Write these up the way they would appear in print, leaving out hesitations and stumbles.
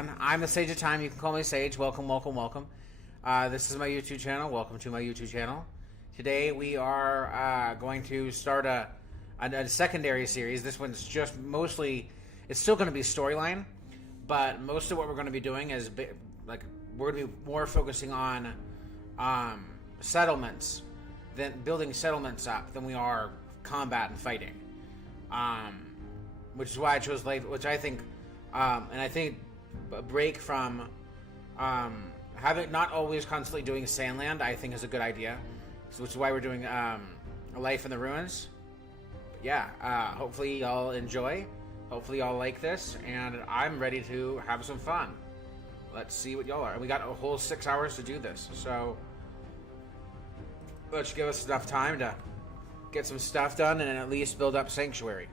everyone. I'm the Sage of Time. You can call me Sage. Welcome, welcome, welcome. This is my YouTube channel. Welcome to my YouTube channel. Today we are going to start a secondary series. This one's just mostly, it's still going to be storyline, but most of what we're going to be doing is we're going to be more focusing on settlements, than building settlements up than we are combat and fighting. Which is why I chose life, which I think, and I think a break from having not always constantly doing Sandland, I think is a good idea. So, which is why we're doing Life in the Ruins. But yeah, hopefully y'all enjoy. Hopefully y'all like this, and I'm ready to have some fun. Let's see what y'all are. And we got a whole 6 hours to do this, so let's give us enough time to get some stuff done and at least build up Sanctuary.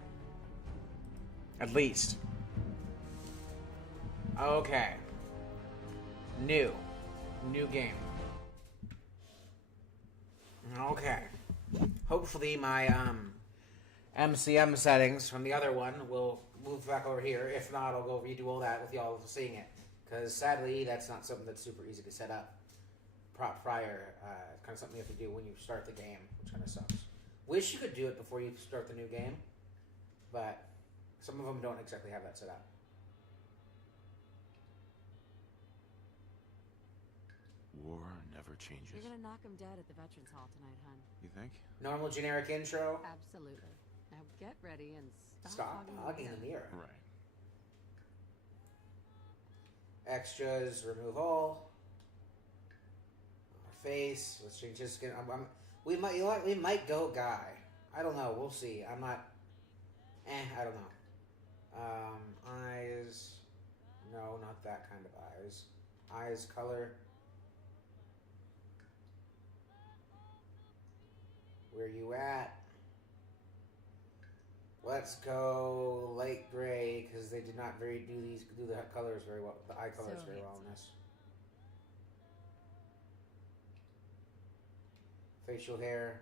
At least. Okay. New game. Okay. Hopefully my MCM settings from the other one will move back over here. If not, I'll go redo all that with y'all seeing it. Because sadly, that's not something that's super easy to set up prior. It's kind of something you have to do when you start the game, which kind of sucks. Wish you could do it before you start the new game, but some of them don't exactly have that set up. War never changes. You're gonna knock him dead at the Veterans Hall tonight, hun. You think? Normal generic intro. Absolutely. Now get ready and Stop hogging the mirror. Right. Extras, remove all. Our face. Let's change his skin. We might, you know what? We might go guy. I don't know. We'll see. I'm not. I don't know. Eyes. No, not that kind of eyes. Eyes color. Where you at? Let's go light gray because they did not do the colors very well. The eye colors very well in this. Facial hair.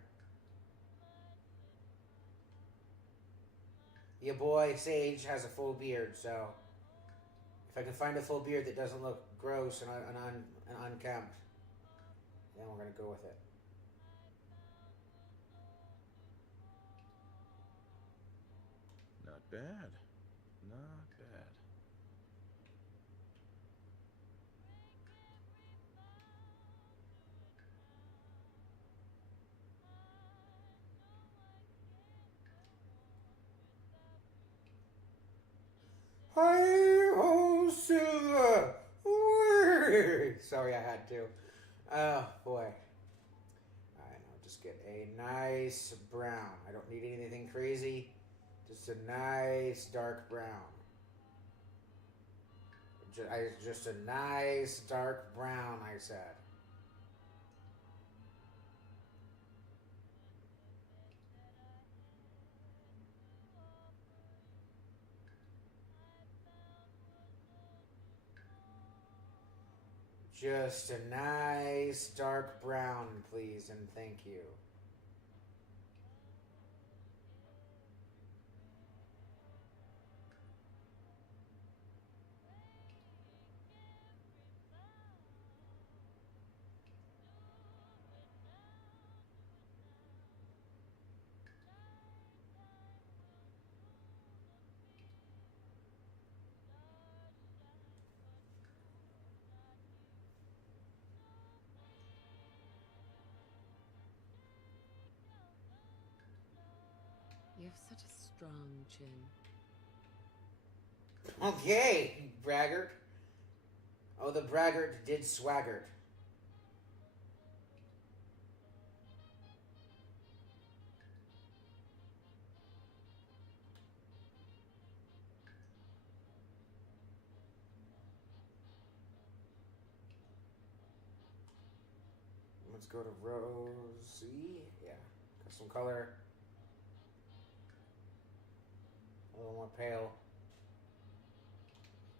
Your boy Sage has a full beard, so if I can find a full beard that doesn't look gross and unkempt, then we're gonna go with it. Not bad. Not bad. Hi-ho, Silver! Sorry, I had to. Oh, boy. Alright, I'll just get a nice brown. I don't need anything crazy. Just a nice dark brown. Just a nice dark brown, I said. Just a nice dark brown, please, and thank you. You have such a strong chin. Okay, braggart. Oh, the braggart did swaggart. Let's go to Rosie. Yeah, custom color. A little more pale.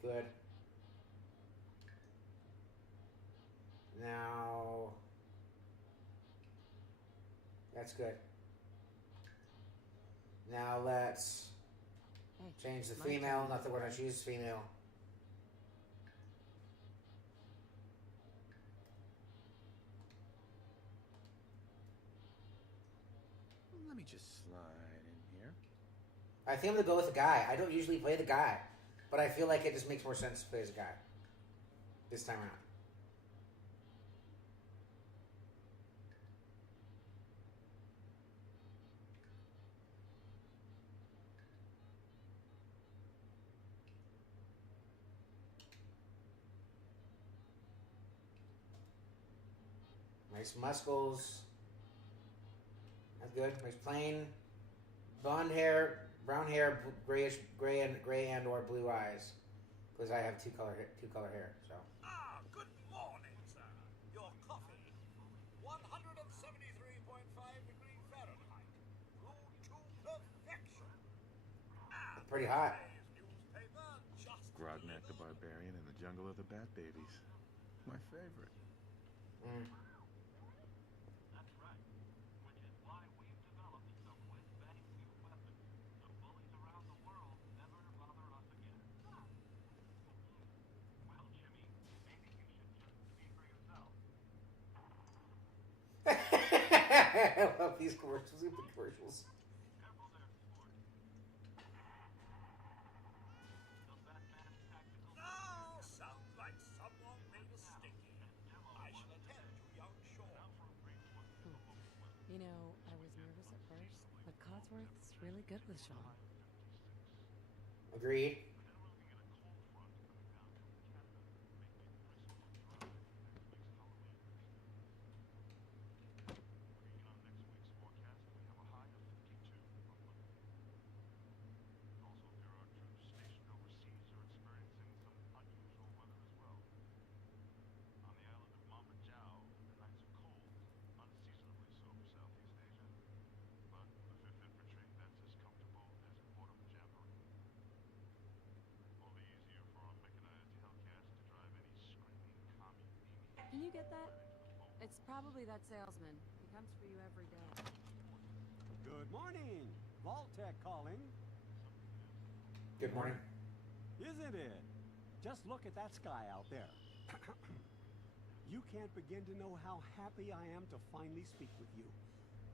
Good. Now, that's good. Now let's change the female. Not that we're going to choose female. Let me just slide in here. I think I'm gonna go with the guy. I don't usually play the guy, but I feel like it just makes more sense to play as a guy this time around. Nice muscles. That's good. Nice plain blonde hair, brown hair, grayish, gray and or blue eyes. Because I have two color hair. So. Ah, good morning, sir. Your coffee, 173.5 degrees Fahrenheit, brewed to perfection. And Pretty hot. today's newspaper just Grognak the Barbarian in the Jungle of the Bat Babies. My favorite. Mm. That's right. Which is why we've developed some whiz-bang new weapons. The bullies around the world never bother us again. Well, Jimmy, maybe you should just see for yourself. I love these commercials. Stupid commercials. Careful there, sport. The Batman Tactical Oh, sounds like someone made a sticky. I shall attend to young Shaw. You know, I was nervous at first, but Codsworth's really good with Sean. Agreed. Can you get that? It's probably that salesman. He comes for you every day. Good morning. Vault-Tec calling. Good morning. Isn't it? Just look at that sky out there. You can't begin to know how happy I am to finally speak with you.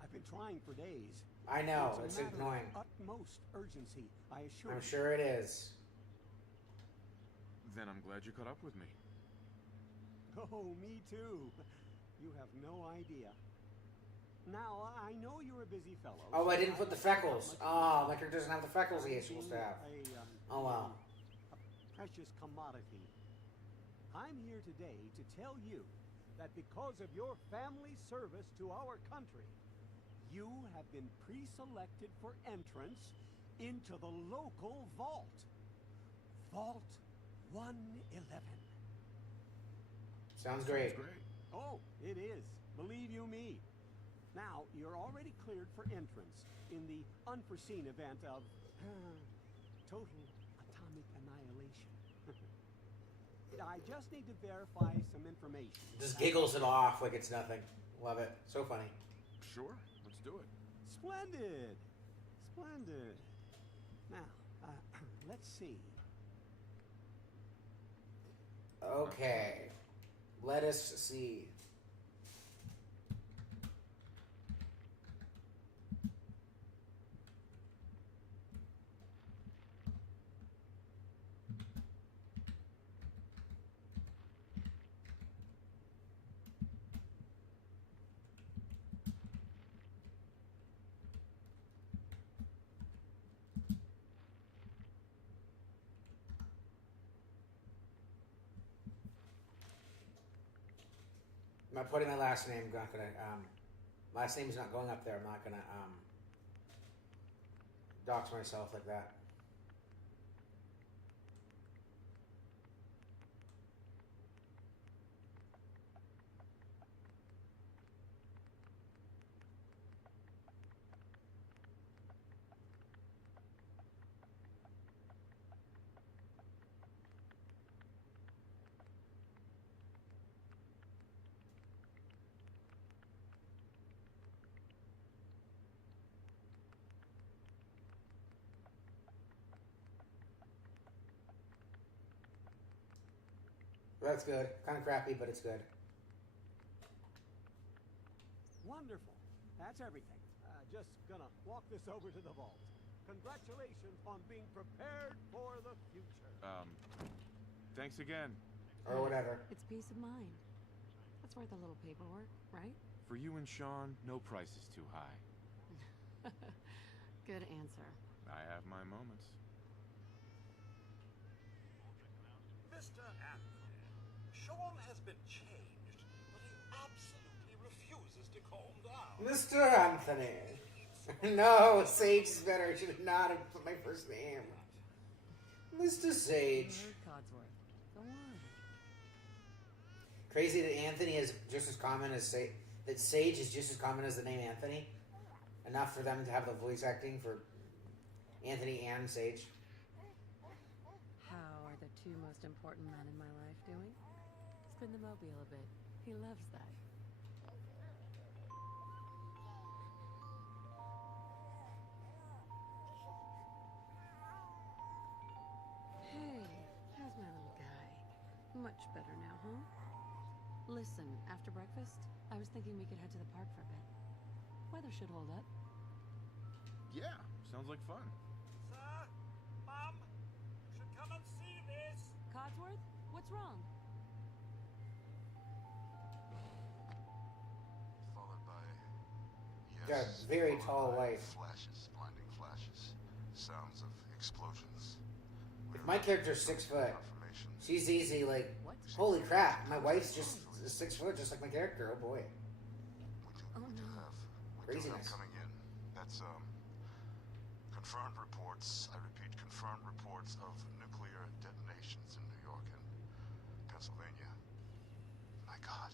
I've been trying for days. I know, a it's matter annoying. of utmost urgency, I assure I'm you. sure it is. Then I'm glad you caught up with me. Oh, me too. You have no idea. Now, I know you're a busy fellow. Oh, I so didn't put the don't have freckles. much Oh, my character doesn't have the freckles he is being supposed to have. Oh, well. A precious commodity. I'm here today to tell you that because of your family service to our country, you have been pre-selected for entrance into the local vault. Vault 111. Sounds great. Great. Oh, it is. Believe you me. Now, you're already cleared for entrance in the unforeseen event of total atomic annihilation. I just need to verify some information. Just giggles it off like it's nothing. Love it. So funny. Sure, let's do it. Splendid. Splendid. Now, let's see. Okay. Let us see. I'm not putting my last name. Not gonna. Last name is not going up there. I'm not gonna dox myself like that. That's good. Kind of crappy, but it's good. Wonderful. That's everything. just gonna walk this over to the vault. Congratulations on being prepared for the future. Thanks again. Or whatever. It's peace of mind. That's worth a little paperwork, right? For you and Sean, no price is too high. Good answer. I have my moments. Mr. Anthony, Sean has been changed, but he absolutely refuses to calm down. Mr. Anthony. No, Sage is better. I should not have put my first name. Mr. Sage. You heard Codsworth. Go on. Crazy that Anthony is just as common as that Sage is just as common as the name Anthony. Enough for them to have the voice acting for Anthony and Sage. How are the two most important men in my life doing? Spin the mobile a bit. He loves that. Hey, how's my little guy? Much better now, huh? Listen, after breakfast, I was thinking we could head to the park for a bit. Weather should hold up. Yeah, sounds like fun. Sir, Mum, you should come and see this. Codsworth, what's wrong? Followed by Got a very followed tall by wife. Flashes, blinding flashes, sounds of explosions. If my character's 6 foot, Confirmation. she's easy. Like, What? holy crap, my wife's just 6 foot, just like my character. Oh boy. We do have Craziness. coming in. That's confirmed reports. I repeat, confirmed reports of nuclear detonations in New York and Pennsylvania. My God.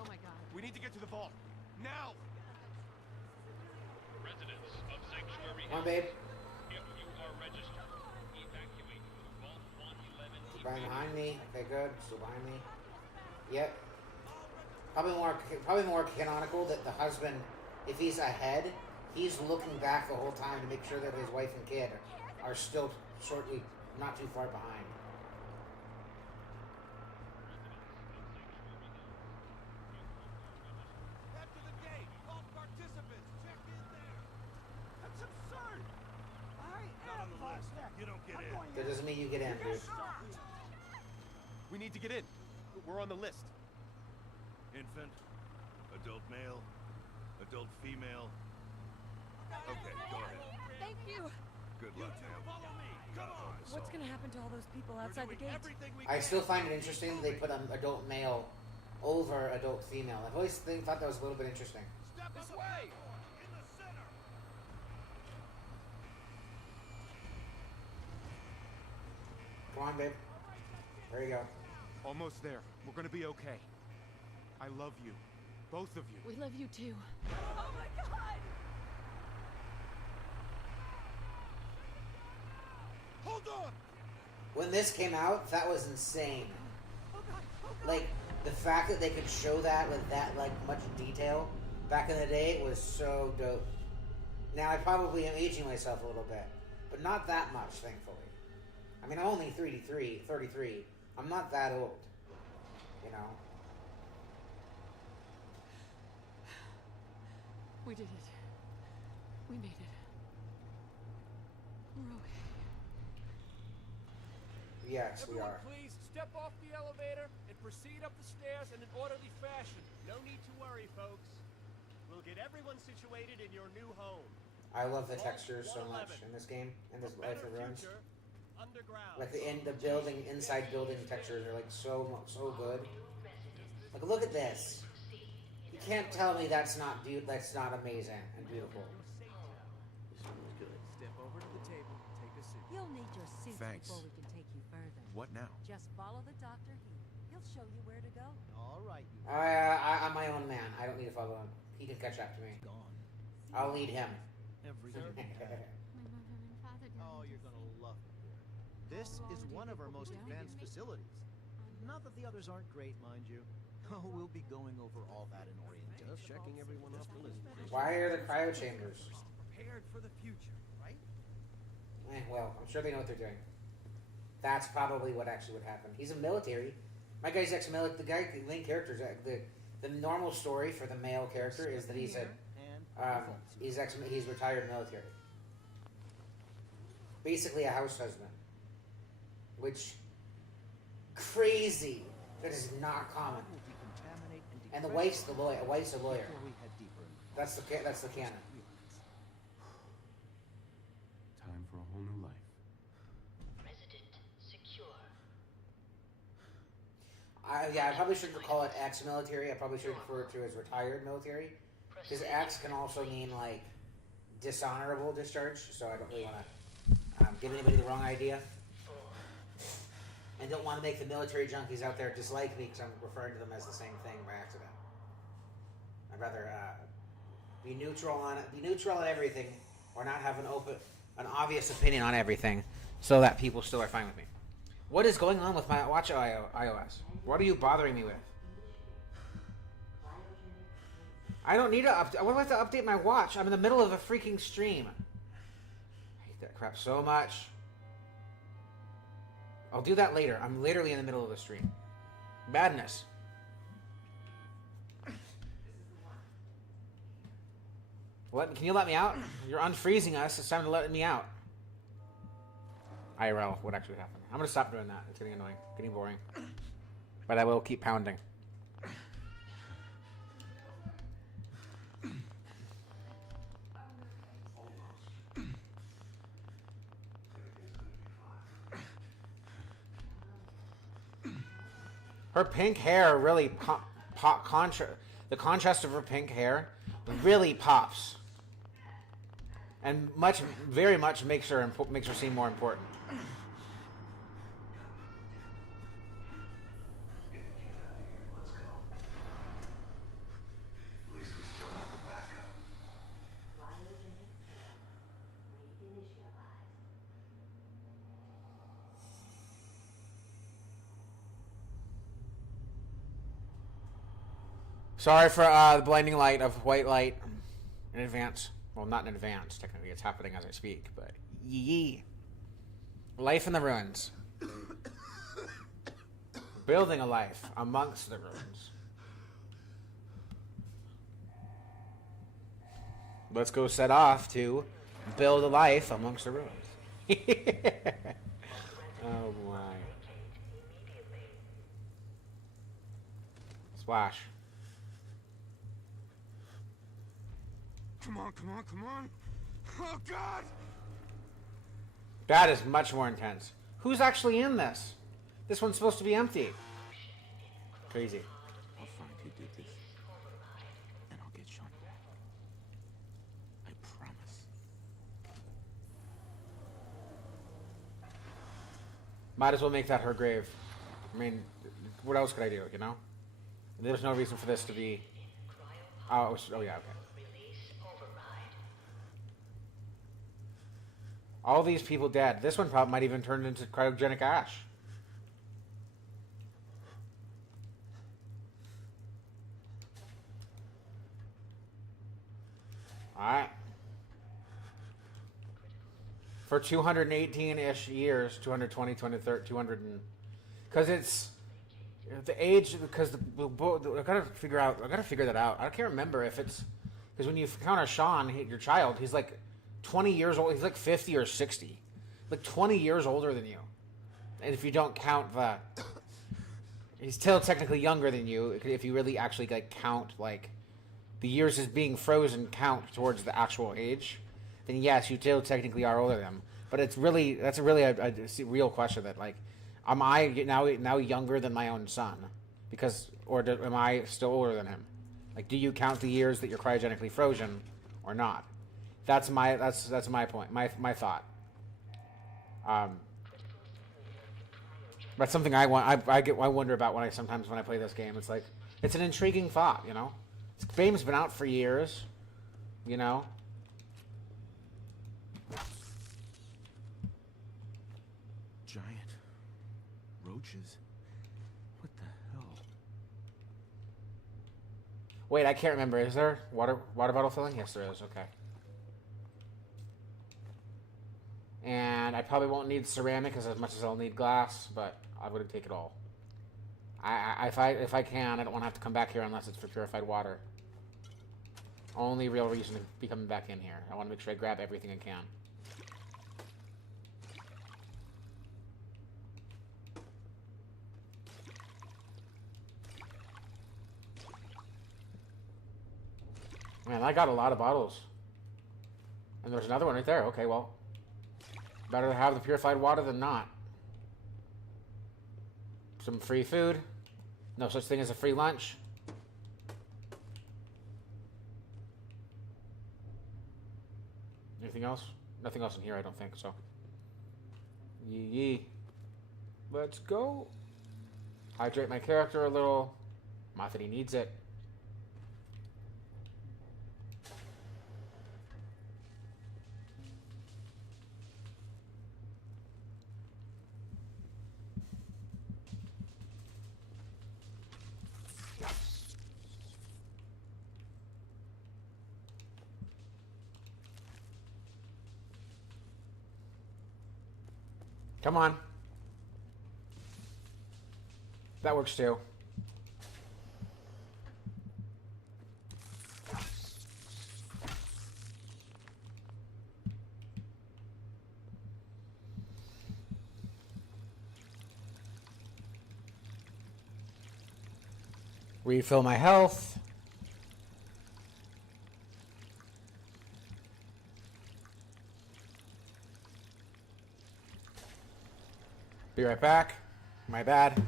Oh my god. We need to get to the vault. Now! Residents of Sanctuary Come on, babe. if you are registered, evacuate Vault 111. She's behind me. Okay, good. Still behind me. Yep. Probably more canonical that the husband, if he's ahead, he's looking back the whole time to make sure that his wife and kid are still shortly, not too far behind. Head to the gate. All participants, check in there. That's absurd. I am Volstagg. You don't get in. That doesn't mean you get in, dude. We need to get in. We're on the list. Infant, adult male, adult female. Okay, go ahead. Thank you. Good luck, ma'am. Follow me. Come on. What's gonna happen to all those people outside the gate? I still find it interesting that they put adult male over adult female. I've always thought that was a little bit interesting. Step this way. In the center. Come on, babe. There you go. Almost there. We're gonna be okay. I love you. Both of you. We love you too. Oh my god! Hold on. When this came out, that was insane. Oh god! Oh god! Like, the fact that they could show that with that, like, much detail back in the day was so dope. Now, I probably am aging myself a little bit, but not that much, thankfully. I mean, I'm only 33. I'm not that old, you know? We did it. We made it. We're okay. Yes, we Everyone, are. please step off the elevator and proceed up the stairs in an orderly fashion. No need to worry, folks. We'll get everyone situated in your new home. I love the textures so much in this game, in this Life of Ruins. Underground. Like the building, inside building textures are like so good. Like, look at this. You can't tell me that's not amazing and beautiful. Step over to the table. Take a seat. You'll need your suit Thanks. before we can take you further. What now? Just follow the doctor here. He'll show you where to go. All right. I'm my own man. I don't need to follow him. He can catch up to me. Gone. I'll lead him. Every My mother and father died. Oh, you're gonna love it here. This is one of our most advanced facilities. Not that the others aren't great, mind you. Oh, we'll be going over all that in orientation. Just checking everyone off the list. Why are the cryo chambers? Prepared for the future, right? Well, I'm sure they know what they're doing. That's probably what actually would happen. He's a military. My guy's ex-military. The main character's the the normal story for the male character is that he's he's retired military, basically a house husband, which crazy. That is not common. And the wife's a lawyer. That's the canon. Time for a whole new life. Resident secure. I probably shouldn't call it ex-military. I probably should refer to it as retired military, because ex can also mean like dishonorable discharge. So I don't really want to give anybody the wrong idea, and don't want to make the military junkies out there dislike me because I'm referring to them as the same thing by accident. I'd rather be neutral on it, be neutral on everything, or not have an obvious opinion on everything, so that people still are fine with me. What is going on with my watch iOS? What are you bothering me with? I don't need to update. What do I have to update my watch? I'm in the middle of a freaking stream. I hate that crap so much. I'll do that later. I'm literally in the middle of the stream. Madness. Can you let me out? You're unfreezing us. It's time to let me out. IRL, what actually happened? I'm going to stop doing that. It's getting annoying. Getting boring. But I will keep pounding. Her pink hair really the contrast of her pink hair really pops, and very much makes her seem more important. Sorry for the blinding light of white light in advance. Well, not in advance, technically. It's happening as I speak, but yee. Life in the ruins. Building a life amongst the ruins. Let's go set off to build a life amongst the ruins. Oh my. Splash. Come on, come on, come on. Oh, God! That is much more intense. Who's actually in this? This one's supposed to be empty. Crazy. I'll find who did this, and I'll get Sean back. I promise. Might as well make that her grave. I mean, what else could I do, you know? There's no reason for this to be... Oh yeah, okay. All these people dead. This one probably might even turn into cryogenic ash. Alright. For 218-ish years, 220, 230, 200 and... Because it's... The age, because I gotta figure that out. I can't remember if it's... Because when you encounter Sean, your child, he's like 20 years old. He's like 50 or 60. Like 20 years older than you. And if you don't count the... He's still technically younger than you, if you really actually like count like the years as being frozen count towards the actual age, then yes, you still technically are older than him. But it's really, that's a real question that like, am I now younger than my own son? Because, am I still older than him? Like, do you count the years that you're cryogenically frozen or not? That's my point, my thought. That's something I wonder about when I play this game. It's like, it's an intriguing thought, you know? This game's been out for years, you know? Giant roaches? What the hell? Wait, I can't remember. Is there water bottle filling? Yes, there is. Okay. And I probably won't need ceramic as much as I'll need glass, but I wouldn't take it all. If I can, I don't want to have to come back here unless it's for purified water. Only real reason to be coming back in here. I want to make sure I grab everything I can. Man, I got a lot of bottles. And there's another one right there. Okay, well, better to have the purified water than not. Some free food. No such thing as a free lunch. Anything else? Nothing else in here, I don't think so. Yee. Let's go. Hydrate my character a little. Not that he needs it. Come on. That works too. Refill my health. Be right back. My bad.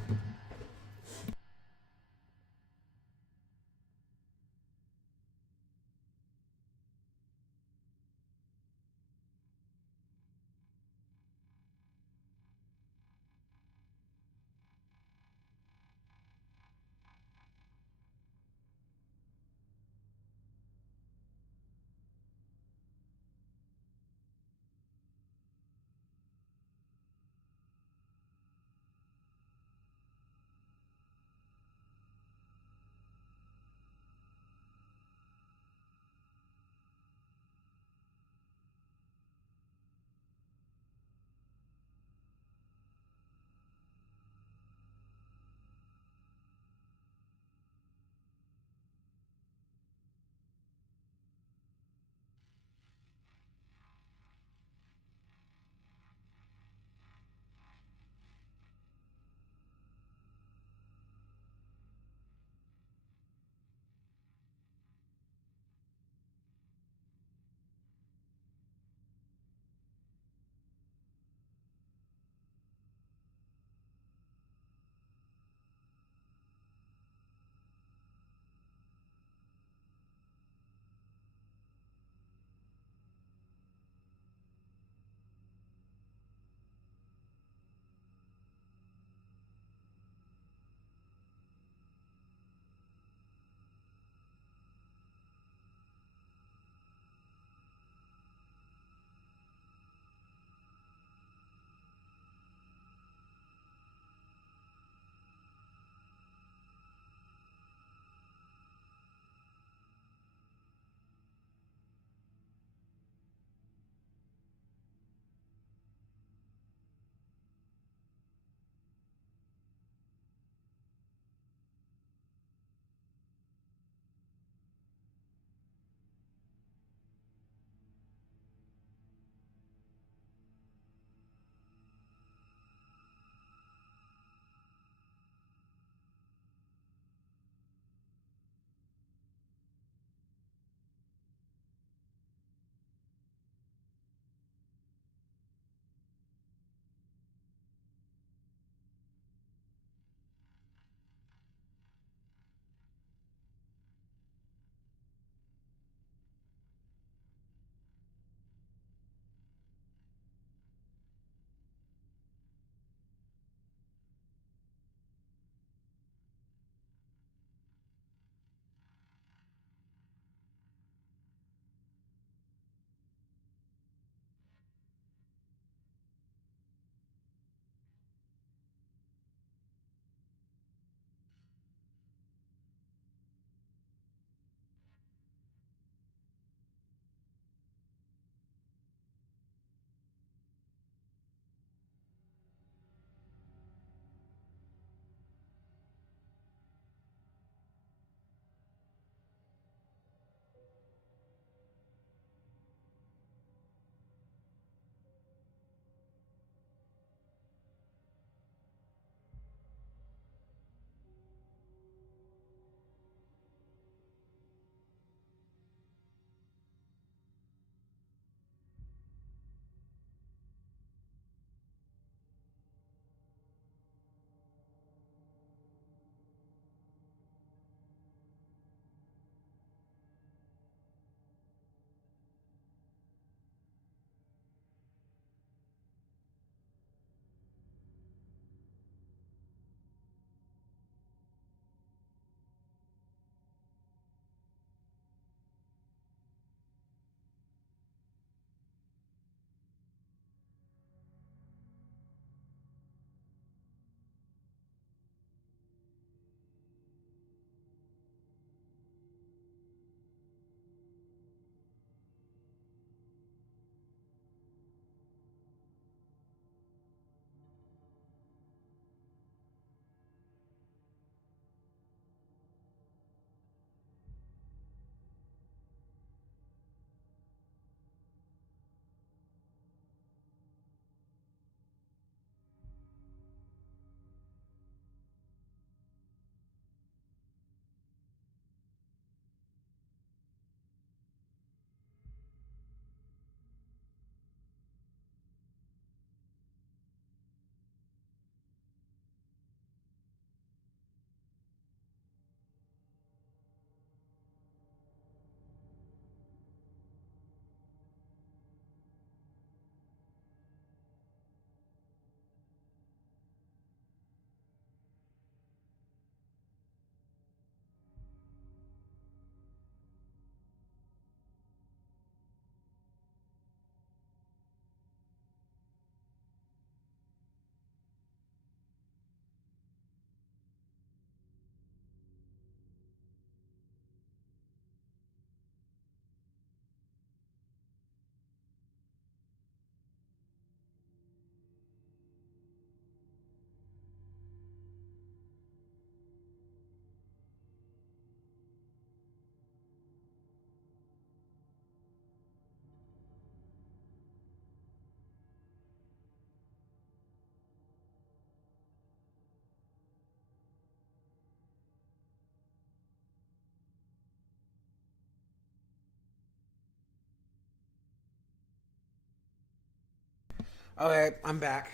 Okay, I'm back.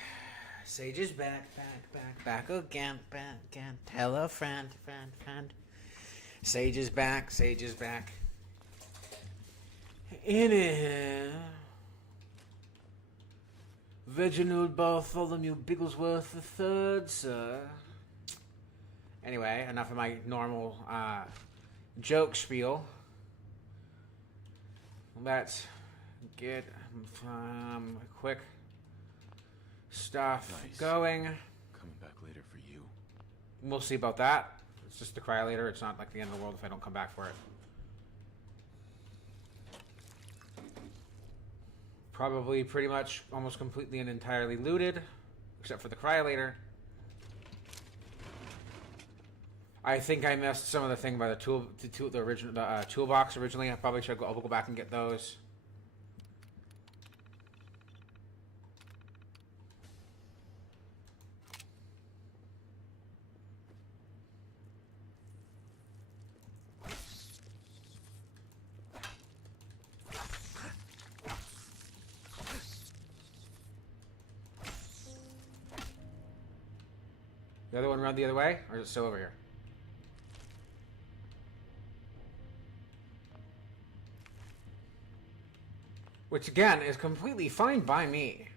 Sage is back again, back again. Tell a friend. Sage is back. Anyhow, Reginald Bartholomew Bigglesworth III, sir. Anyway, enough of my normal joke spiel. Let's get quick stuff Nice. going. Coming back later for you. We'll see about that. It's just the cry later. It's not like the end of the world if I don't come back for it. Probably pretty much almost completely and entirely looted, except for the cry later. I think I missed some of the thing by the toolbox originally. I probably should I'll go back and get those. The other one around the other way, or is it still over here? Which again is completely fine by me,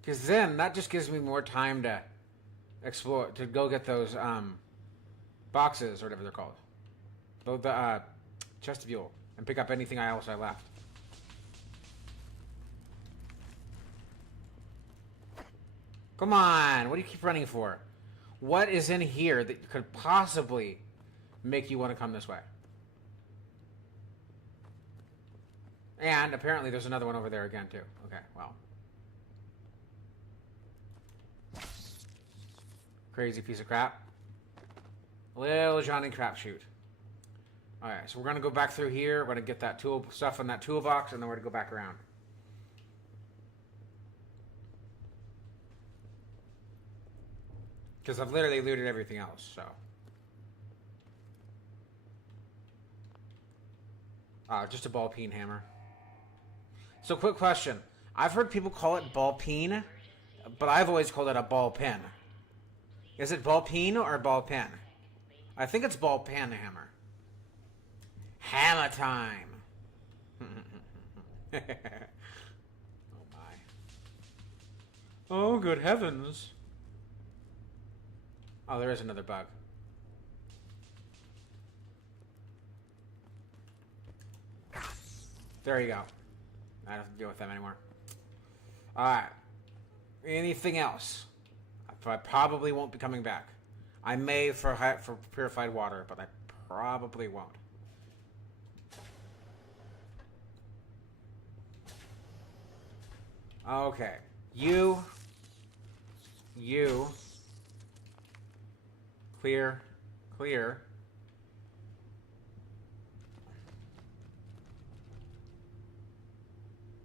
because then that just gives me more time to explore, to go get those boxes or whatever they're called, the chest of fuel, and pick up anything else I left. Come on, what do you keep running for? What is in here that could possibly make you want to come this way? And apparently there's another one over there again, too. Okay, well. Crazy piece of crap. Little Johnny Crapshoot. Alright, so we're going to go back through here. We're going to get that tool stuff in that toolbox, and then we're going to go back around. Because I've literally looted everything else, so. Just a ball peen hammer. So, quick question. I've heard people call it ball peen, but I've always called it a ball pin. Is it ball peen or ball pin? I think it's ball pin hammer. Hammer time. Oh, my. Oh, good heavens. Oh, there is another bug. There you go. I don't have to deal with them anymore. Alright. Anything else? I probably won't be coming back. I may for purified water, but I probably won't. Okay. You. Clear.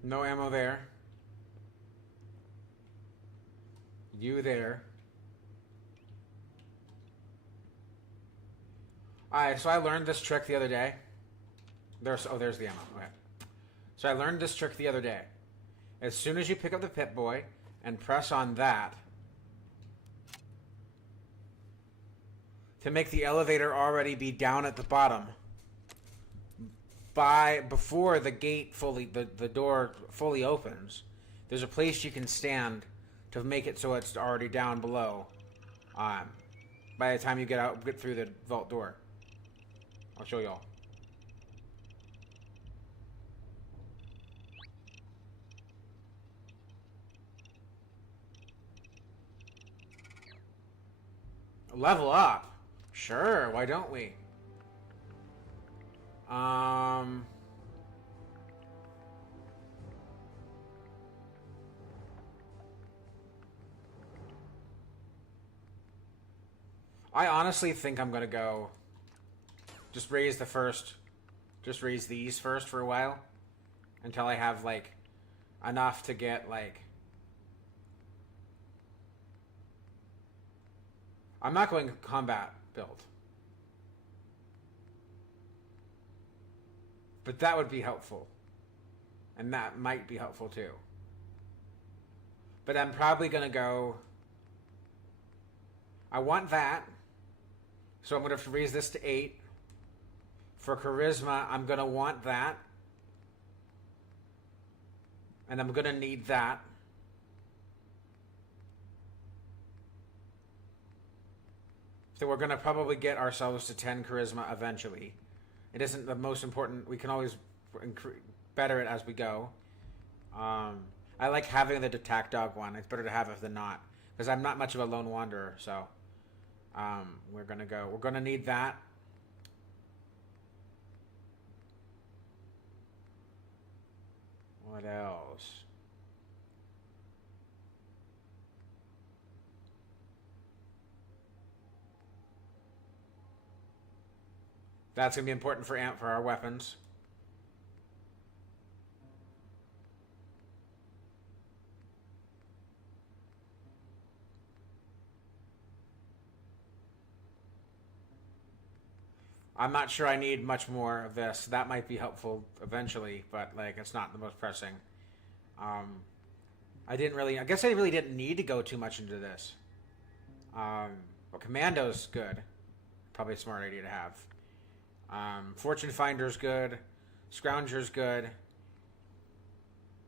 No ammo there. You there. Alright, so I learned this trick the other day. There's the ammo. Okay. So I learned this trick the other day. As soon as you pick up the Pip-Boy and press on that, to make the elevator already be down at the bottom, before the gate the door fully opens, there's a place you can stand to make it so it's already down below. By the time you get through the vault door, I'll show y'all. Level up? Sure, why don't we? I honestly think I'm gonna go just raise these first for a while until I have like enough to get like, I'm not going combat build, but that would be helpful, and that might be helpful too. But I'm probably going to go... I want that. So I'm going to raise this to 8. For charisma, I'm going to want that. And I'm going to need that. So we're going to probably get ourselves to 10 charisma eventually. It isn't the most important. We can always better it as we go. I like having the attack dog one. It's better to have it than not. Because I'm not much of a lone wanderer, so... we're going to go. We're going to need that. What else? That's going to be important for our weapons. I'm not sure I need much more of this. That might be helpful eventually, but like it's not the most pressing. I guess I really didn't need to go too much into this. Well, Commando's good. Probably a smart idea to have. Fortune Finder's good. Scrounger's good.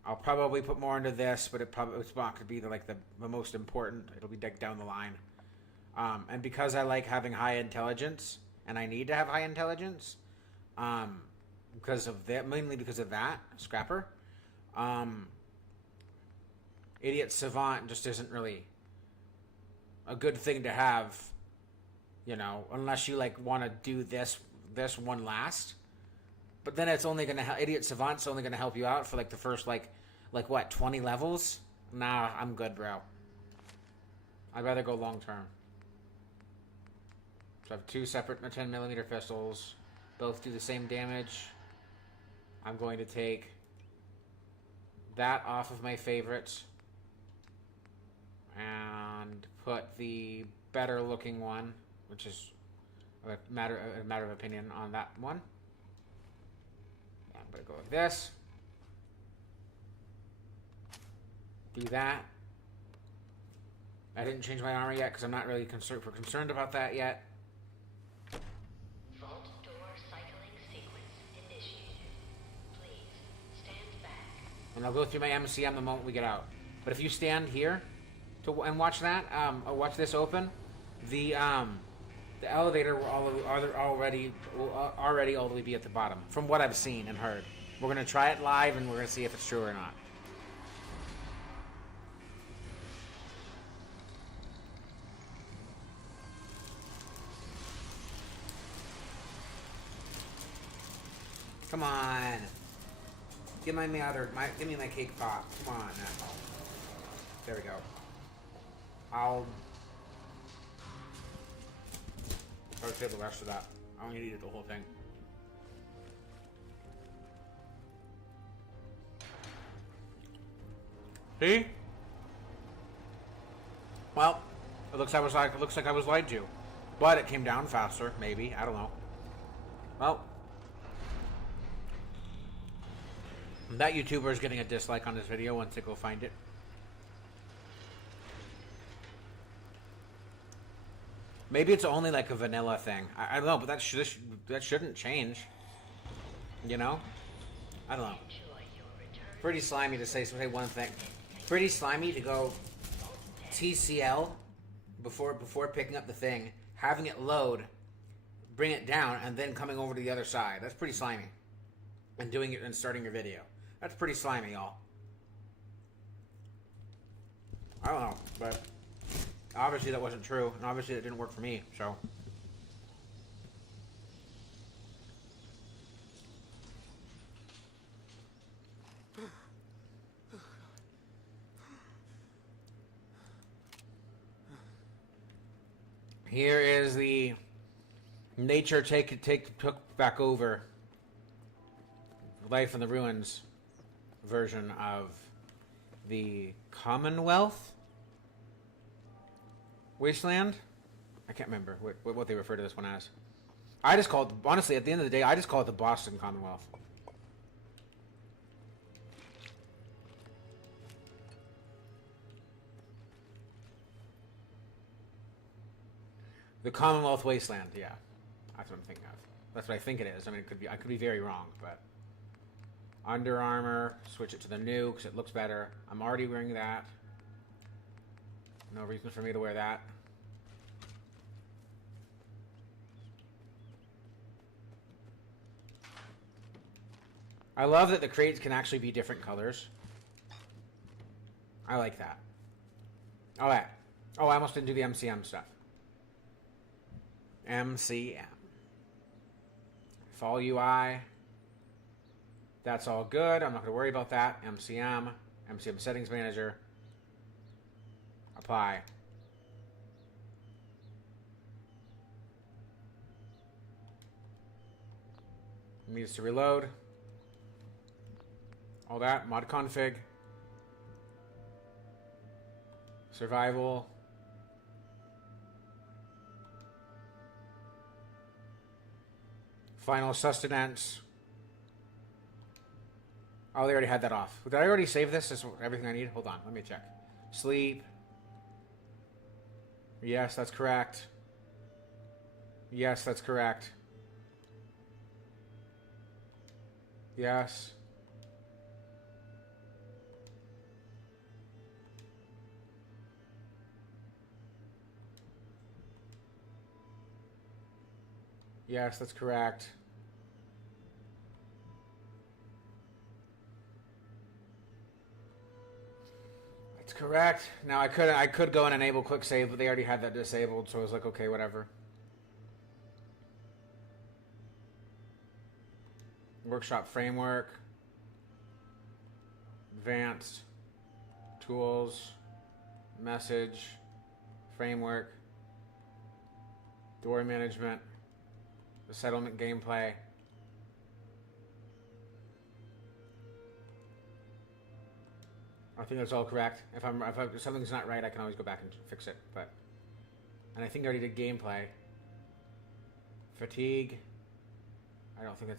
I'll probably put more into this, but it's not going to be the most important. It'll be down the line. And because I like having high intelligence, and I need to have high intelligence, because of that, mainly because of that, Scrapper. Idiot Savant just isn't really a good thing to have, unless you want to do this one last. But then it's only going to Idiot Savant's only going to help you out for the first 20 levels. Nah, I'm good, bro. I'd rather go long term. So I have 2 separate 10mm pistols. Both do the same damage. I'm going to take that off of my favorites and put the better looking one, which is a matter of opinion on that one. I'm going to go like this. Do that. I didn't change my armor yet because I'm not really concerned about that yet. And I'll go through my MCM the moment we get out. But if you stand here and watch that, or watch this open, the elevator will already all the way be at the bottom, from what I've seen and heard. We're gonna try it live, and we're gonna see if it's true or not. Come on. Give me my cake pop. Come on now. There we go. I'll save the rest of that. I only needed the whole thing. See? Well, it looks like I was lied to. But it came down faster, maybe. I don't know. Well, that YouTuber is getting a dislike on this video once they go find it. Maybe it's only a vanilla thing. I don't know, but that shouldn't change. I don't know. Pretty slimy to say one thing. Pretty slimy to go TCL before picking up the thing, having it load, bring it down, and then coming over to the other side. That's pretty slimy. And doing it and starting your video. That's pretty slimy, y'all. I don't know, but obviously that wasn't true, and obviously that didn't work for me, so. Here is the nature took back over Life in the Ruins version of the Commonwealth Wasteland. I can't remember what they refer to this one as. I just call it, honestly, at the end of the day, I just call it the Boston Commonwealth. The Commonwealth Wasteland, yeah. That's what I'm thinking of. That's what I think it is. I mean, I could be very wrong, but... Under Armour, switch it to the new, because it looks better. I'm already wearing that. No reason for me to wear that. I love that the crates can actually be different colors. I like that. Alright. Oh, I almost didn't do the MCM stuff. MCM. Fall UI. That's all good. I'm not going to worry about that. MCM. MCM Settings Manager. Apply. Needs to reload. All that. Mod config. Survival. Final sustenance. Oh, they already had that off. Did I already save this? Is everything I need? Hold on. Let me check. Sleep. Yes, that's correct. Yes, that's correct. Yes. Yes, that's correct. That's correct. Now I could go and enable quick save, but they already had that disabled, so I was like, okay, whatever. Workshop framework. Advanced. Tools. Message. Framework. Door management. The settlement gameplay. I think that's all correct. If something's not right, I can always go back and fix it. And I think I already did gameplay. Fatigue. I don't think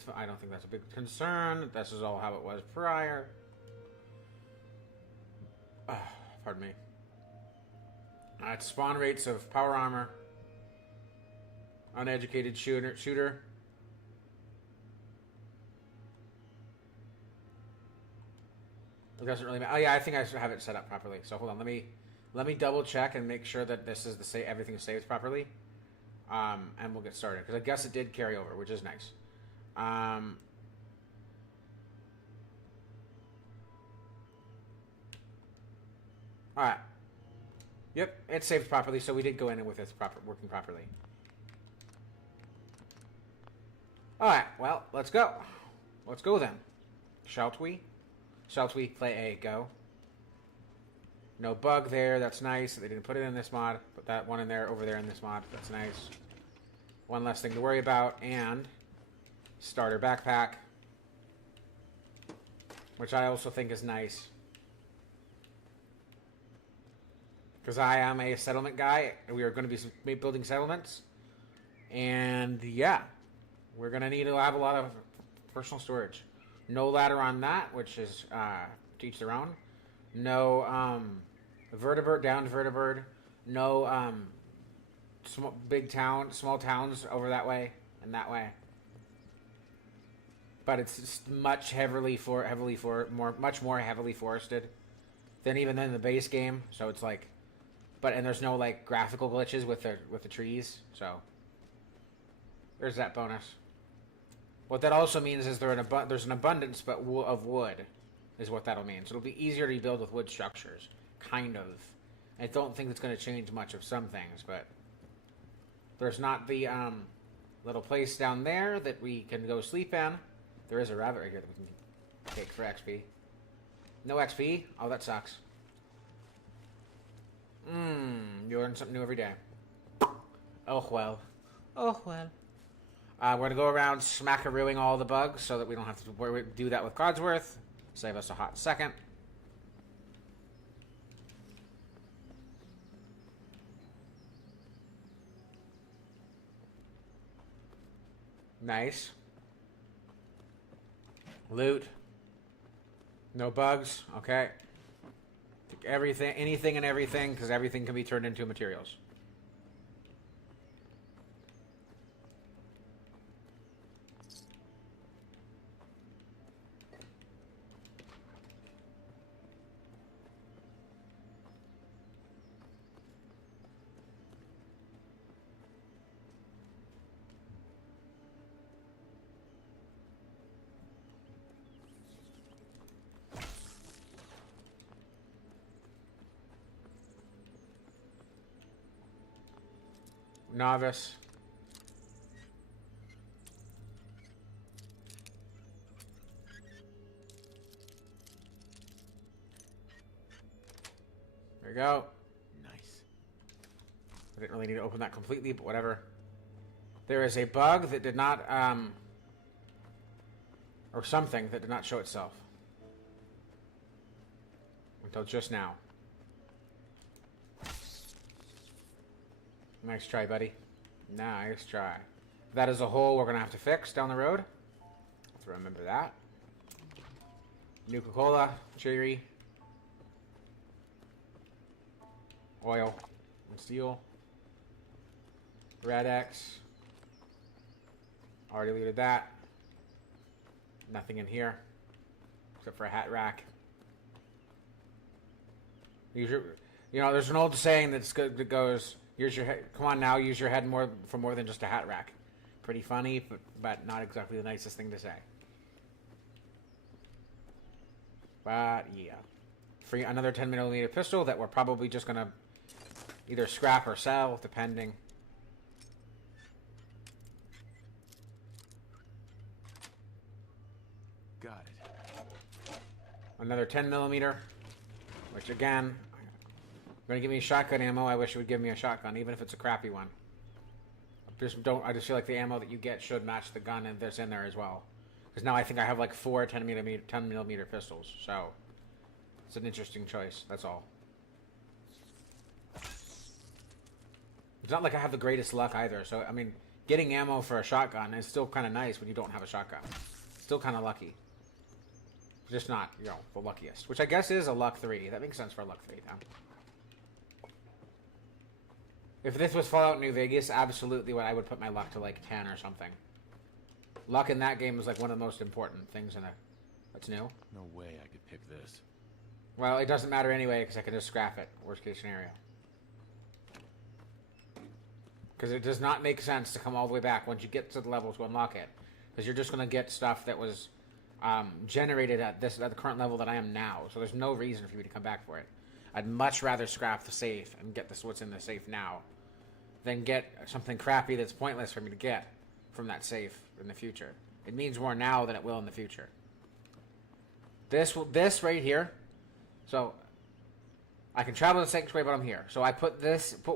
that's a big concern. This is all how it was prior. Pardon me. It's spawn rates of power armor. Uneducated shooter. It doesn't really matter. Oh yeah, I think I should have it set up properly. So hold on, let me double check and make sure that this is everything is saved properly, and we'll get started. Because I guess it did carry over, which is nice. All right. Yep, it's saved properly, so we did go in with it working properly. All right. Well, let's go. Let's go then. Shall we? Shall we play a go? No bug there. That's nice. They didn't put it in this mod. Put that one in there, over there in this mod. That's nice. One less thing to worry about. And starter backpack, which I also think is nice. Because I am a settlement guy. We are going to be building settlements. And yeah, we're going to need to have a lot of personal storage. No ladder on that, which is to each their own. No vertibird, downed vertibird. No small towns over that way and that way. But it's just much much more heavily forested than even in the base game. So it's like, and there's no like graphical glitches with the trees. So there's that bonus. What that also means is there's an abundance of wood, is what that'll mean. So it'll be easier to build with wood structures, kind of. I don't think it's going to change much of some things, but there's not the little place down there that we can go sleep in. There is a rabbit right here that we can take for XP. No XP? Oh, that sucks. You learn something new every day. Oh, well. Oh, well. We're going to go around smackarooing all the bugs so that we don't have to do that with Codsworth. Save us a hot second. Nice. Loot. No bugs. Okay. Take everything, anything and everything, because everything can be turned into materials. novice. There you go. Nice. I didn't really need to open that completely, but whatever. There is a bug that did not, or something that did not show itself. Until just now. Nice try, buddy. Nice try. That is a hole we're going to have to fix down the road. Let's remember that. Nuka-Cola, cherry, oil, and steel. Red X. Already looted that. Nothing in here. Except for a hat rack. Use your, you know, there's an old saying that's good that goes, use your head, come on now, use your head for more than just a hat rack. Pretty funny, but not exactly the nicest thing to say. But yeah. Free another 10mm pistol that we're probably just gonna either scrap or sell, depending. Got it. Another 10mm, which again, you're gonna give me shotgun ammo. I wish it would give me a shotgun, even if it's a crappy one. I just feel like the ammo that you get should match the gun and that's in there as well. Because now I think I have like 4 10mm pistols, so it's an interesting choice. That's all. It's not like I have the greatest luck either. So I mean, getting ammo for a shotgun is still kind of nice when you don't have a shotgun. Still kind of lucky. Just not, you know, the luckiest. Which I guess is a luck 3. That makes sense for a luck 3 now. If this was Fallout New Vegas, absolutely I would put my luck to like 10 or something. Luck in that game is like one of the most important things in it. That's new. No way I could pick this. Well, it doesn't matter anyway because I can just scrap it. Worst case scenario. Because it does not make sense to come all the way back once you get to the level to unlock it. Because you're just going to get stuff that was generated at the current level that I am now. So there's no reason for you to come back for it. I'd much rather scrap the safe and get what's in the safe now than get something crappy that's pointless for me to get from that safe in the future. It means more now than it will in the future. This right here. So I can travel the sanctuary, but I'm here. So I put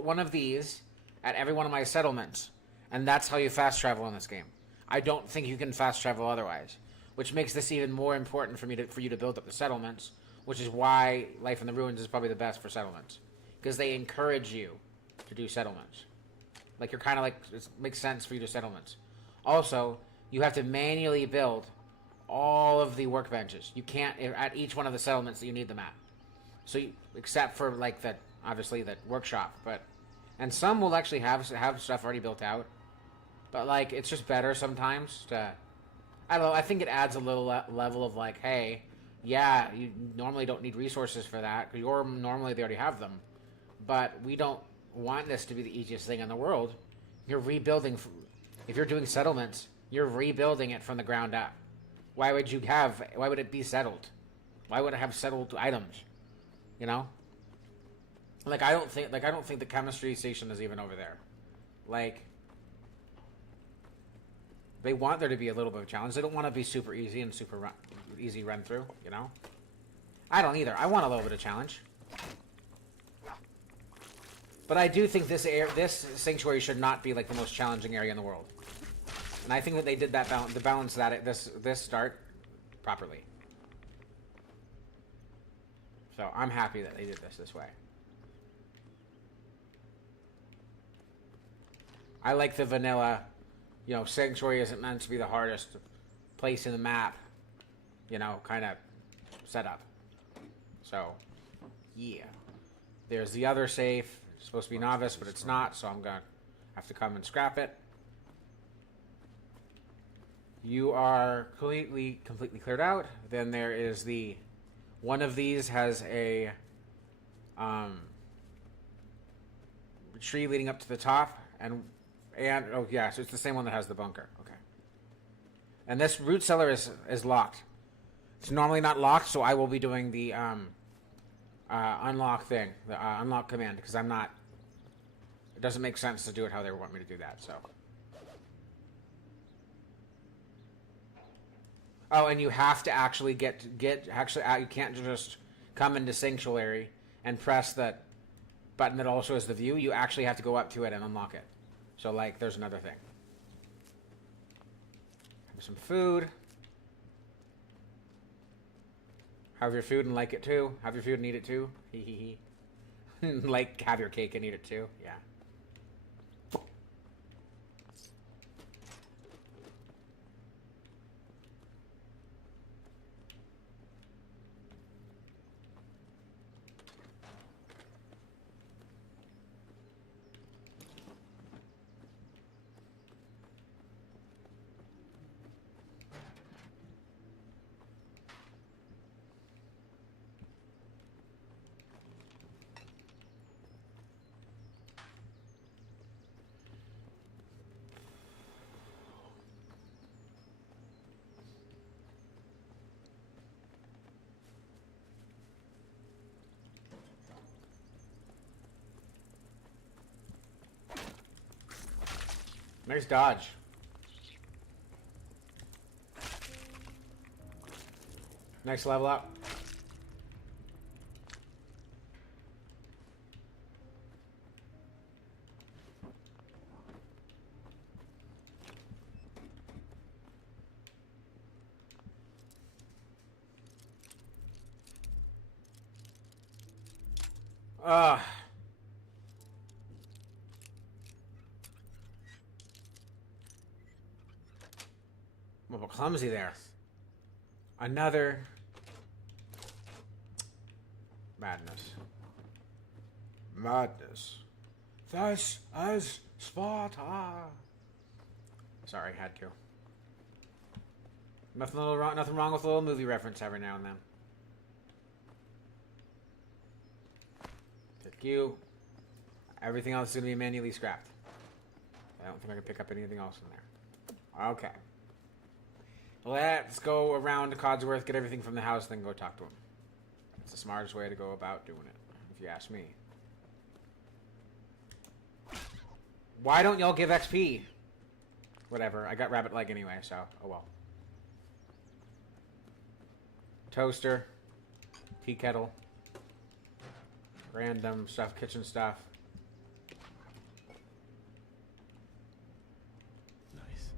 one of these at every one of my settlements, and that's how you fast travel in this game. I don't think you can fast travel otherwise, which makes this even more important for you to build up the settlements. Which is why Life in the Ruins is probably the best for settlements. Because they encourage you to do settlements. Like, you're kind of like, it makes sense for you to settlements. Also, you have to manually build all of the workbenches. You can't, at each one of the settlements that you need them at. So, except for, like, obviously, the workshop. And some will actually have stuff already built out. But, like, it's just better sometimes to, I don't know, I think it adds a little level of, like, hey, yeah, you normally don't need resources for that, because normally they already have them. But we don't want this to be the easiest thing in the world. You're rebuilding, if you're doing settlements, you're rebuilding it from the ground up. Why would it be settled? Why would it have settled items? You know? Like, I don't think the chemistry station is even over there. Like, they want there to be a little bit of a challenge. They don't want to be super easy and easy run through, you know? I don't either. I want a little bit of challenge. But I do think this sanctuary should not be like the most challenging area in the world. And I think that they did that balance that this start properly. So I'm happy that they did this way. I like the vanilla, you know, sanctuary isn't meant to be the hardest place in the map, you know, kind of setup. So, yeah. There's the other safe. It's supposed to be novice, but it's not, so I'm going to have to come and scrap it. You are completely cleared out. Then there is one of these has a tree leading up to the top, and oh yeah, so it's the same one that has the bunker. Okay. And this root cellar is locked. It's normally not locked, so I will be doing the unlock thing, the unlock command, because I'm not doesn't make sense to do it how they want me to do that, so. Oh, and you have to actually you can't just come into Sanctuary and press that button that also has the view. You actually have to go up to it and unlock it. So, like, there's another thing. Have some food. Have your food and like it too. Have your food and eat it too. Hee hee hee. Like, have your cake and eat it too. Yeah. Nice dodge. Nice level up. Well, clumsy there. Another madness. Madness. Thus as Sparta. Sorry, had to. Nothing wrong with a little movie reference every now and then. Take you. Everything else is going to be manually scrapped. I don't think I can pick up anything else in there. Okay. Let's go around to Codsworth, get everything from the house, then go talk to him. It's the smartest way to go about doing it, if you ask me. Why don't y'all give XP? Whatever, I got rabbit leg anyway, so, oh well. Toaster. Tea kettle. Random stuff, kitchen stuff. Nice.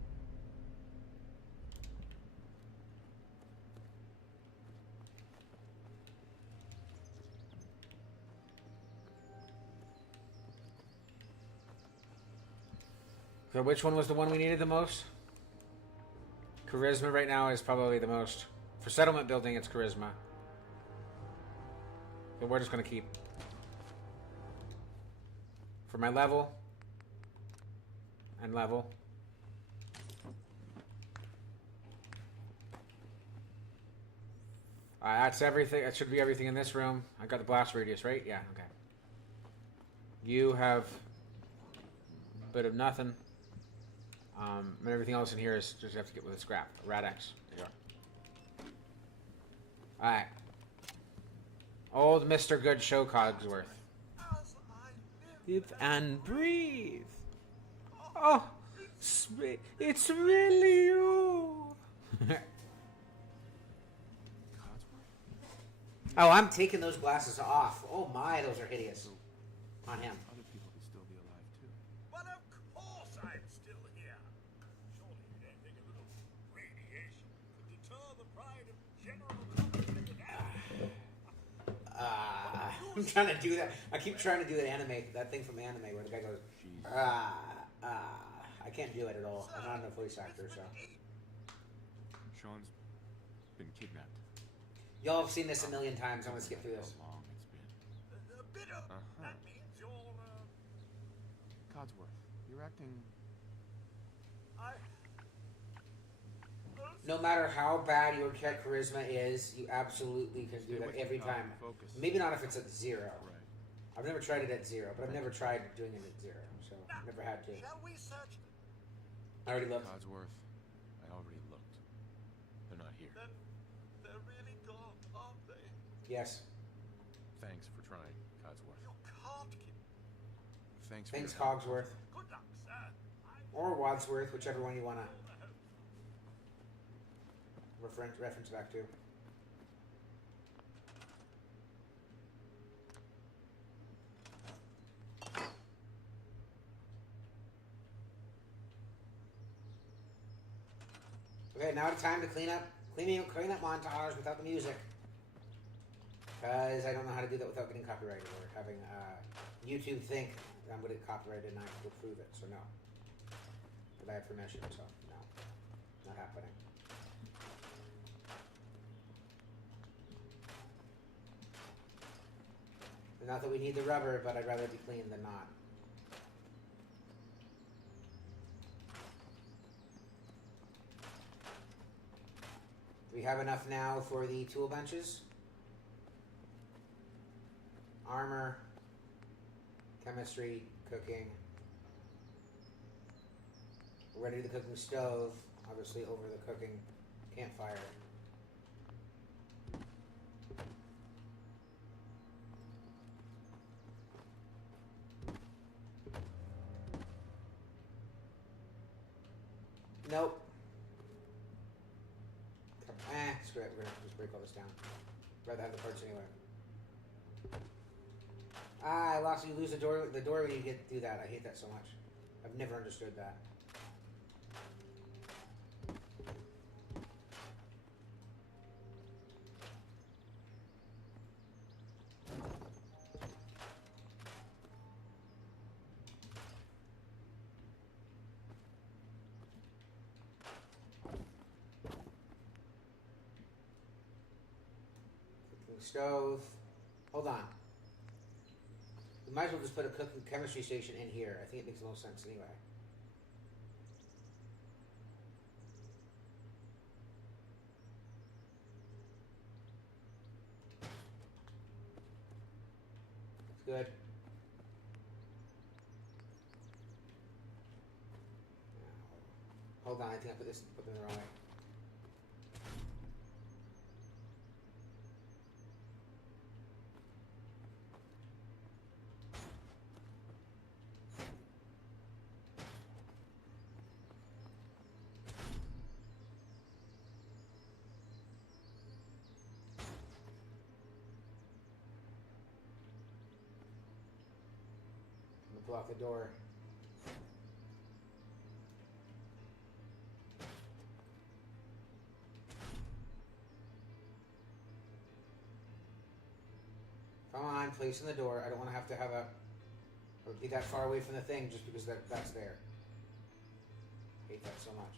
So which one was the one we needed the most? Charisma right now is probably the most. For settlement building, it's charisma. So we're just going to keep. For my level. And level. That's everything. That should be everything in this room. I got the blast radius, right? Yeah, okay. You have a bit of nothing. And everything else in here is just have to get with a scrap. Rad X. There you go. Alright. Old Mr. Good Show Cogsworth. Live and breathe. Oh, it's really you. Oh, I'm taking those glasses off. Oh my, those are hideous. On him. Other people could still be alive too. But of course I'm still here. Surely you don't think a little radiation could deter the pride of general conflict and I'm trying to do that. I keep trying to do that thing from anime where the guy goes, I can't do it at all. I'm not a voice actor, so. Sean's been kidnapped. Y'all have seen this a million times. I'm gonna skip through this. How long it's been. A bit of that means you're Codsworth, you're acting. No matter how bad your charisma is, you absolutely can do that every time. Focus. Maybe not if it's at 0. Right. I've never tried it at 0, but I've never tried doing it at 0, so I've never had to. Shall we search? I already looked. Codsworth, I already looked. They're not here. Then they're really gone, aren't they? Yes. Thanks for trying, Codsworth. You can't keep. Thanks. Thanks, for your help. Cogsworth. Good luck, sir. Or Wadsworth, whichever one you want to reference back to. Okay, now it's time to clean up montage without the music. Because I don't know how to do that without getting copyrighted or having YouTube think I'm going to get copyrighted and I have to prove it. So no. But I have permission, so no. Not happening. Not that we need the rubber, but I'd rather be clean than not. Do we have enough now for the tool benches? Armor, chemistry, cooking. We're ready to the cooking stove, obviously over the cooking campfire. Nope. Screw it. We're gonna just break all this down. Rather have the parts anyway. I lost. You lose the door. The door when you do that. I hate that so much. I've never understood that. Stove. Hold on. We might as well just put a cooking chemistry station in here. I think it makes the most sense anyway. That's good. Hold on, I think I put them the wrong way. Block the door. Come on, place in the door. I don't want to have or be that far away from the thing just because that's there. Hate that so much.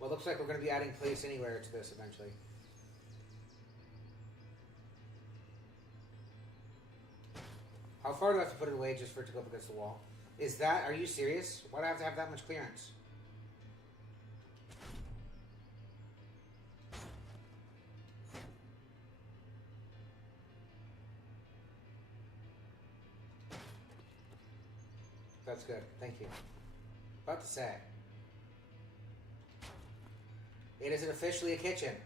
Well, it looks like we're going to be adding place anywhere to this eventually. How far do I have to put it away just for it to go up against the wall? Are you serious? Why do I have to have that much clearance? That's good. Thank you. About to say. It isn't officially a kitchen.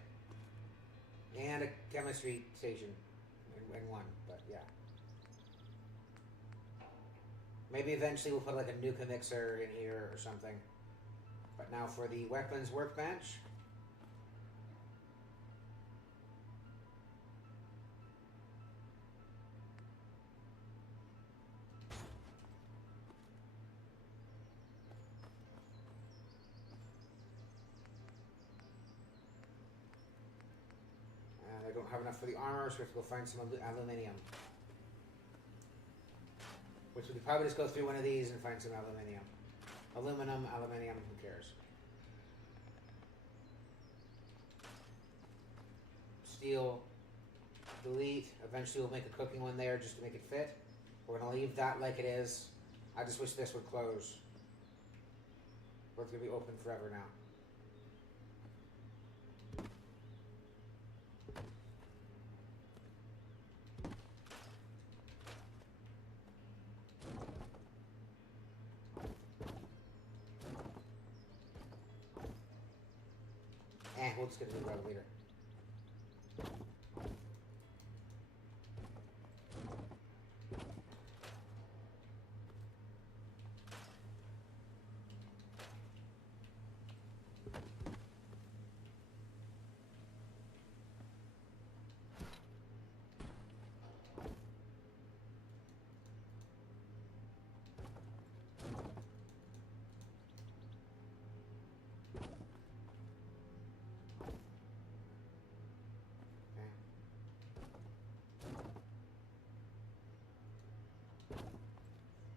And a chemistry station in one, but yeah. Maybe eventually we'll put like a Nuka mixer in here or something. But now for the weapons workbench. And I don't have enough for the armor, so we have to go find some aluminium. Which we could probably just go through one of these and find some aluminium. Aluminium, who cares? Steel, delete. Eventually we'll make a cooking one there just to make it fit. We're going to leave that like it is. I just wish this would close. Or it's going to be open forever now. We'll just get a new elevator.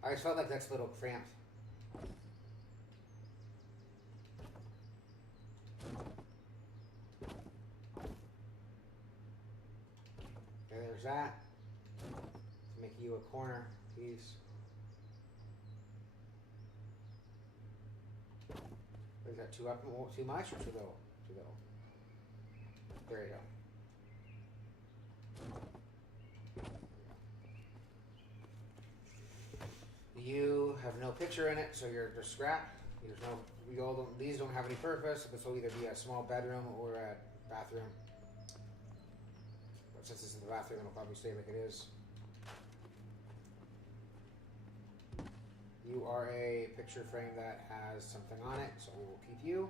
I always felt like that's a little cramped. Okay, there's that. Let's make you a corner piece. Is that too up, too much, or too little? Too little. There you go. You have no picture in it, so you're just scrap. There's no. We all don't. These don't have any purpose. This will either be a small bedroom or a bathroom. But since this is the bathroom, it'll probably stay like it is. You are a picture frame that has something on it, so we will keep you.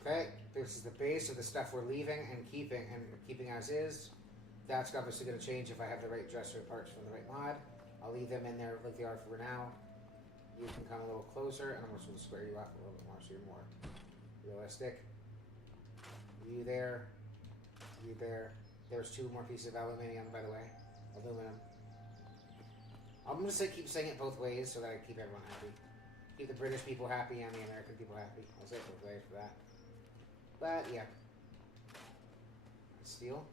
Okay, this is the base of the stuff we're leaving and keeping as is. That's obviously going to change if I have the right dresser parts from the right mod. I'll leave them in there like they are for now. You can come a little closer, and I'm just going to square you off a little bit more so you're more realistic. You there. You there. There's 2 more pieces of aluminum, by the way. Aluminum. I'm going to keep saying it both ways so that I keep everyone happy. Keep the British people happy and the American people happy. I'll say it both ways for that. But, yeah. Steel.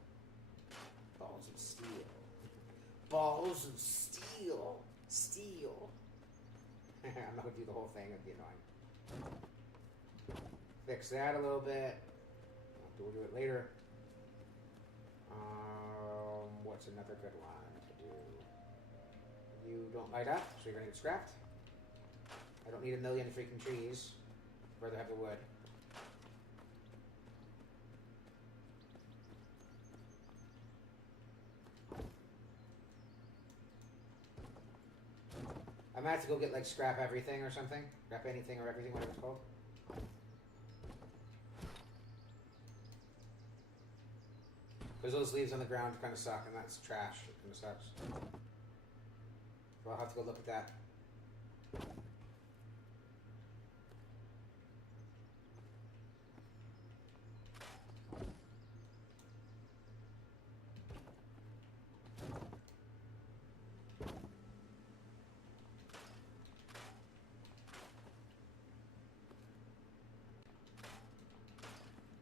Balls of steel. Balls of steel. Steel. I'm not going to do the whole thing. It'd be annoying. Fix that a little bit. We'll do it later. What's another good one to do? You don't light up, so you're going to get scrapped. I don't need a million freaking trees. I'd rather have the wood. I'm gonna have to go get like scrap everything or something. Scrap anything or everything, whatever it's called. Because those leaves on the ground kind of suck, and that's trash. It kind of sucks. So I'll have to go look at that.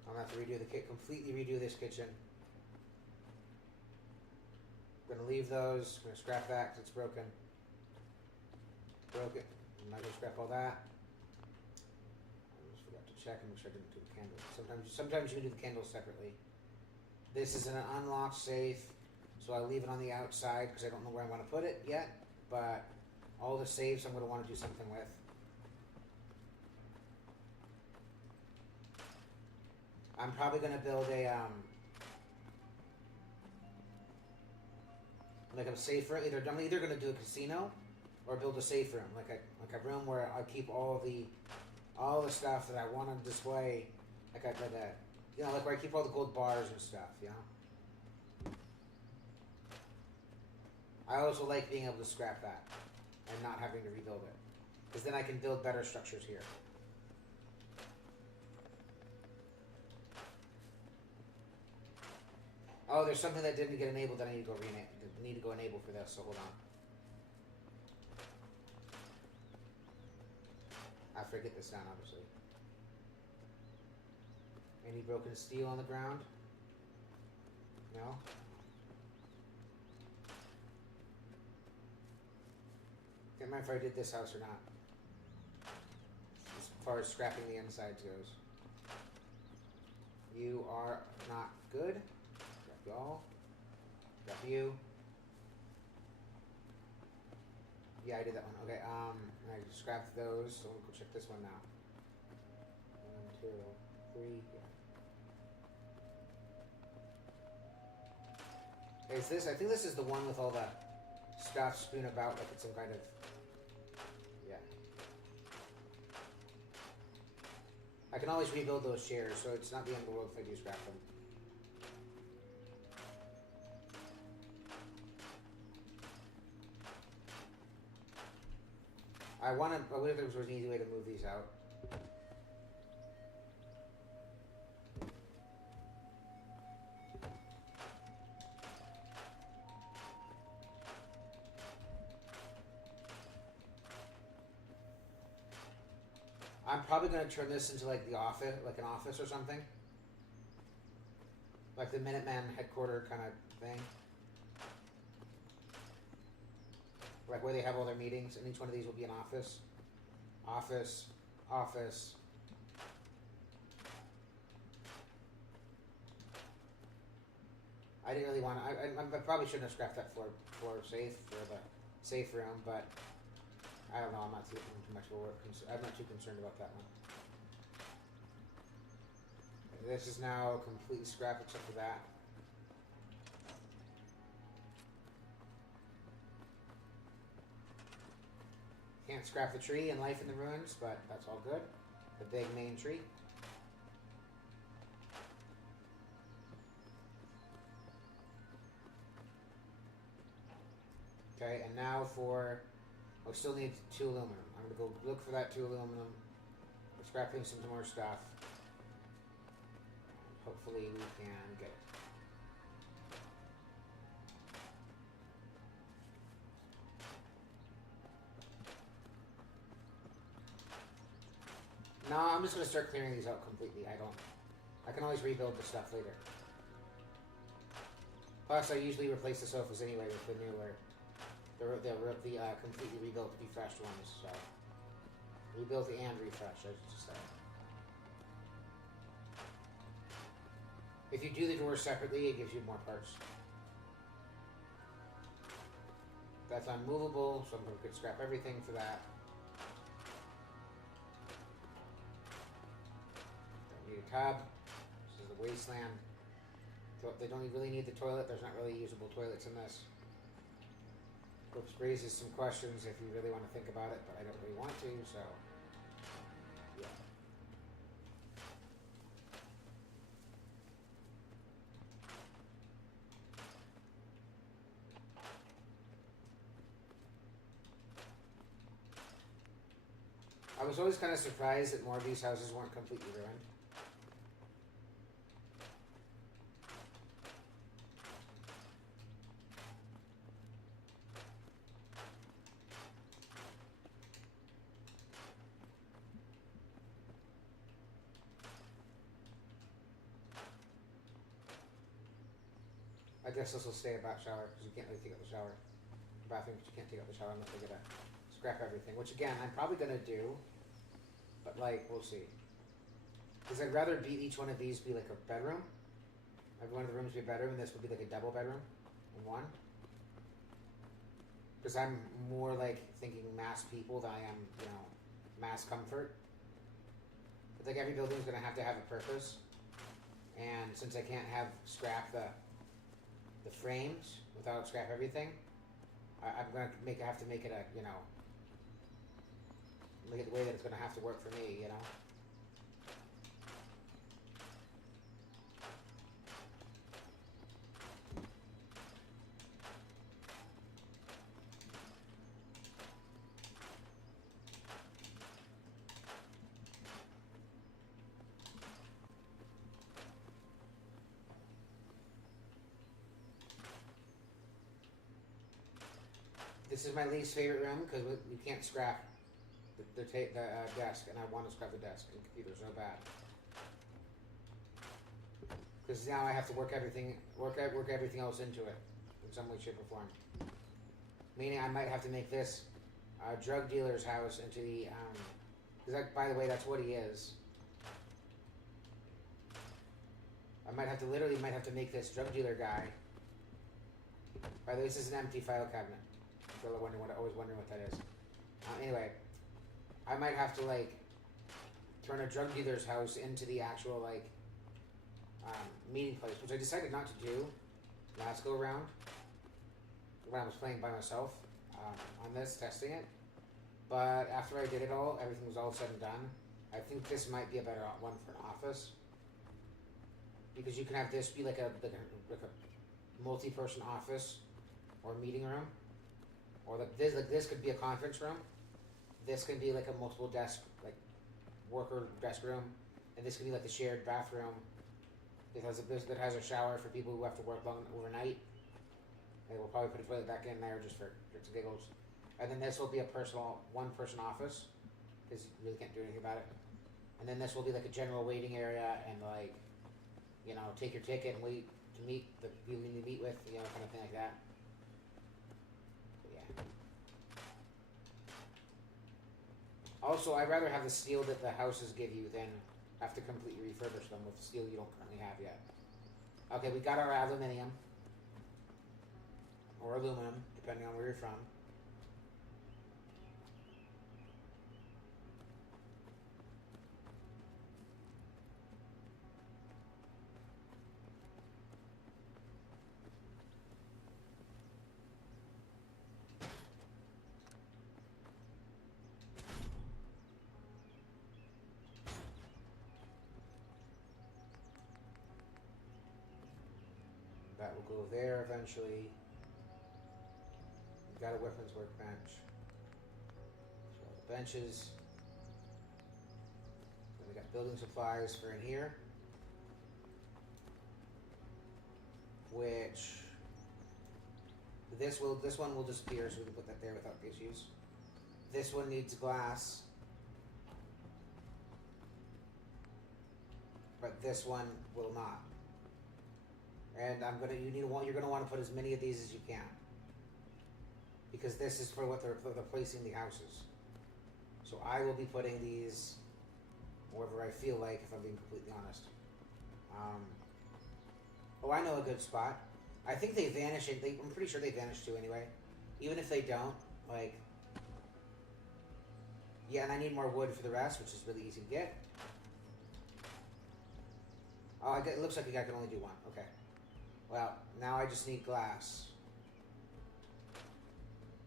I'm gonna have to redo the kit, completely redo this kitchen. I'm gonna leave those. I'm gonna scrap that because it's broken. Broke it. I'm not gonna scrap all that. I just forgot to check and make sure I didn't do the candles. Sometimes you can do the candles separately. This is an unlocked safe, so I leave it on the outside because I don't know where I want to put it yet. But all the safes I'm gonna want to do something with. I'm probably gonna build a like a safe room. I'm either gonna do a casino or build a safe room, like a room where I keep all the stuff that I want to display, like where I keep all the gold bars and stuff. You know. I also like being able to scrap that and not having to rebuild it, because then I can build better structures here. Oh, there's something that didn't get enabled that I need to go enable for this, so hold on. I have to get this down, obviously. Any broken steel on the ground? No? Can't remember if I did this house or not. As far as scrapping the insides goes. You are not good. Y'all. Got you. Yeah, I did that one. Okay, I just scrapped those, so we'll go check this one now. 1, 2, 3, yeah. Is this, I think this is the one with all the stuff strewn about like it's some kind of, yeah. I can always rebuild those chairs, so it's not the end of the world if I do scrap them. I wonder if there was an easy way to move these out. I'm probably going to turn this into like the office, like an office or something. Like the Minuteman headquarter kind of thing. Like where they have all their meetings, and each one of these will be an office. Office, office. I didn't really want to. I probably shouldn't have scrapped that for the safe room, but I don't know. I'm not too much of a work. I'm not too concerned about that one. This is now completely scrapped except for that. Can't scrap the tree and Life in the Ruins, but that's all good. The big main tree. Okay, and now for... we still need 2 aluminum. I'm going to go look for that 2 aluminum. We're scrapping some more stuff. Hopefully we can get it. No, I'm just going to start clearing these out completely. I can always rebuild the stuff later. Plus, I usually replace the sofas anyway with the newer, the completely rebuilt, refreshed ones. So, rebuilt and refreshed, I should just say. If you do the doors separately, it gives you more parts. That's unmovable, so I'm going to scrap everything for that. Don't need a tub. This is the wasteland. They don't really need the toilet. There's not really usable toilets in this. Which raises some questions if you really want to think about it, but I don't really want to, so... yeah. I was always kind of surprised that more of these houses weren't completely ruined. I guess this will stay a bath shower because you can't really take out the shower. Bathroom, because you can't take out the shower unless they get a scrap everything. Which again, I'm probably gonna do, but like we'll see. Because I'd rather be each one of these be like a bedroom. Every one of the rooms be a bedroom, and this would be like a double bedroom in one. Because I'm more like thinking mass people than I am, you know, mass comfort. But like every building's gonna have to have a purpose, and since I can't have scrap the frames without scrap everything, I'm gonna have to make it a, you know, make it the way that it's gonna have to work for me, you know. This is my least favorite room because you can't scrap the desk, and I want to scrap the desk and computer so bad. Because now I have to work everything else into it in some way, shape, or form. Meaning I might have to make this drug dealer's house into the because by the way, that's what he is. I might have to make this drug dealer guy. By the way, this is an empty file cabinet. People are always wondering what that is. Anyway, I might have to like turn a drug dealer's house into the actual like meeting place, which I decided not to do last go around when I was playing by myself on this, testing it. But after I did it all, everything was all said and done. I think this might be a better one for an office because you can have this be like a multi-person office or meeting room. Or this could be a conference room. this can be like a multiple desk, like worker desk room, and this can be like the shared bathroom. That has a shower for people who have to work long overnight. And we'll probably put a toilet back in there just for shits and giggles. And then this will be a one-person office, because you really can't do anything about it. And then this will be like a general waiting area and like, you know, take your ticket and wait to meet the people you need to meet with, you know, kind of thing like that. But yeah. Also, I'd rather have the steel that the houses give you than have to completely refurbish them with steel you don't currently have yet. Okay, we got our aluminium. Or aluminum, depending on where you're from. That will go there eventually. We've got a weapons workbench. So the benches. Then we got building supplies for in here. Which this one will disappear, so we can put that there without issues. This one needs glass. But this one will not. And you're gonna want to put as many of these as you can, because this is for what they're placing the houses. So I will be putting these wherever I feel like, if I'm being completely honest. Oh, I know a good spot. I think they vanish. I'm pretty sure they vanish too anyway. Even if they don't, like, yeah. And I need more wood for the rest, which is really easy to get. Oh, it looks like I can only do one. Okay. Well, now I just need glass,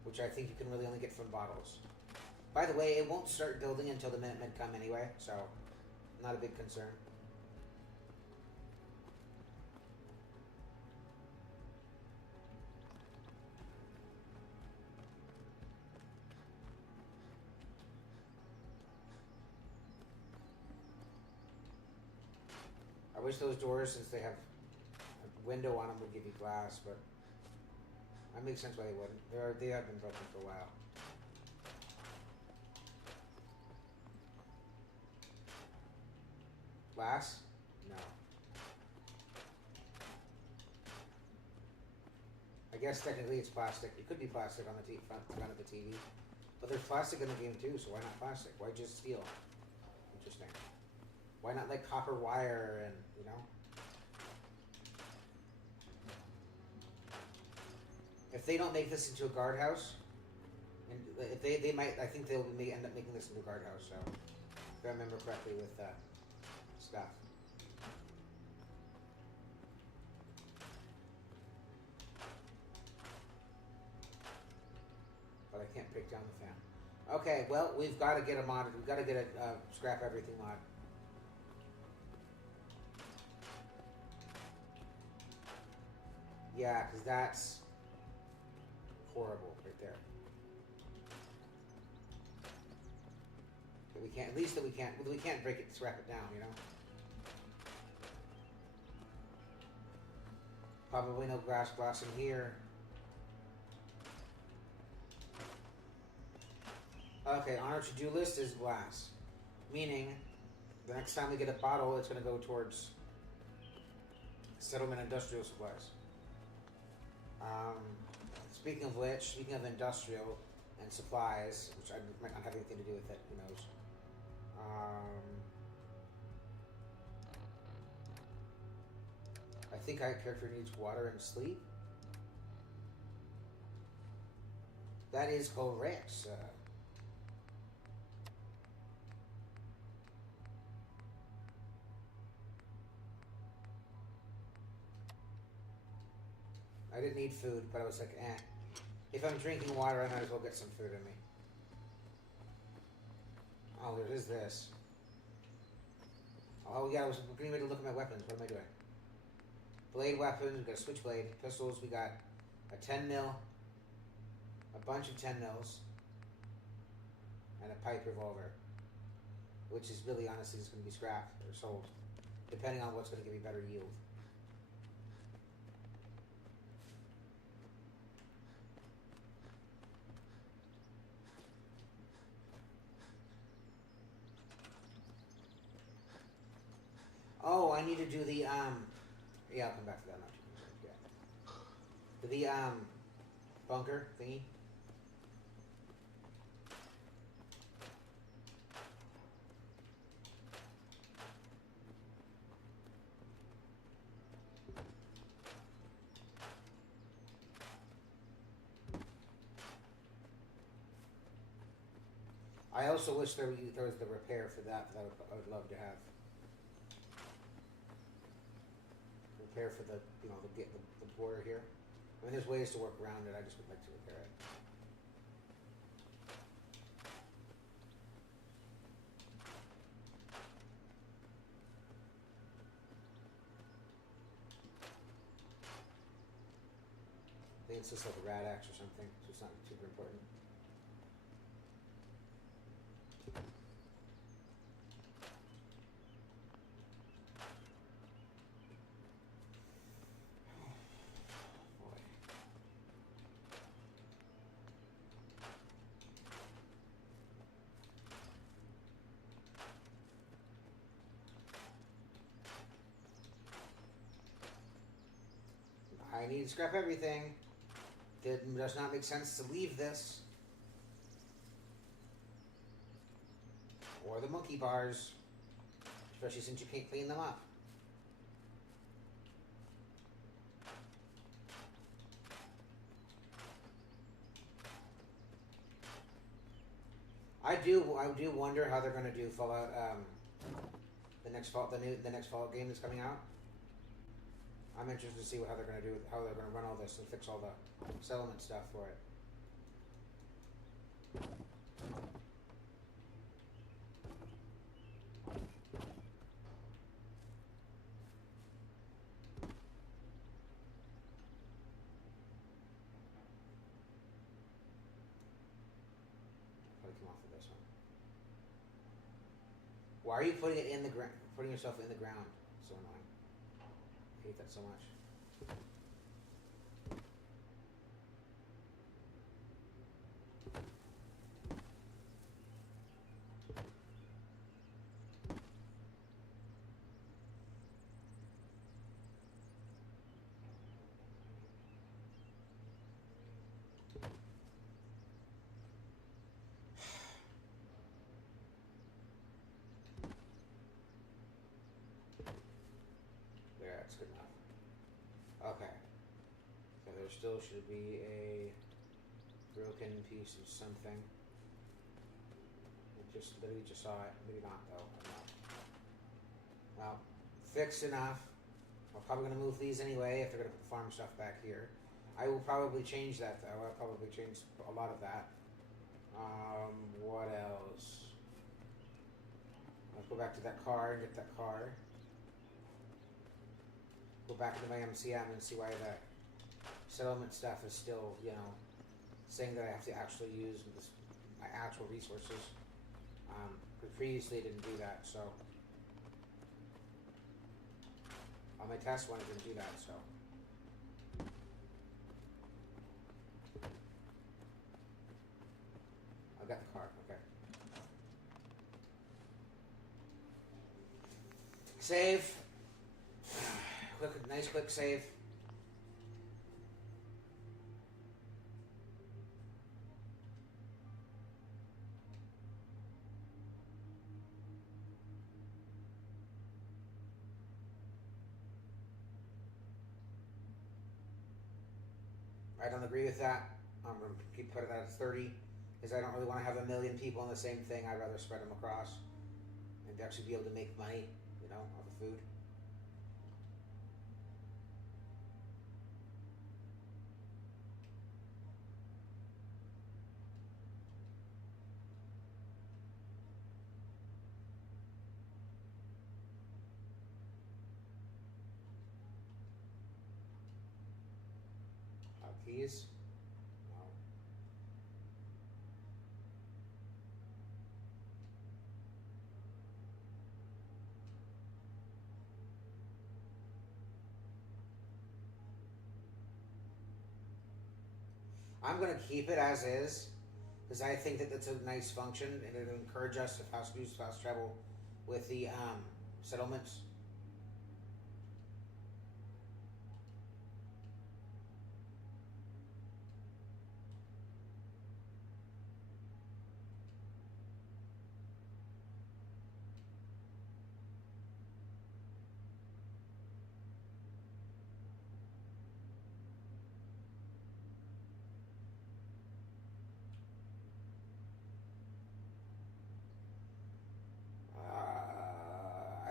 which I think you can really only get from bottles. By the way, it won't start building until the Minutemen come anyway, so not a big concern. I wish those doors, since they have a window on them, would give you glass, but that makes sense why they wouldn't. They have been broken for a while. Glass? No. I guess technically it's plastic. It could be plastic on the front of the TV. But there's plastic in the game too, so why not plastic? Why just steel? Interesting. Why not like copper wire and, you know? If they don't make this into a guardhouse, and if they might, I think they'll end up making this into a guardhouse. So, if I remember correctly with stuff. But I can't break down the fan. Okay, well, we've got to get a mod. We've got to get a scrap everything mod. Yeah, because that's horrible right there. But we can't. At least that we can't. We can't break it, scrap it down. You know. Probably no glass in here. Okay, on our to-do list is glass, meaning the next time we get a bottle, it's going to go towards settlement industrial supplies. Speaking of which, speaking of industrial and supplies, which might not have anything to do with it, who knows? I think our character needs water and sleep. That is correct, sir. I didn't need food, but I was like, eh. If I'm drinking water, I might as well get some food in me. Oh, there is this. Oh, yeah, I was getting ready to look at my weapons. What am I doing? Blade weapons, we got a switchblade. Pistols, we got a 10 mil. A bunch of 10 mils. and a pipe revolver, which is really honestly just going to be scrapped or sold, depending on what's going to give me better yield. Oh, I need to do the yeah, I'll come back to that. I'm not too concerned yet. The bunker thingy. I also wish there was the repair for that. That I would love to have. Repair for the the border here. I mean, there's ways to work around it. I just would like to repair it. I think it's just like a rad axe or something, so it's not super important. Boy. I need to scrap everything. It does not make sense to leave this. Or the monkey bars. Especially since you can't clean them up. I do wonder how they're gonna do Fallout the next Fallout game that's coming out. I'm interested to see how they're gonna do it, how they're gonna run all this and fix all the settlement stuff for it. Probably come off of this one. Why are you putting it in the ground? Putting yourself in the ground? So annoying. I hate that so much. There, that's good enough. Okay. So there still should be a broken piece of something. I just literally just saw it. Maybe not though. I don't know. Well, fixed enough. I'm probably gonna move these anyway if they're gonna put the farm stuff back here. I will probably change that though. I'll probably change a lot of that. What else? Let's go back to that car and get that car. Go back into my MCM and see why the settlement stuff is still, saying that I have to actually use my actual resources. But previously it didn't do that, so. On my test one it didn't do that, so. I got the car, okay. Save. Nice quick save. I don't agree with that. I'm going to keep putting that at 30 because I don't really want to have a million people on the same thing. I'd rather spread them across and actually be able to make money, off of food. Keys? No. I'm gonna keep it as is because I think that that's a nice function and it'll encourage us to use fast travel with the settlements.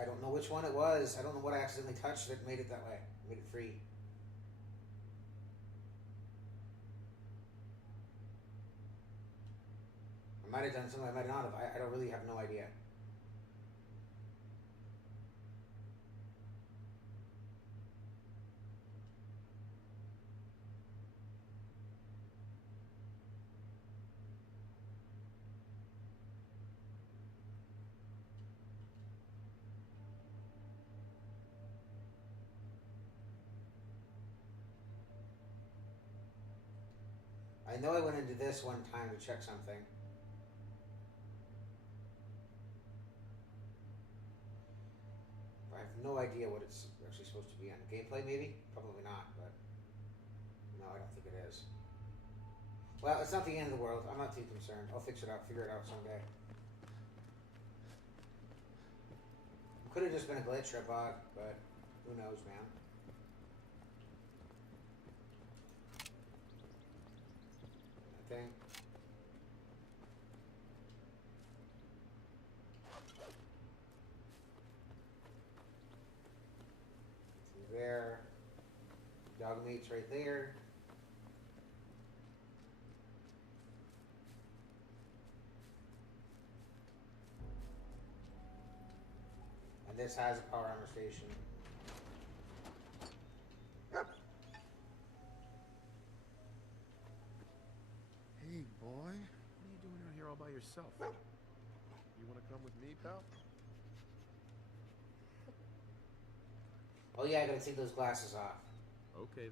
I don't know which one it was. I don't know what I accidentally touched that made it that way. Made it free. I might have done something I might not have. I don't really have no idea. I know I went into this one time to check something. I have no idea what it's actually supposed to be on. Gameplay, maybe? Probably not, but no, I don't think it is. Well, it's not the end of the world. I'm not too concerned. I'll fix it out, figure it out someday. Could have just been a glitch or a bug, but who knows, man. Thing. There. Dog meat's right there. And this has a power armor station. Hey, boy. What are you doing out here all by yourself? You want to come with me, pal? Oh yeah, I gotta take those glasses off. Okay.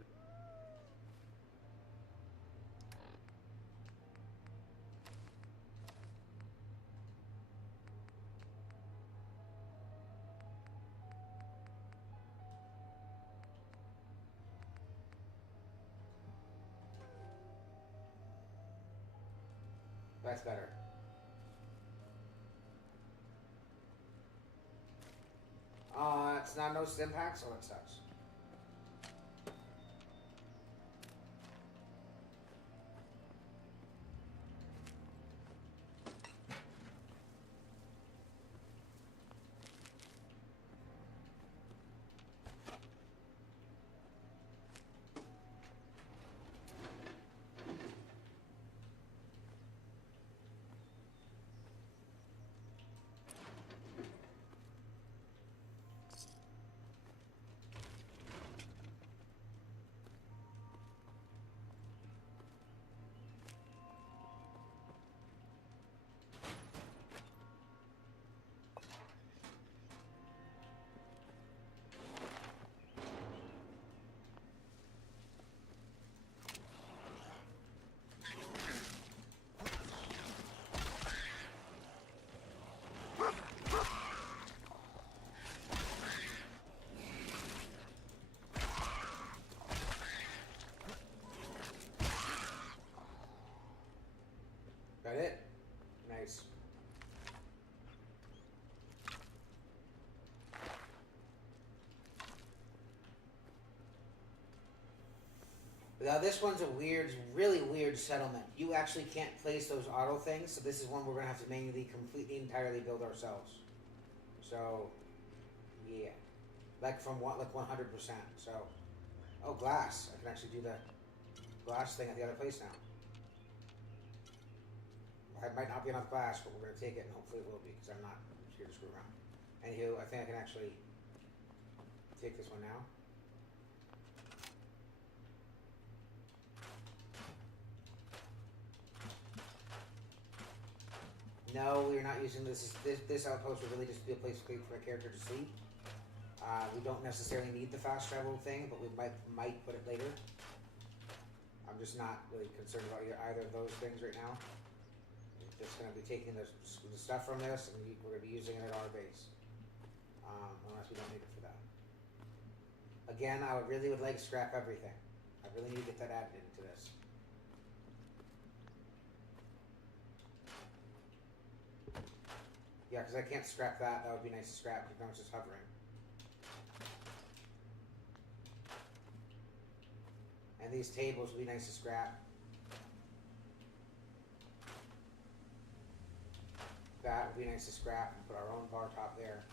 That's better. It's not no stim packs, so that sucks. Got it? Nice. Now this one's a weird, really weird settlement. You actually can't place those auto things, so this is one we're gonna have to manually, completely, entirely build ourselves. So, yeah, like from what, like 100%. So, oh, glass. I can actually do the glass thing at the other place now. It might not be enough glass, but we're gonna take it, and hopefully it will be, because I'm not here to screw around. Anywho, I think I can actually take this one now. No, we're not using this. This outpost would really just be a place for my character to sleep. We don't necessarily need the fast travel thing, but we might put it later. I'm just not really concerned about either of those things right now. We're just going to be taking the stuff from this, and we're going to be using it at our base. Unless we don't need it for that. Again, I really would like to scrap everything. I really need to get that added into this. Yeah, because I can't scrap that. That would be nice to scrap because now it's just hovering. And these tables would be nice to scrap. That would be nice to scrap and put our own bar top there.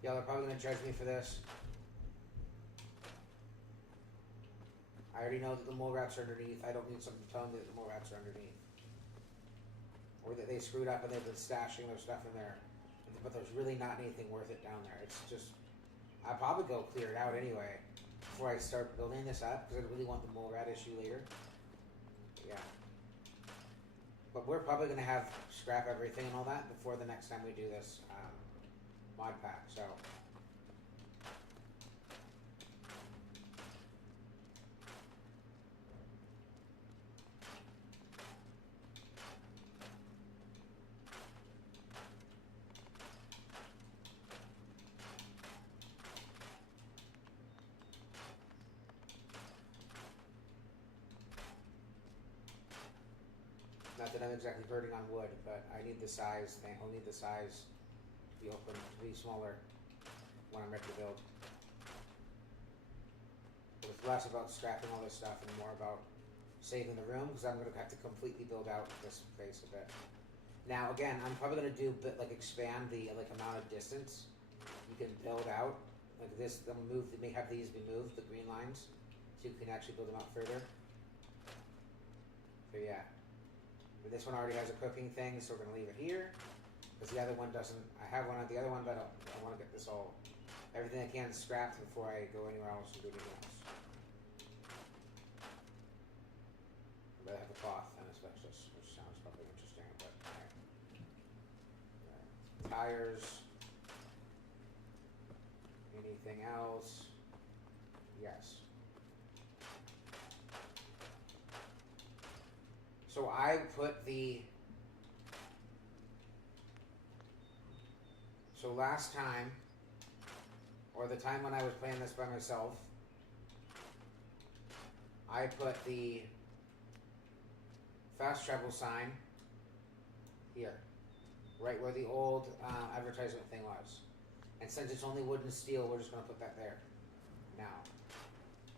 Yeah, they're probably going to judge me for this. I already know that the mole rats are underneath. I don't need something to tell me that the mole rats are underneath. Or that they screwed up and they've been stashing their stuff in there. But there's really not anything worth it down there. It's just... I'll probably go clear it out anyway before I start building this up because I really want the mole rat issue later. Yeah. But we're probably going to have scrap everything and all that before the next time we do this mod pack, so... Not that I'm exactly birding on wood, but I need the size thing. I'll need the size to be open, to be smaller when I'm ready to build. But it's less about scrapping all this stuff and more about saving the room because I'm going to have to completely build out this place a bit. Now, again, I'm probably going to do expand the amount of distance you can build out. Like this, I'm move. May have these be moved, the green lines, so you can actually build them out further. So yeah. But this one already has a cooking thing, so we're going to leave it here. Because the other one doesn't... I have one on the other one, but I want to get this all... Everything I can scrapped before I go anywhere else and do anything else. But I have a cloth and asbestos, which sounds probably interesting, but... Alright. Tires. Anything else? Yes. So I put the... So last time, or the time when I was playing this by myself, I put the fast travel sign here, right where the old advertisement thing was. And since it's only wood and steel, we're just going to put that there now.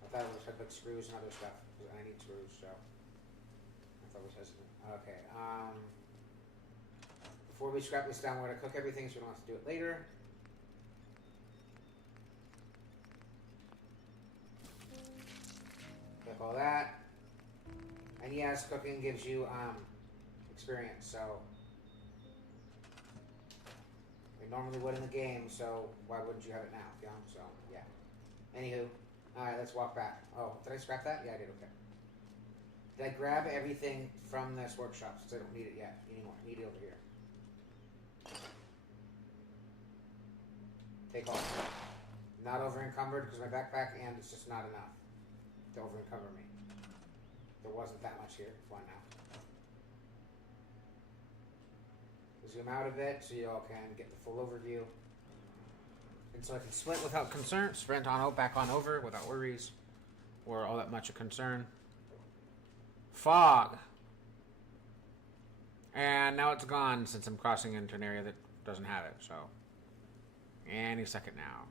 I thought it was had like screws and other stuff, because I need screws, so I thought it was hesitant. Okay, before we scrap this down, we're going to cook everything so we don't have to do it later. Cook all that. And yes, cooking gives you experience, so... We normally would in the game, so why wouldn't you have it now? Yeah, so, yeah. Anywho, alright, let's walk back. Oh, did I scrap that? Yeah, I did, okay. Did I grab everything from this workshop since I don't need it yet anymore? I need it over here. Take off. Not over encumbered because my backpack and it's just not enough to over encumber me. There wasn't that much here. One now. Zoom out a bit so you all can get the full overview. And so I can sprint without concern, sprint on out, back on over without worries or all that much of concern. Fog. And now it's gone since I'm crossing into an area that doesn't have it, so any second now.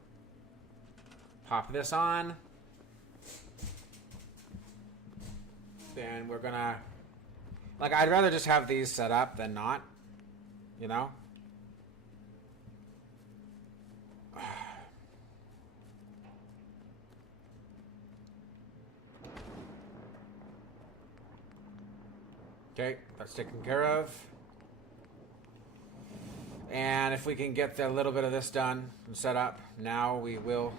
Pop this on. Then we're gonna... Like, I'd rather just have these set up than not. You know? Okay, that's taken care of. And if we can get a little bit of this done and set up, now we will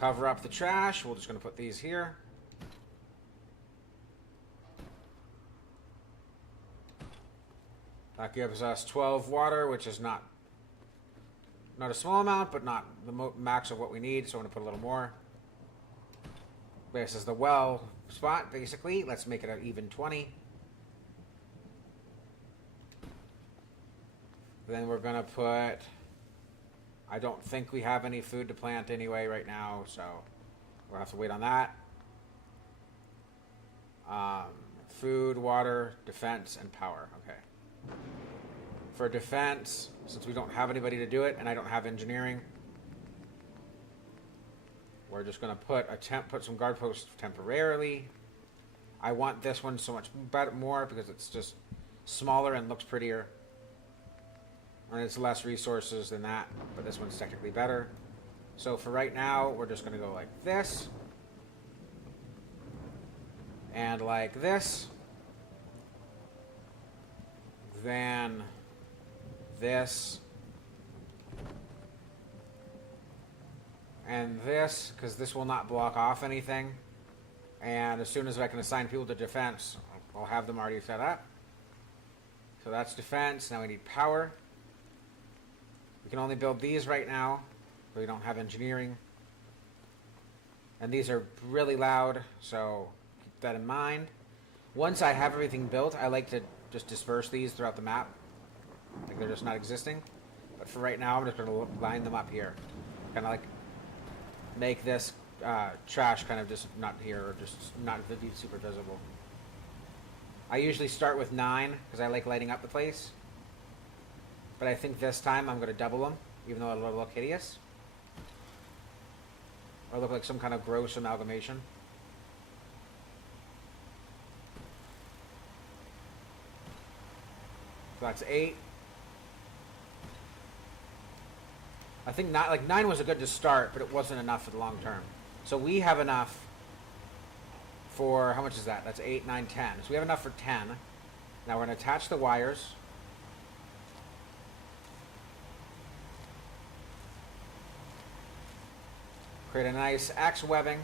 cover up the trash. We're just going to put these here. That gives us 12 water, which is not a small amount, but not the max of what we need, so I'm going to put a little more. This is the well spot, basically. Let's make it an even 20. Then we're going to put... I don't think we have any food to plant anyway right now, so we'll have to wait on that. Food, water, defense, and power. Okay. For defense, since we don't have anybody to do it, and I don't have engineering, we're just going to put some guard posts temporarily. I want this one so much more because it's just smaller and looks prettier. And it's less resources than that, but this one's technically better. So for right now, we're just going to go like this. And like this. Then this. And this, because this will not block off anything. And as soon as I can assign people to defense, I'll have them already set up. So that's defense. Now we need power. We can only build these right now. We don't have engineering. And these are really loud, so keep that in mind. Once I have everything built, I like to just disperse these throughout the map. Like they're just not existing. But for right now, I'm just going to line them up here. Kind of like make this trash kind of just not here, or just not super visible. I usually start with 9 because I like lighting up the place. But I think this time I'm going to double them, even though it'll look hideous. Or look like some kind of gross amalgamation. So that's 8. I think 9 was a good to start, but it wasn't enough for the long term. So we have enough for, how much is that? That's 8, 9, 10. So we have enough for 10. Now we're going to attach the wires. Create a nice X webbing.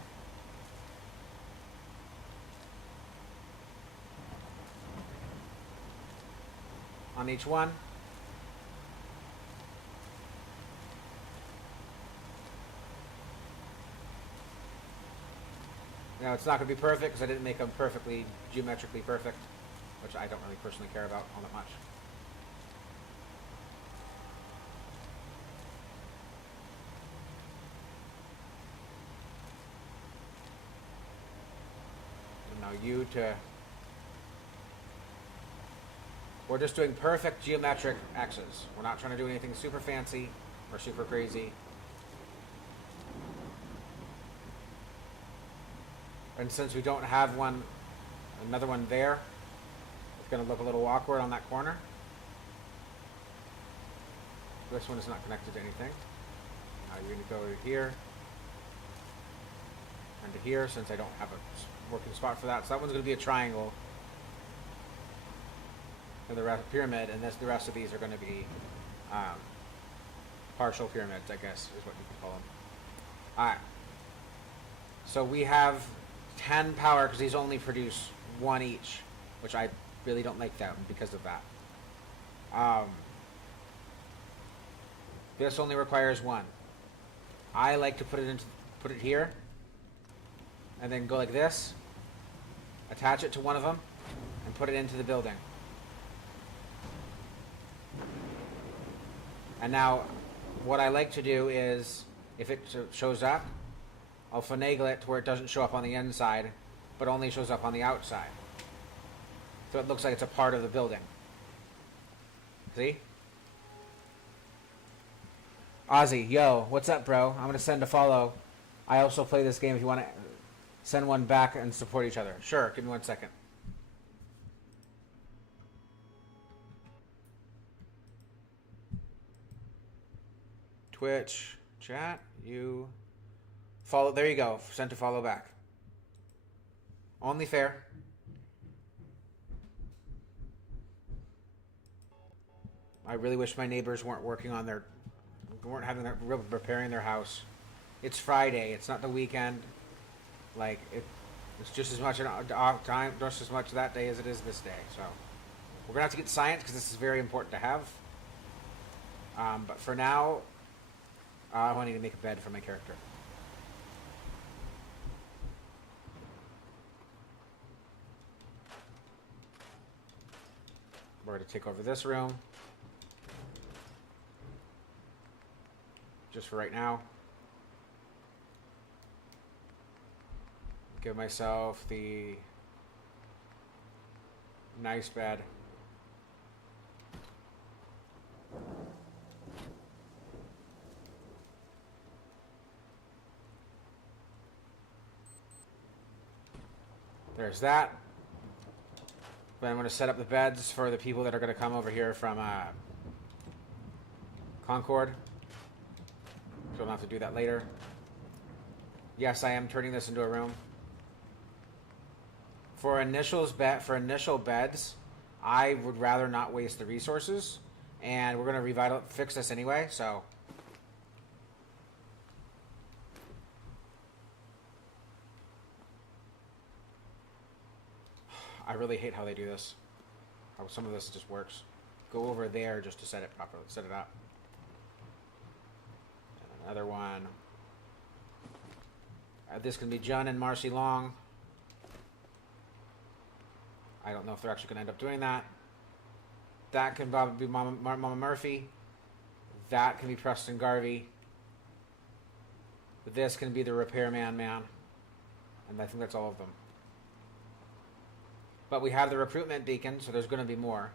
On each one. Now it's not going to be perfect because I didn't make them perfectly geometrically perfect, which I don't really personally care about all that much. We're just doing perfect geometric X's. We're not trying to do anything super fancy or super crazy. And since we don't have another one there, it's going to look a little awkward on that corner. This one is not connected to anything. Now you're going to go over here and to here, since I don't have a working spot for that. So that one's going to be a triangle. And the rest pyramid, and the rest of these are going to be partial pyramids, I guess, is what you can call them. Alright. So we have 10 power, because these only produce 1 each, which I really don't like them because of that. This only requires 1. I like to put it here, and then go like this, attach it to one of them, and put it into the building. And now, what I like to do is, if it shows up, I'll finagle it to where it doesn't show up on the inside, but only shows up on the outside. So it looks like it's a part of the building. See? Ozzy, yo, what's up, bro? I'm going to send a follow. I also play this game if you want to send one back and support each other. Sure, give me 1 second. Twitch, chat, you follow. There you go. Sent to follow back. Only fair. I really wish my neighbors weren't repairing their house. It's Friday. It's not the weekend. Like it's just as much an off time, just as much that day as it is this day. So we're gonna have to get science because this is very important to have. But for now, I need to make a bed for my character. We're gonna take over this room. Just for right now. Give myself the nice bed. There's that. Then I'm going to set up the beds for the people that are going to come over here from Concord. So I'll have to do that later. Yes, I am turning this into a room. For initial beds, I would rather not waste the resources, and we're gonna fix this anyway. So, I really hate how they do this. How some of this just works. Go over there just to set it properly, set it up. And another one. This can be John and Marcy Long. I don't know if they're actually going to end up doing that. That can probably be Mama Murphy. That can be Preston Garvey. This can be the Repairman Man. And I think that's all of them. But we have the recruitment beacon, so there's going to be more.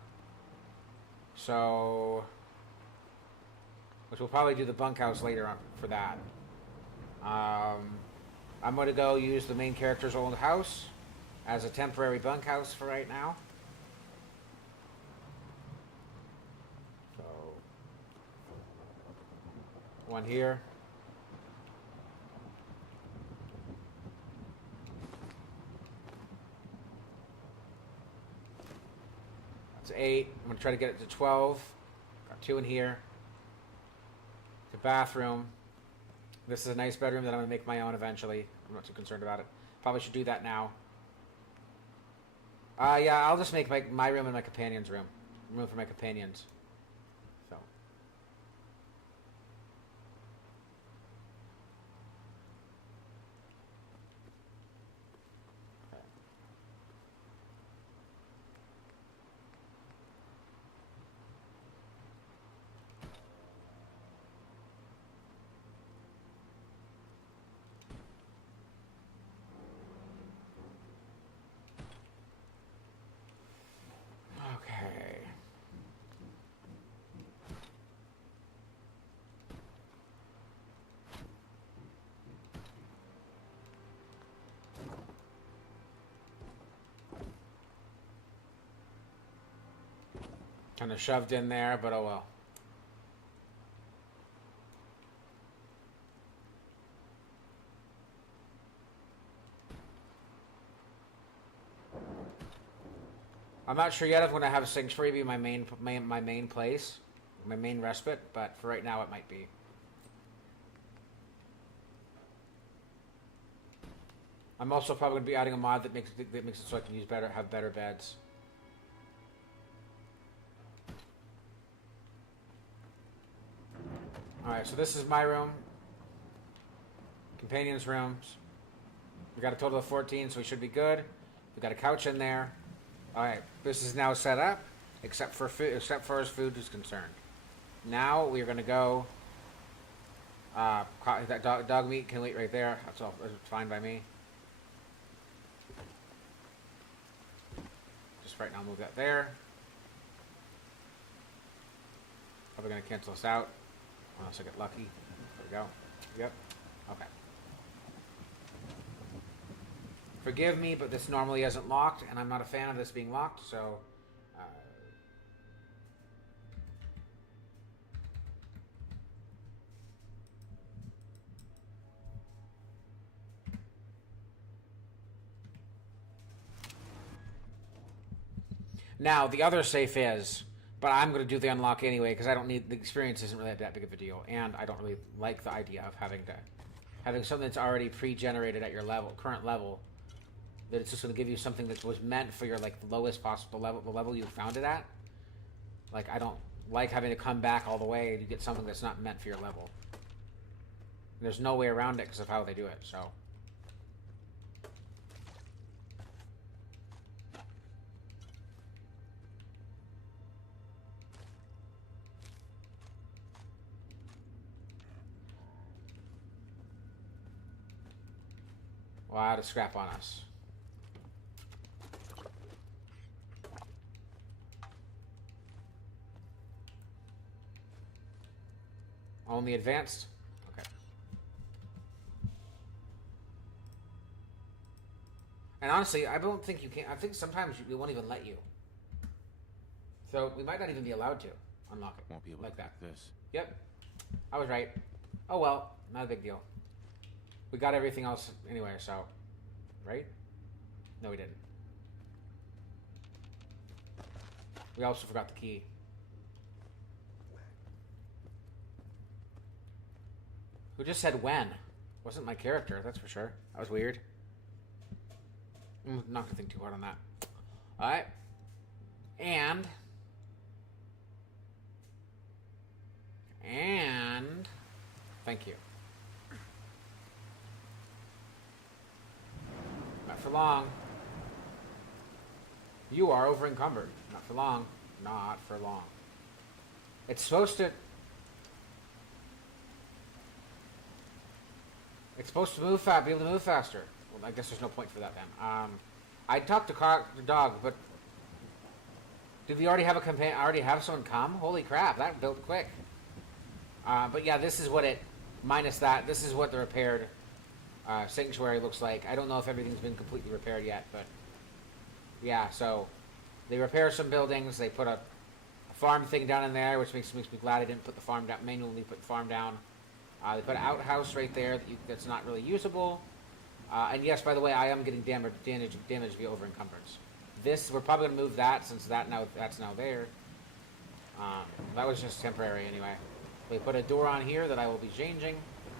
So, which we'll probably do the bunkhouse later on for that. I'm going to go use the main character's old house as a temporary bunkhouse for right now. So, one here. That's 8. I'm going to try to get it to 12. Got 2 in here. The bathroom. This is a nice bedroom that I'm going to make my own eventually. I'm not too concerned about it. Probably should do that now. Yeah, I'll just make my room and my companion's room. Room for my companions. So. Okay. Kind of shoved in there, but oh well. I'm not sure yet if I'm going to have Sanctuary be my main place, my main respite, but for right now it might be. I'm also probably going to be adding a mod that makes it so I can have better beds. Alright, so this is my room. Companion's rooms. We got a total of 14, so we should be good. We got a couch in there. Alright, this is now set up, except for as food is concerned. Now we are going to go. That dog meat can wait right there. That's all. That's fine by me. Just right now, move that there. Probably going to cancel this out, unless I get lucky. There we go. Yep. Okay. Forgive me, but this normally isn't locked, and I'm not a fan of this being locked, so... Now, the other safe is, but I'm going to do the unlock anyway because I don't need, the experience isn't really that big of a deal, and I don't really like the idea of having something that's already pre-generated at your level, current level, that it's just going to give you something that was meant for your, like, the lowest possible level, the level you found it at. Like, I don't like having to come back all the way to get something that's not meant for your level. There's no way around it because of how they do it, so. Well, I had a scrap on us. Only advanced? Okay. And honestly, I don't think you can. I think sometimes it won't even let you. So we might not even be allowed to unlock it. Won't be able like to that. pick this. Yep. I was right. Oh well, not a big deal. We got everything else anyway, so. Right? No, we didn't. We also forgot the key. Who just said when? Wasn't my character, that's for sure. That was weird. I'm not gonna think too hard on that. Alright. And thank you. Not for long. You are over encumbered. Not for long. Not for long. It's supposed to move fast, be able to move faster. Well, I guess there's no point for that then. I talked to the dog, but did we already have a companion? Already have someone come? Holy crap, that built quick. But yeah, this is what it, minus that, this is what the repaired sanctuary looks like. I don't know if everything's been completely repaired yet, but yeah, so they repair some buildings. They put a farm thing down in there, which makes me glad I didn't put the farm down, manually put the farm down. They put an outhouse right there that's not really usable. And yes, by the way, I am getting damage via over encumbrance. This, we're probably going to move that since that's now there. That was just temporary anyway. They put a door on here that I will be changing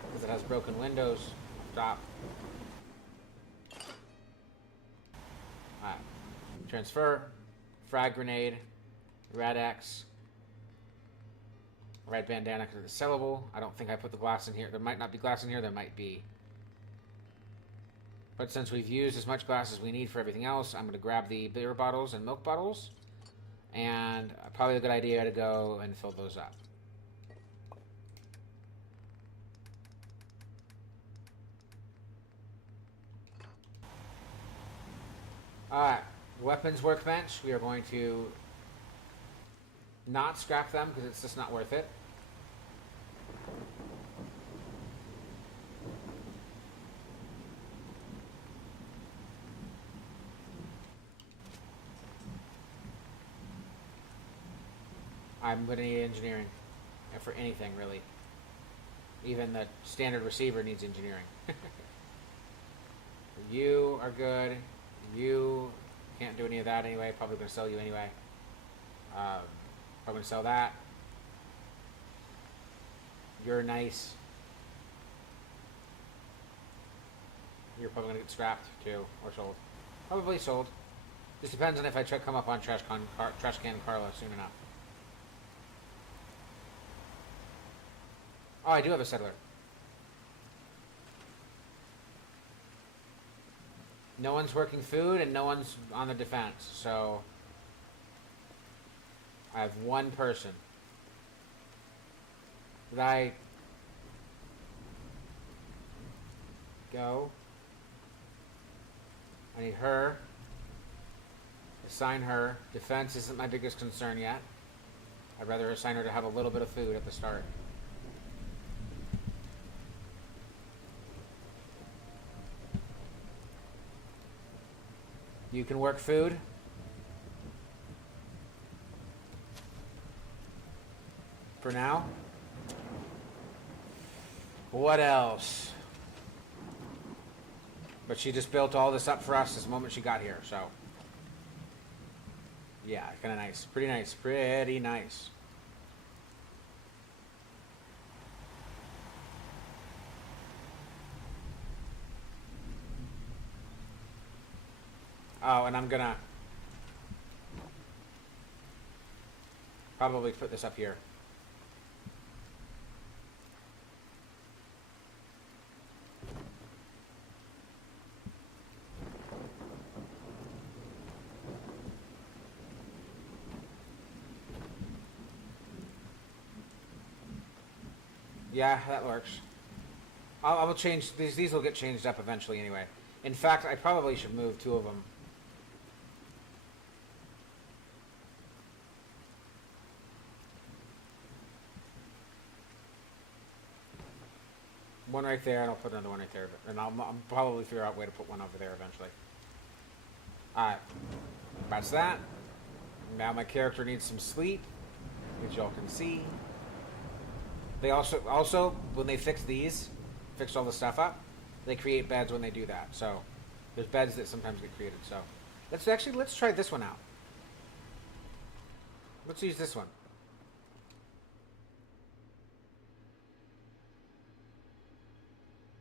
because it has broken windows up top. Alright. Transfer, frag grenade, red X, red bandana because it's sellable. I don't think I put the glass in here. There might not be glass in here, there might be. But since we've used as much glass as we need for everything else, I'm going to grab the beer bottles and milk bottles. And probably a good idea to go and fill those up. Alright, weapons workbench. We are going to not scrap them because it's just not worth it. I'm going to need engineering for anything, really. Even the standard receiver needs engineering. You are good. You can't do any of that anyway. Probably going to sell you anyway. Probably going to sell that. You're nice. You're probably going to get scrapped too, or sold. Probably sold. Just depends on if I come up on Trash Can Carla soon enough. Oh, I do have a settler. No one's working food and no one's on the defense, so I have one person. Did I go? I need her. Assign her. Defense isn't my biggest concern yet. I'd rather assign her to have a little bit of food at the start. You can work food. For now. What else? But she just built all this up for us this moment she got here, so. Yeah, kind of nice. Pretty nice. Pretty nice. Oh, and I'm gonna probably put this up here. Yeah, that works. I will change these. These will get changed up eventually anyway. In fact, I probably should move 2 of them. One right there, and I'll put another one right there. And I'll probably figure out a way to put one over there eventually. Alright. That's that. Now my character needs some sleep, which y'all can see. They also when they fix all the stuff up, they create beds when they do that. So there's beds that sometimes get created. So let's try this one out. Let's use this one.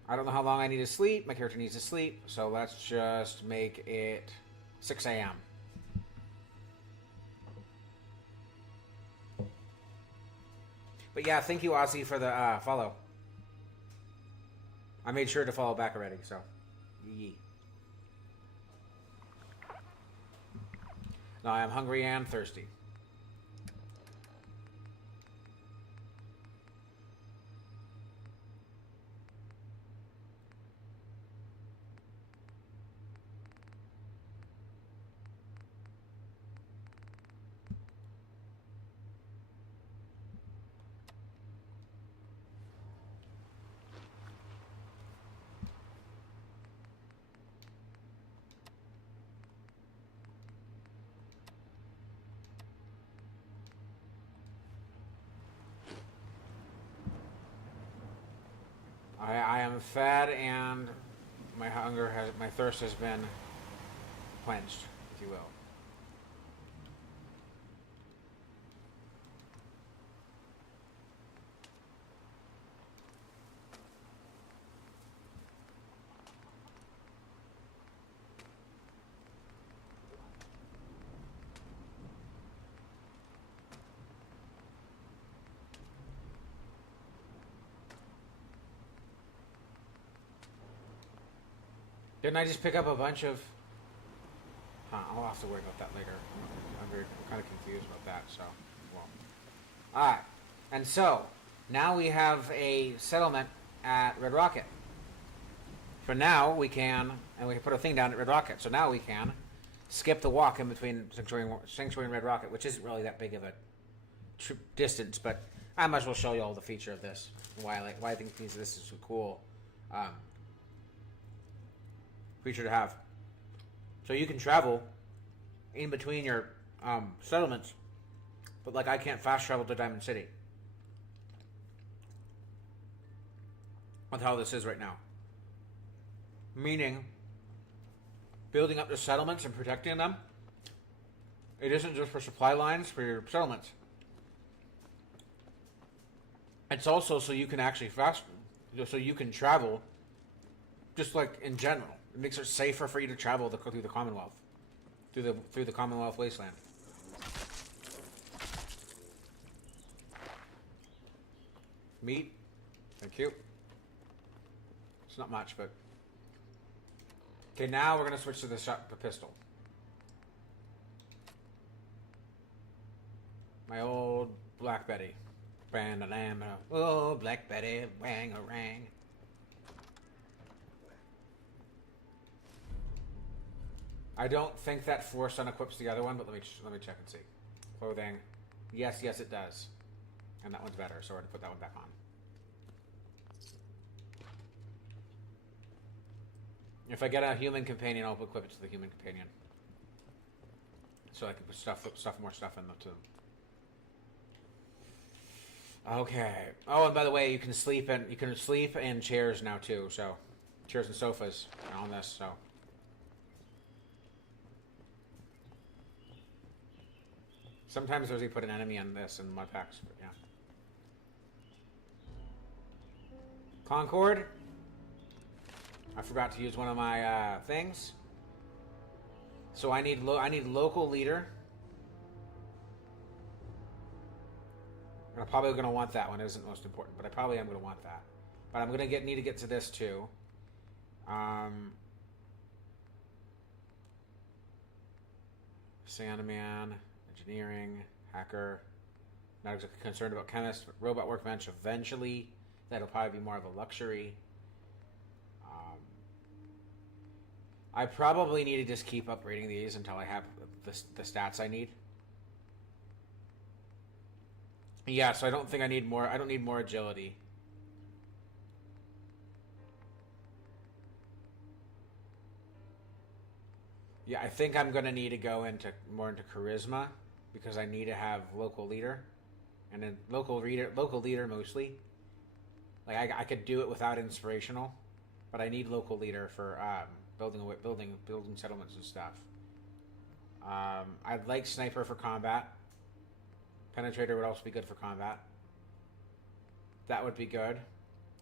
I don't know how long I need to sleep. My character needs to sleep, so let's just make it 6 a.m. But yeah, thank you, Ozzy, for the follow. I made sure to follow back already, so. Yee. No, I am hungry and thirsty. I am fed and my thirst has been quenched, if you will. Didn't I just pick up a bunch of... I'll have to worry about that later. I'm kind of confused about that, so... Well. Alright. And so, now we have a settlement at Red Rocket. For now, we can... And we can put a thing down at Red Rocket. So now we can skip the walk in between Sanctuary and Red Rocket, which isn't really that big of a distance, but I might as well show you all the feature of this. Why I think this is so cool. Feature to have. So you can travel in between your settlements, but like I can't fast travel to Diamond City with how this is right now. Meaning, building up the settlements and protecting them, it isn't just for supply lines for your settlements. It's also so you can actually so you can travel just like in general. It makes it safer for you to travel through the Commonwealth, through the Commonwealth wasteland. Meat, thank you. It's not much, but okay. Now we're gonna switch to the pistol. My old Black Betty, oh Black Betty, wang-a-rang. I don't think that force unequips the other one, but let me check and see. Clothing, yes, it does, and that one's better. So we're gonna put that one back on. If I get a human companion, I'll equip it to the human companion, so I can put more stuff in too. Okay. Oh, and by the way, you can sleep in chairs now too. So, chairs and sofas on this. So. Sometimes Rosie put an enemy on this in mud packs, but yeah. Concord. I forgot to use one of my things. So I need local leader. I'm probably going to want that one. It isn't most important, but I probably am going to want that. But I'm going to need to get to this too. Sandman, engineering, hacker. Not exactly concerned about chemist, but robot workbench eventually. That'll probably be more of a luxury. I probably need to just keep upgrading these until I have the stats I need. Yeah, so I don't think I need more. I don't need more agility. Yeah, I think I'm gonna need to go into more into charisma because I need to have local leader, and then local leader mostly. Like I could do it without inspirational, but I need local leader for building settlements and stuff. I'd like sniper for combat. Penetrator would also be good for combat. That would be good.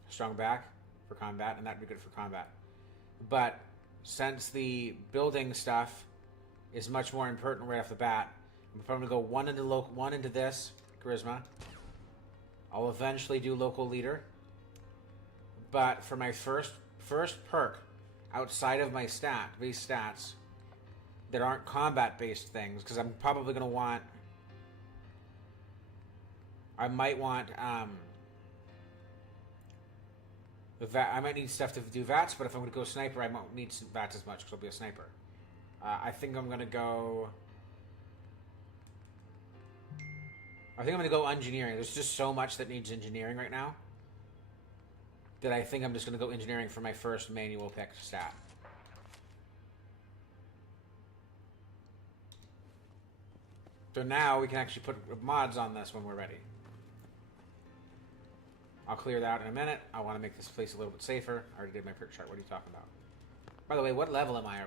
Strong back for combat, and that'd be good for combat. But since the building stuff is much more important right off the bat, I'm probably gonna go one into this charisma. I'll eventually do local leader. But for my first perk, outside of my base stats, that aren't combat based things, because I'm probably gonna want. I might want I might need stuff to do VATS, but if I'm going to go sniper, I won't need VATS as much because I'll be a sniper. I think I'm going to go engineering. There's just so much that needs engineering right now that I think I'm just going to go engineering for my first manual pick stat. So now we can actually put mods on this when we're ready. I'll clear that out in a minute. I want to make this place a little bit safer. I already did my perk chart. What are you talking about? By the way, what level am I?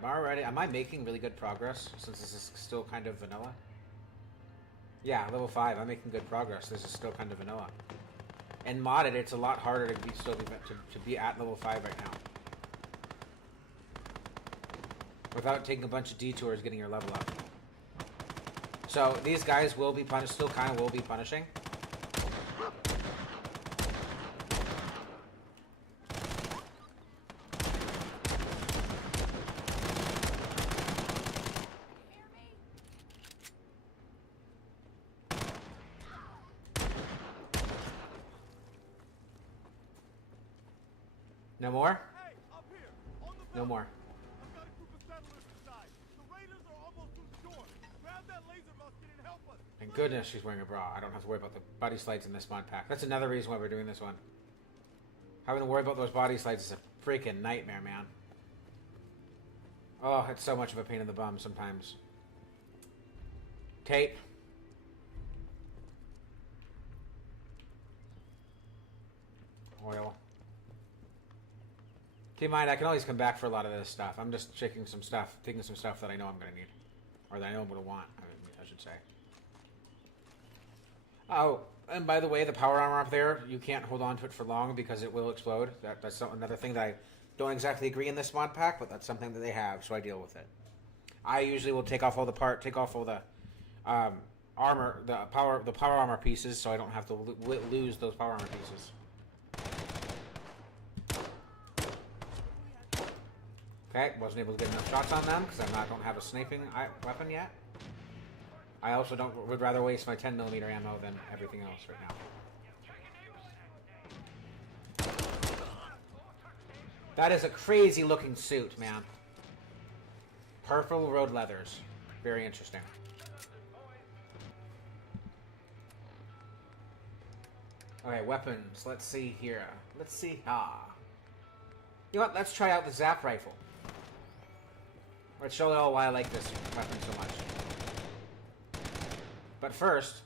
Am I making really good progress since this is still kind of vanilla? Yeah, level 5. I'm making good progress. This is still kind of vanilla. And modded, it's a lot harder to be at level 5 right now. Without taking a bunch of detours getting your level up. So these guys will be punished. Still kind of will be punishing. No more? Hey, up here, on the No balcony. more. I've got a group of settlers inside. The raiders are almost to the shore. Grab that laser musket and help us. Thank goodness she's wearing a bra. I don't have to worry about the body slides in this mod pack. That's another reason why we're doing this one. Having to worry about those body slides is a freaking nightmare, man. Oh, it's so much of a pain in the bum sometimes. Tape. Oil. Keep in mind, I can always come back for a lot of this stuff. I'm just taking some stuff that I know I'm going to need. Or that I know I'm going to want, I should say. Oh, and by the way, the power armor up there, you can't hold on to it for long because it will explode. That's another thing that I don't exactly agree in this mod pack, but that's something that they have, so I deal with it. I usually will take off all the armor, the power armor pieces, so I don't have to lose those power armor pieces. Okay, wasn't able to get enough shots on them because I don't have a sniping weapon yet. I also would rather waste my 10mm ammo than everything else right now. That is a crazy looking suit, man. Purple road leathers. Very interesting. Okay, weapons. Let's see here. Let's see. You know what? Let's try out the Zap rifle. Let's show you all why I like this weapon so much. But first...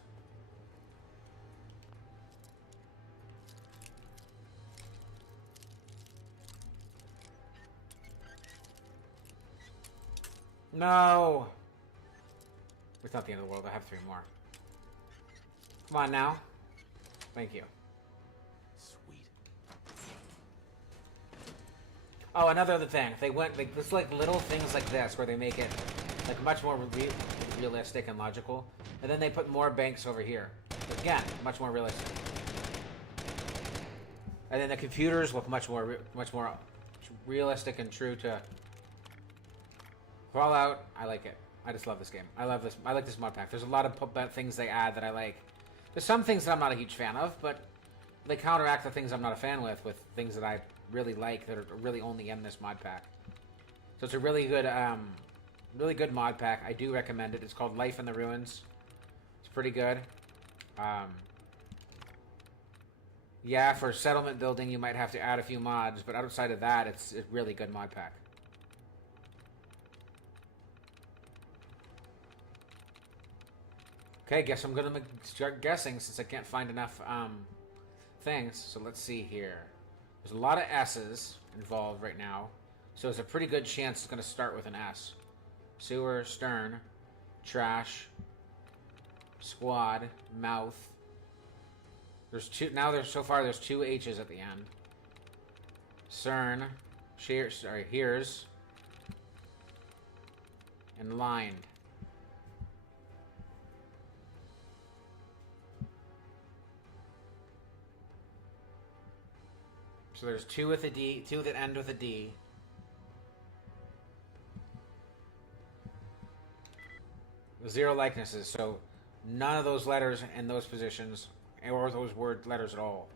No! It's not the end of the world. I have 3 more. Come on now. Thank you. Sweet. Oh, another other thing. They went like it's like little things like this where they make it like much more realistic and logical, and then they put more banks over here. Again, much more realistic. And then the computers look much more realistic and true to Fallout. I like it. I just love this game. I love this. I like this mod pack. There's a lot of things they add that I like. There's some things that I'm not a huge fan of, but they counteract the things I'm not a fan with things that I really like that are really only in this mod pack. So it's a really good mod pack. I do recommend it. It's called Life in the Ruins. It's pretty good. Yeah, for settlement building, you might have to add a few mods, but outside of that, it's a really good mod pack. Okay, guess I'm gonna start guessing since I can't find enough things. So let's see here. There's a lot of S's involved right now, so it's a pretty good chance it's gonna start with an S. Sewer, stern, trash, squad, mouth. There's two now. So far there's two H's at the end. CERN, here's, and lined. So there's two with a D, two that end with a D. Zero likenesses, so none of those letters in those positions or those word letters at all.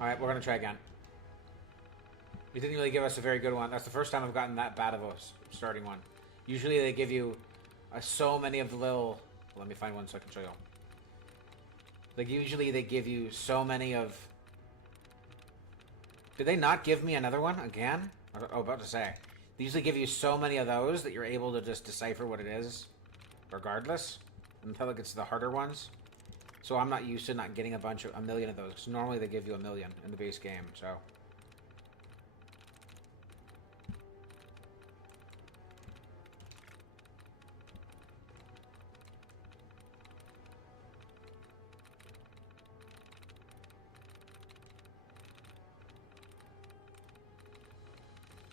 Alright, we're gonna try again. It didn't really give us a very good one. That's the first time I've gotten that bad of a starting one. Usually they give you so many of the little... Let me find one so I can show you. Like, usually they give you so many of... Did they not give me another one again? Oh, about to say. They usually give you so many of those that you're able to just decipher what it is, regardless, until it gets to the harder ones. So I'm not used to not getting a million of those, because normally they give you a million in the base game, so...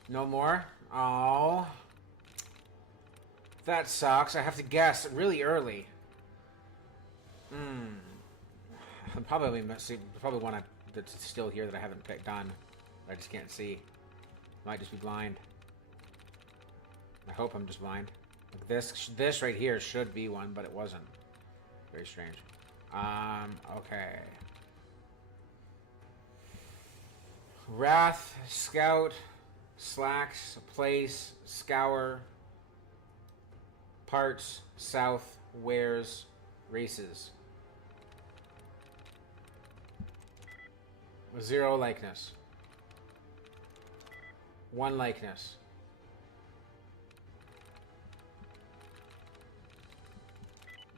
No more? Oh. That sucks. I have to guess really early. I'm probably one that's still here that I haven't picked on. I just can't see. Might just be blind. I hope I'm just blind. Like this right here should be one, but it wasn't. Very strange. Okay. Wrath, Scout, Slacks, Place, Scour, Parts, South, Wares, Races. Zero likeness. One likeness.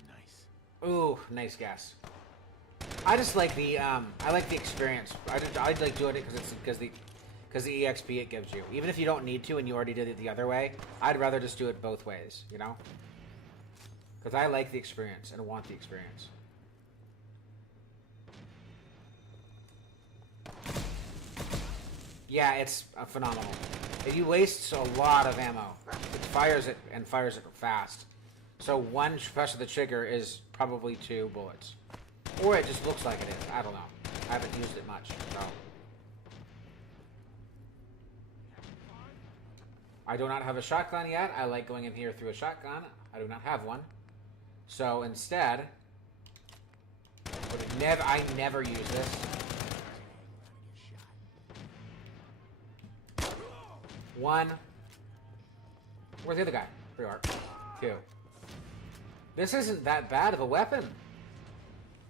Nice. Ooh, nice guess. I just like the I like the experience. I like doing it because the EXP it gives you. Even if you don't need to and you already did it the other way, I'd rather just do it both ways, you know? Because I like the experience and want the experience. Yeah, it's phenomenal. You waste a lot of ammo. It fires it and fires it fast. So one press of the trigger is probably 2 bullets. Or it just looks like it is. I don't know. I haven't used it much, so... I do not have a shotgun yet. I like going in here through a shotgun. I do not have one. So instead... I never use this. One. Where's the other guy? Here you are. 2. This isn't that bad of a weapon.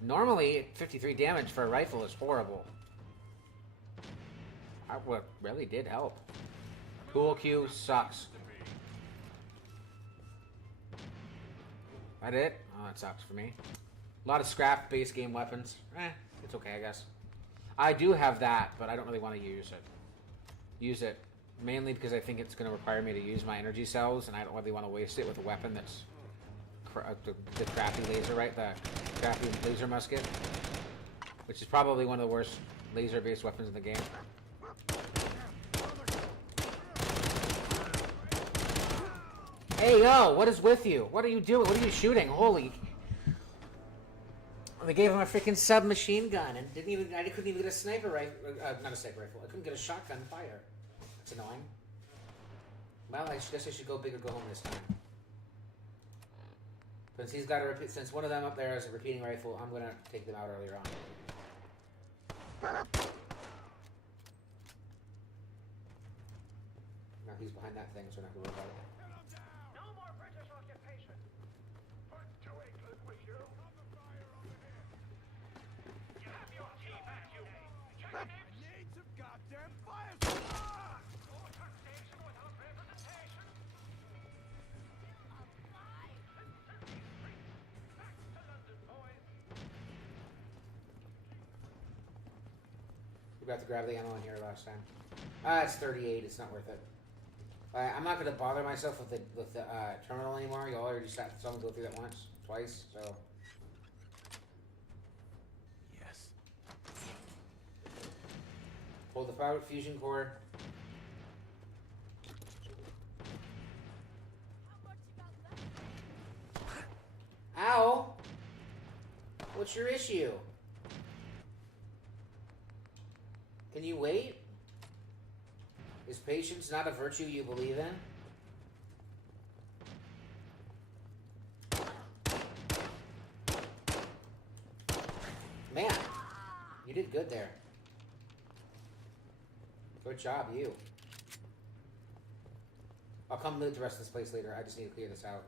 Normally, 53 damage for a rifle is horrible. What really did help. Pool Q sucks. That it? Oh, that sucks for me. A lot of scrap base game weapons. It's okay, I guess. I do have that, but I don't really want to use it. Mainly because I think it's going to require me to use my energy cells, and I don't really want to waste it with a weapon that's the crappy laser, right? The crappy laser musket, which is probably one of the worst laser-based weapons in the game. Hey, yo, what is with you? What are you doing? What are you shooting? Holy... They gave him a freaking submachine gun, and I couldn't even get a sniper rifle. Not a sniper rifle. I couldn't get a shotgun fire. That's annoying. Well, I guess I should go big or go home this time. Since he's got a since one of them up there has a repeating rifle, I'm gonna take them out earlier on. Now he's behind that thing, so we're not gonna worry about it. No more British occupation. Put to England with you. You have your key back, you. I need some goddamn fire support! Order station without representation. Back to London, boys. We got to grab the ammo in here last time. It's 38. It's not worth it. I'm not gonna bother myself with the terminal anymore. Y'all already saw someone go through that twice. So Yes. hold the power fusion core. Ow! What's your issue? Can you wait? Is patience not a virtue you believe in? Man, you did good there. Good job, you. I'll come loot the rest of this place later. I just need to clear this out.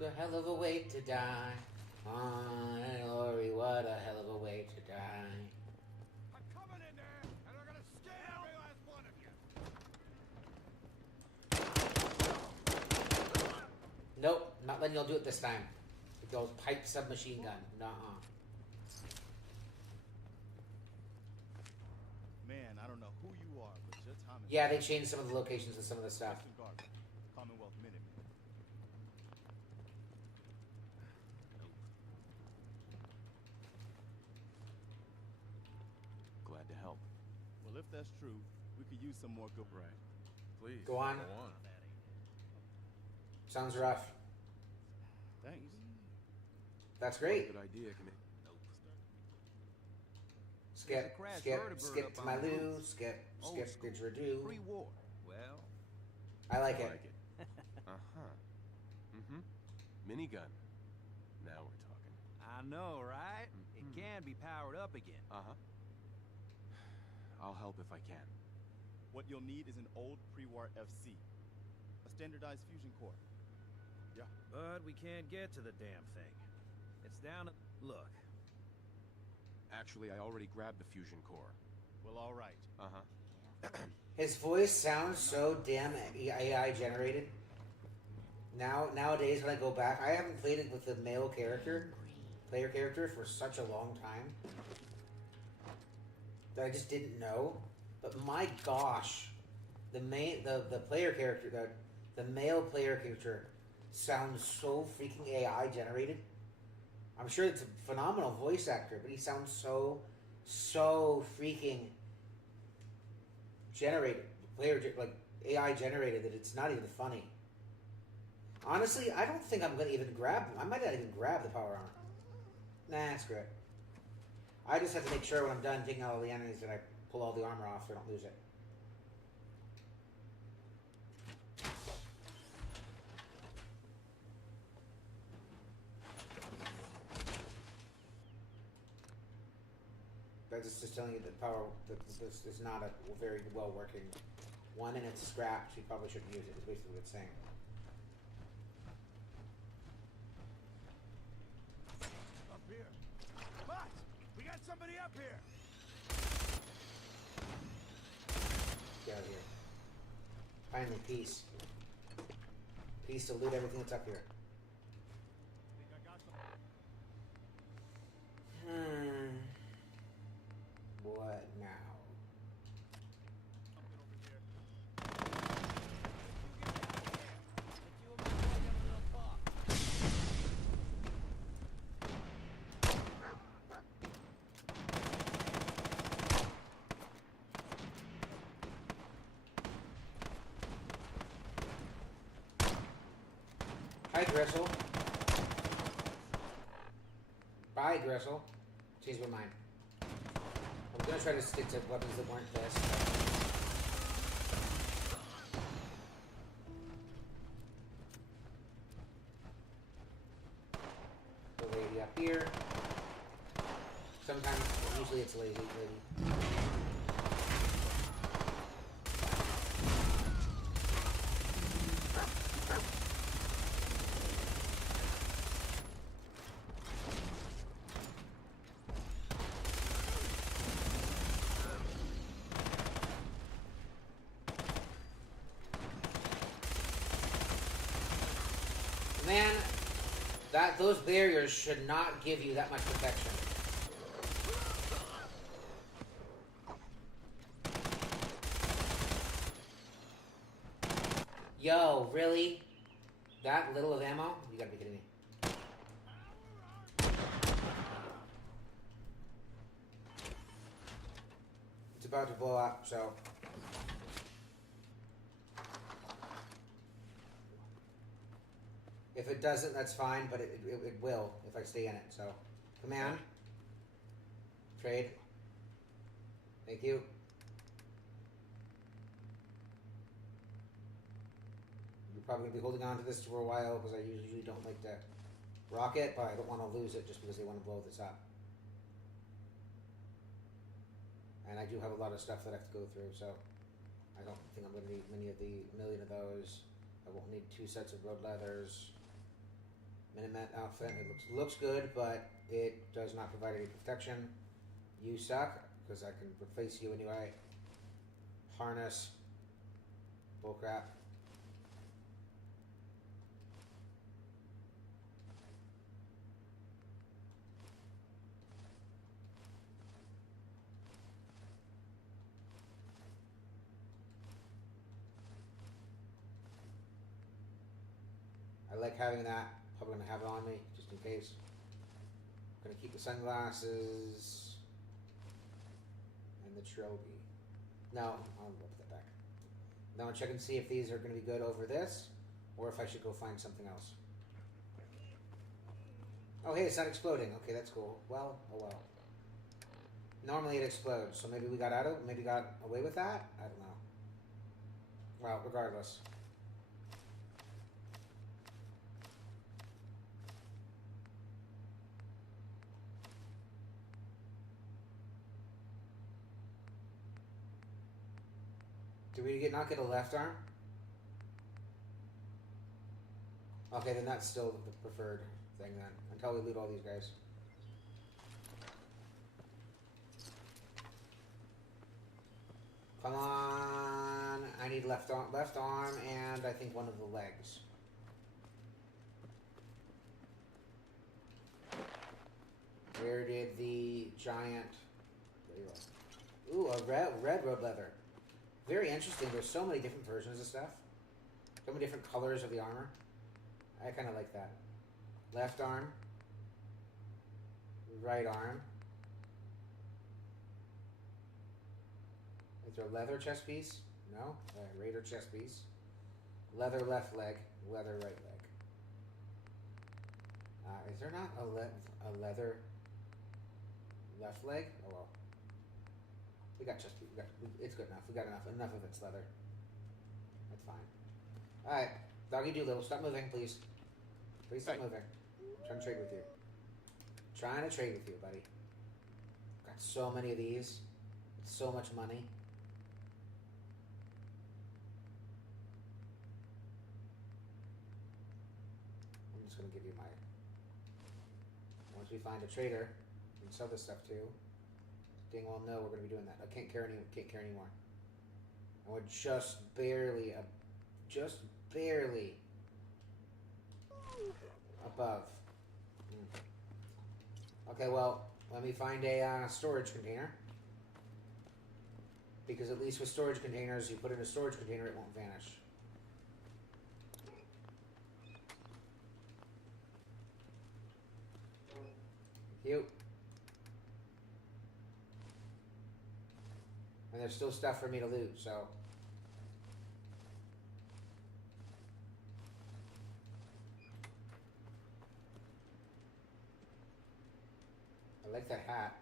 A hell of a way to die. Oh, glory, what a hell of a way to die. I'm coming in there, and I'm gonna scare every last one of you! Nope, not letting y'all do it this time. With y'all's pipe submachine gun. Nuh-uh. Man, I don't know who you are, but your time is... Yeah, they changed some of the locations of some of the stuff. Western Garden, Commonwealth Minutemen. Glad to help. Well, if that's true, we could use some more good... Right. Please. Go on. Sounds rough. Thanks. That's great. Good idea, can it? Skip, skip to my loo, skip, didgeridoo. Pre-war. Well... I like it. Uh-huh. Mm-hmm. Minigun. Now we're talking. I know, right? It can be powered up again. Uh-huh. I'll help if I can. What you'll need is an old pre-war FC. A standardized fusion core. Yeah. But we can't get to the damn thing. It's down... Look. Actually, I already grabbed the fusion core. Well, all right. Uh-huh. His voice sounds so damn AI generated. Nowadays, when I go back, I haven't played it with the player character for such a long time that I just didn't know. But my gosh, the player character, the male player character, sounds so freaking AI generated. I'm sure it's a phenomenal voice actor, but he sounds so freaking generated, like AI generated, that it's not even funny. Honestly, I don't think I'm gonna even grab them. I might not even grab the power armor. Nah, screw it. I just have to make sure when I'm done taking out all the enemies that I pull all the armor off so I don't lose it. That's just telling you that power, that this is not a very well working one, and it's scrapped, so you probably shouldn't use it, is basically what it's saying. here. Get out of here. Finally, peace. Peace to loot everything that's up here. Think I got some. What now? Something over here. Hi, Gristle. Bye, Gristle. Change my mind. I'm gonna try to stick to weapons that weren't this. The lady up here. Sometimes, usually it's a lady. Man, those barriers should not give you that much protection. Yo, really? That little of ammo? You gotta be kidding me. It's about to blow up, so... If it doesn't, that's fine, but it will if I stay in it, so... Command. Trade. Thank you. You're probably going to be holding on to this for a while, because I usually don't like to rock it, but I don't want to lose it just because they want to blow this up. And I do have a lot of stuff that I have to go through, so... I don't think I'm going to need a million of those. I won't need 2 sets of road leathers. Minimet outfit, it looks good, but it does not provide any protection. You suck, because I can replace you anyway. Harness. Bullcrap. I like having that. Probably gonna have it on me, just in case. Gonna keep the sunglasses and the trilby. No, I'll put that back. Now I'll check and see if these are gonna be good over this, or if I should go find something else. Oh, hey, it's not exploding. Okay, that's cool. Well, oh well. Normally it explodes, so maybe we got away with that? I don't know. Well, regardless. Did we not get a left arm? Okay, then that's still the preferred thing then. Until we loot all these guys. Come on. I need left arm and I think one of the legs. Where did the giant... There you are. Ooh, a red road leather. Very interesting. There's so many different versions of stuff. So many different colors of the armor. I kind of like that. Left arm. Right arm. Is there a leather chest piece? No? Raider chest piece. Leather left leg. Leather right leg. Is there not a leather left leg? Oh well. We got chest piece. It's good enough. We got enough of it's leather. That's fine. Alright. Doggy Doolittle, stop moving, please. Please stop moving. I'm trying to trade with you. Trying to trade with you, buddy. Got so many of these. It's so much money. I'm just going to give you my... Once we find a trader, we can sell this stuff too. dang well no, we're going to be doing that. I can't carry anymore. And we're just barely above. Okay, well, let me find a storage container. Because at least with storage containers, you put it in a storage container, it won't vanish. Thank you. And there's still stuff for me to loot, so. I like that hat.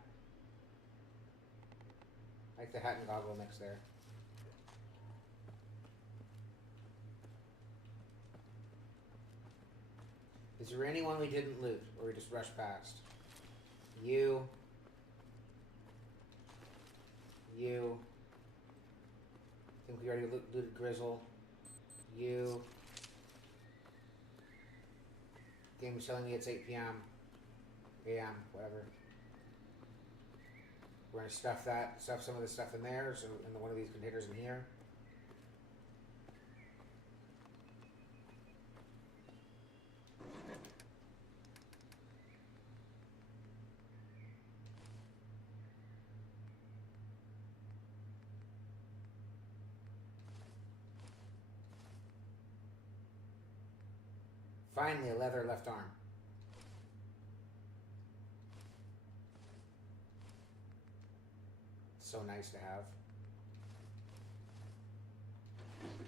I like the hat and goggle mix there. Is there anyone we didn't loot, or we just rushed past? You. You. I think we already looted Grizzle. You. Game is telling me it's 8 p.m. AM, whatever. We're gonna stuff some of the stuff in there, so in one of these containers in here. Finally, a leather left arm. So nice to have.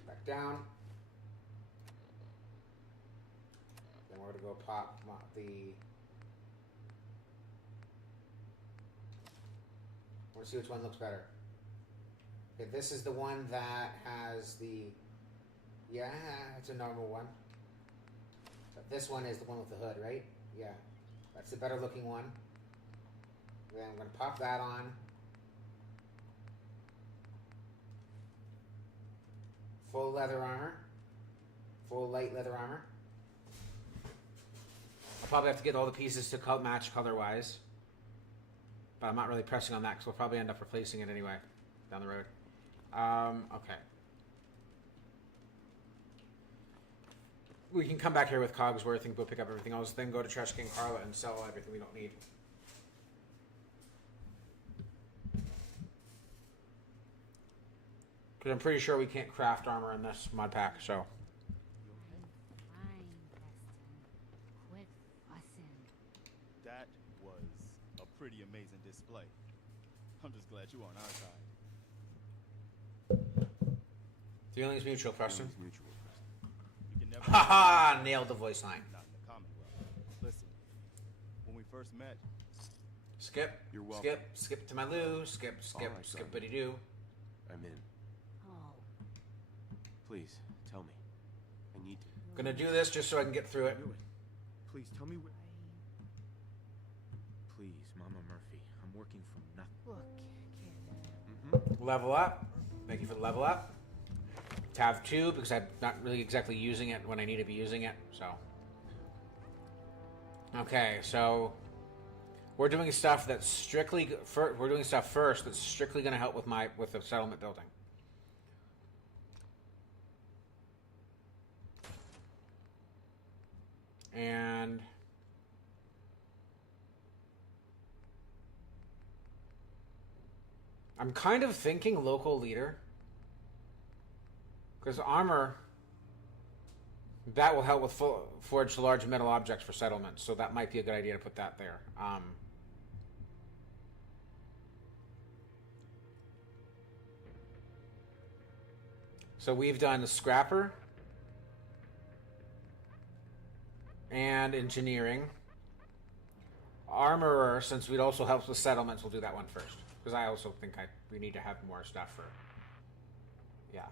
Back down. Then we're going to go pop the... I want to see which one looks better. Okay, this is the one that has the... Yeah, it's a normal one. So this one is the one with the hood, right? Yeah. That's the better looking one. Then I'm going to pop that on. Full leather armor. Full light leather armor. I'll probably have to get all the pieces to match color-wise. But I'm not really pressing on that because we'll probably end up replacing it anyway down the road. Okay. We can come back here with Cogsworth and go pick up everything else, then go to Trash King Carla and sell everything we don't need. Because I'm pretty sure we can't craft armor in this mod pack, so. Fine, Preston. Quit fussing. That was a pretty amazing display. I'm just glad you are on our side. Feelings mutual, Preston. Feelings mutual, Preston. You can never Haha! Nailed the voice line. not in the Commonwealth. Listen, when we first met, Skip. You're welcome. Skip to my loo. Skip, All right, skip son. buddy doo. I'm in. Oh, Please, tell me. I need to. Gonna do this just so I can get through it. Do it. Please, tell me where... Please, Mama Murphy. I'm working from nothing. look, kid. Level up. Thank you for the level up. Tab 2, because I'm not really exactly using it when I need to be using it, so. Okay, so we're doing stuff that's strictly we're doing stuff first that's strictly going to help with the settlement building. And I'm kind of thinking local leader. Because armor, that will help with forge large metal objects for settlements, so that might be a good idea to put that there. So we've done scrapper and engineering. Armorer, since it also helps with settlements, we'll do that one first. Because I also think we need to have more stuff for... Yeah.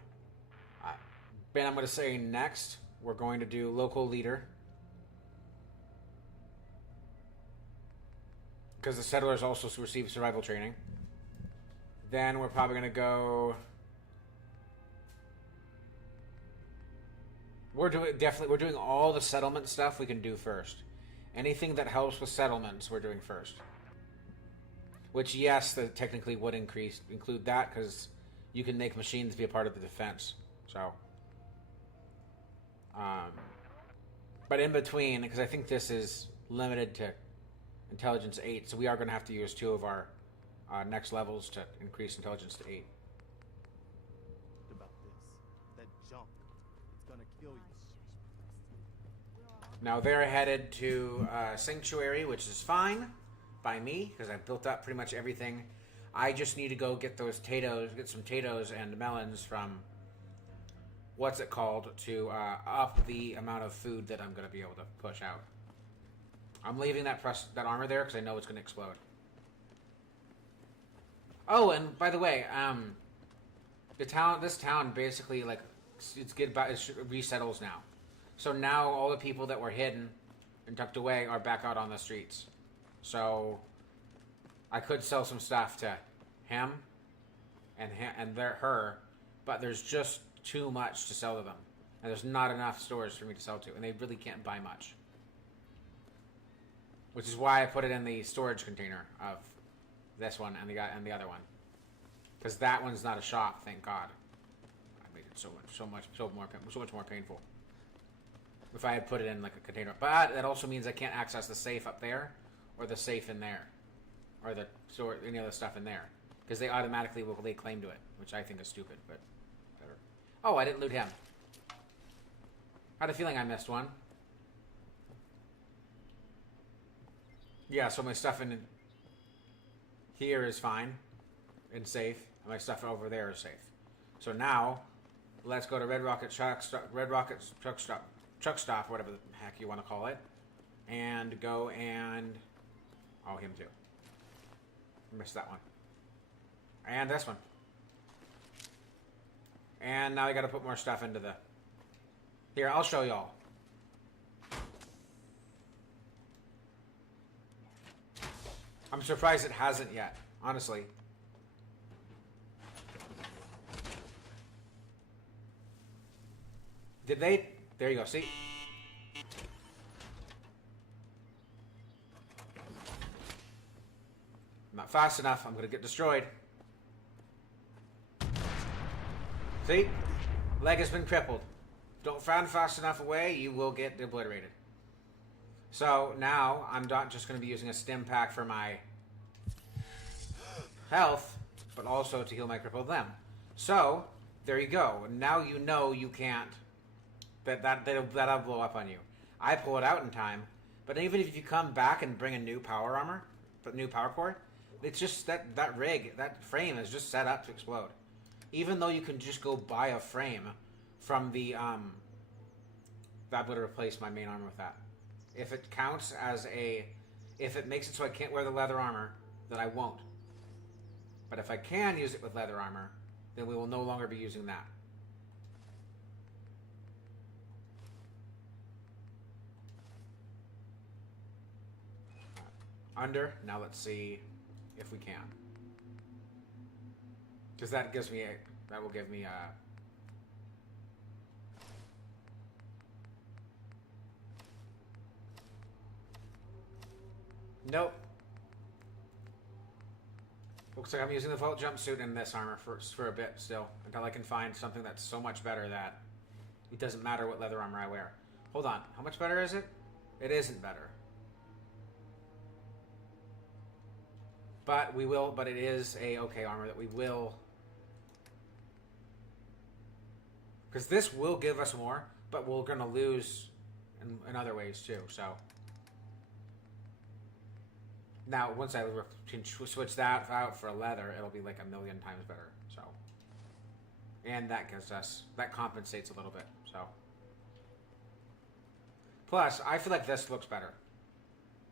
Ben, I'm going to say next, we're going to do local leader. Because the settlers also receive survival training. Then we're probably going to go... We're doing all the settlement stuff we can do first. Anything that helps with settlements, we're doing first. Which, yes, that technically would include that, because you can make machines be a part of the defense. So, but in between, because I think this is limited to intelligence 8, so we are going to have to use 2 of our next levels to increase intelligence to 8. About this. That junk. It's gonna kill you. Now they're headed to Sanctuary, which is fine by me, because I've built up pretty much everything. I just need to go get those potatoes, get some potatoes and melons from, what's it called, to up the amount of food that I'm going to be able to push out. I'm leaving that armor there because I know it's going to explode. Oh, and by the way, this town basically, like, it resettles now. So now all the people that were hidden and tucked away are back out on the streets. So I could sell some stuff to him and her, but there's just too much to sell to them, and there's not enough stores for me to sell to, and they really can't buy much. Which is why I put it in the storage container of this one and the other one, because that one's not a shop. Thank God. I made it so much more painful if I had put it in like a container. But that also means I can't access the safe up there, or the safe in there, or the store, any other stuff in there, because they automatically will lay claim to it, which I think is stupid, but whatever. Oh, I didn't loot him. I had a feeling I missed one. Yeah, so my stuff in here is fine and safe, and my stuff over there is safe. So now, let's go to Red Rocket Truck Stop, whatever the heck you want to call it, and go and... Oh, him too. Missed that one. And this one. And now I gotta put more stuff into the... Here, I'll show y'all. I'm surprised it hasn't yet, honestly. Did they... There you go, see? I'm not fast enough. I'm going to get destroyed. See? Leg has been crippled. Don't run fast enough away, you will get obliterated. So now I'm not just going to be using a stim pack for my health, but also to heal my crippled limb. So there you go. Now you know you can't. That'll blow up on you. I pull it out in time, but even if you come back and bring a new power armor, but new power core, it's just that frame is just set up to explode. Even though you can just go buy a frame from the that would replace my main armor with that. If it counts as if it makes it so I can't wear the leather armor, then I won't. But if I can use it with leather armor, then we will no longer be using that. Under. Now let's see if we can. Because that will give me a... Nope. Looks like I'm using the Vault jumpsuit in this armor for a bit still, until I can find something that's so much better that it doesn't matter what leather armor I wear. Hold on. How much better is it? It isn't better. But it is a okay armor that we will... Because this will give us more, but we're going to lose in other ways too, so... Now, once I can switch that out for leather, it'll be like 1,000,000 times better, so... And that compensates a little bit, so... Plus, I feel like this looks better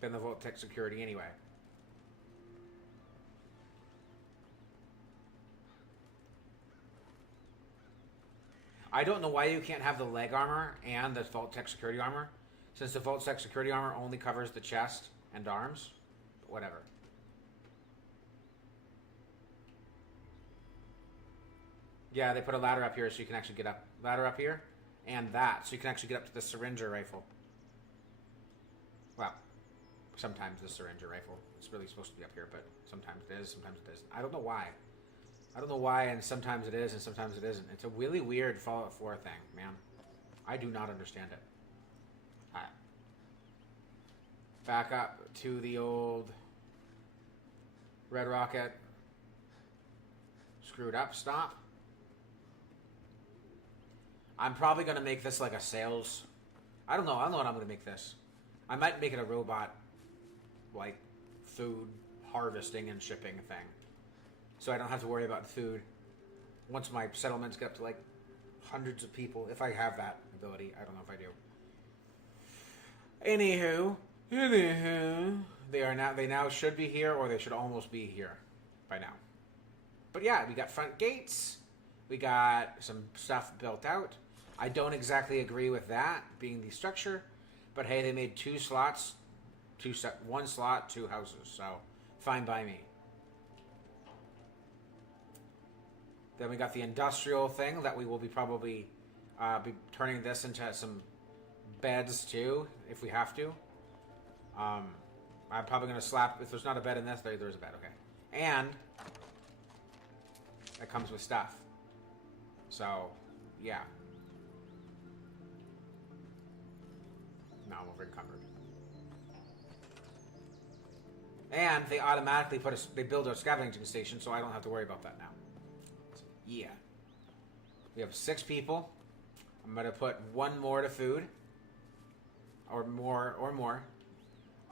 than the Vault-Tec security anyway. I don't know why you can't have the leg armor and the Vault-Tec security armor, since the Vault-Tec security armor only covers the chest and arms. But whatever. Yeah, they put a ladder up here so you can actually get up. Ladder up here, and that, so you can actually get up to the syringer rifle. Well, sometimes the syringe rifle. It's really supposed to be up here, but sometimes it is, sometimes it isn't. I don't know why. I don't know why, and sometimes it is, and sometimes it isn't. It's a really weird Fallout 4 thing, man. I do not understand it. Alright. Back up to the old Red Rocket. Screwed up, stop. I'm probably going to make this like a sales... I don't know what I'm going to make this. I might make it a robot, like, food harvesting and shipping thing. So I don't have to worry about food. Once my settlements get up to, like, hundreds of people, if I have that ability. I don't know if I do. Anywho, they now should be here, or they should almost be here by now. But yeah, we got front gates. We got some stuff built out. I don't exactly agree with that being the structure, but hey, they made two slots, one slot, two houses, so fine by me. Then we got the industrial thing that we will be probably be turning this into some beds too, if we have to. I'm probably going to slap, if there's not a bed in this, there's a bed, okay. And that comes with stuff. So, yeah. Now we're encumbered. And they automatically they build a scavenging station, so I don't have to worry about that now. So, yeah. We have 6 people. I'm gonna put 1 more to food. Or more.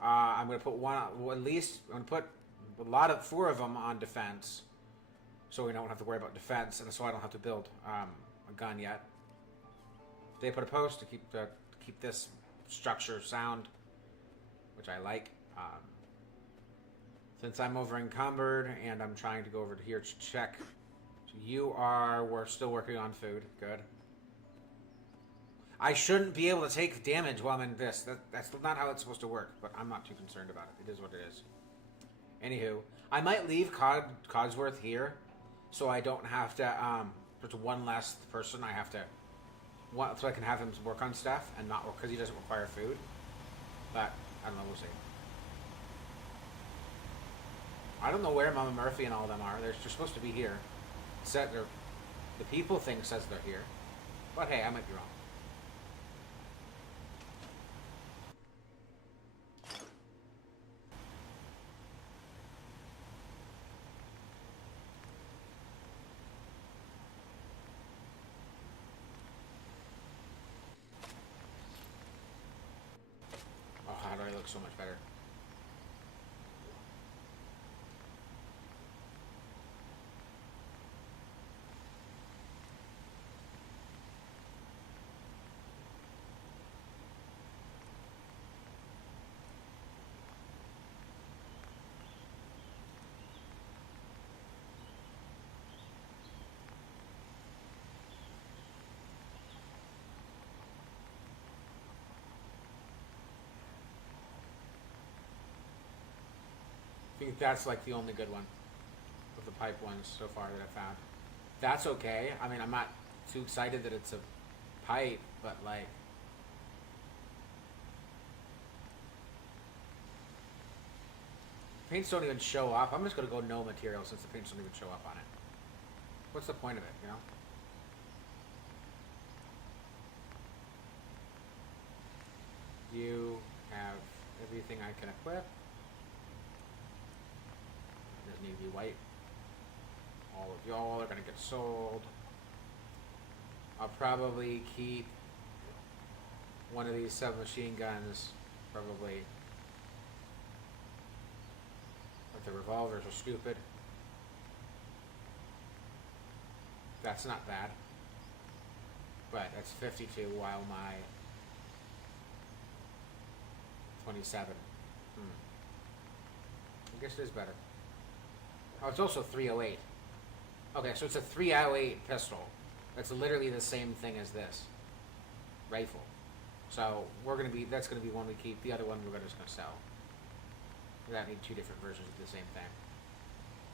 I'm gonna put one, at least, I'm gonna put 4 of them on defense. So we don't have to worry about defense, and so I don't have to build a gun yet. They put a post to keep this structure sound, which I like. Since I'm over encumbered and I'm trying to go over to here to check, so we're still working on food. Good. I shouldn't be able to take damage while I'm in this. That's not how it's supposed to work, but I'm not too concerned about it. It is what it is. Anywho, I might leave Codsworth here, so I don't have to, there's one less person I have to, so I can have him work on stuff and not work, because he doesn't require food. But, I don't know, we'll see. I don't know where Mama Murphy and all of them are. They're supposed to be here. The people thing says they're here. But hey, I might be wrong. Oh, how do I look so much better? I think that's like the only good one of the pipe ones so far that I've found. That's okay. I mean, I'm not too excited that it's a pipe, but like, paints don't even show up. I'm just gonna go no material since the paints don't even show up on it. What's the point of it, you know? You have everything I can equip. Doesn't need to be white. All of y'all are gonna get sold. I'll probably keep one of these submachine guns, probably. But the revolvers are stupid. That's not bad. But that's 52 while my 27. I guess it is better. Oh, it's also 308. Okay, so it's a 308 pistol. That's literally the same thing as this rifle. So that's gonna be one we keep. The other one we're just gonna sell. That need 2 different versions of the same thing.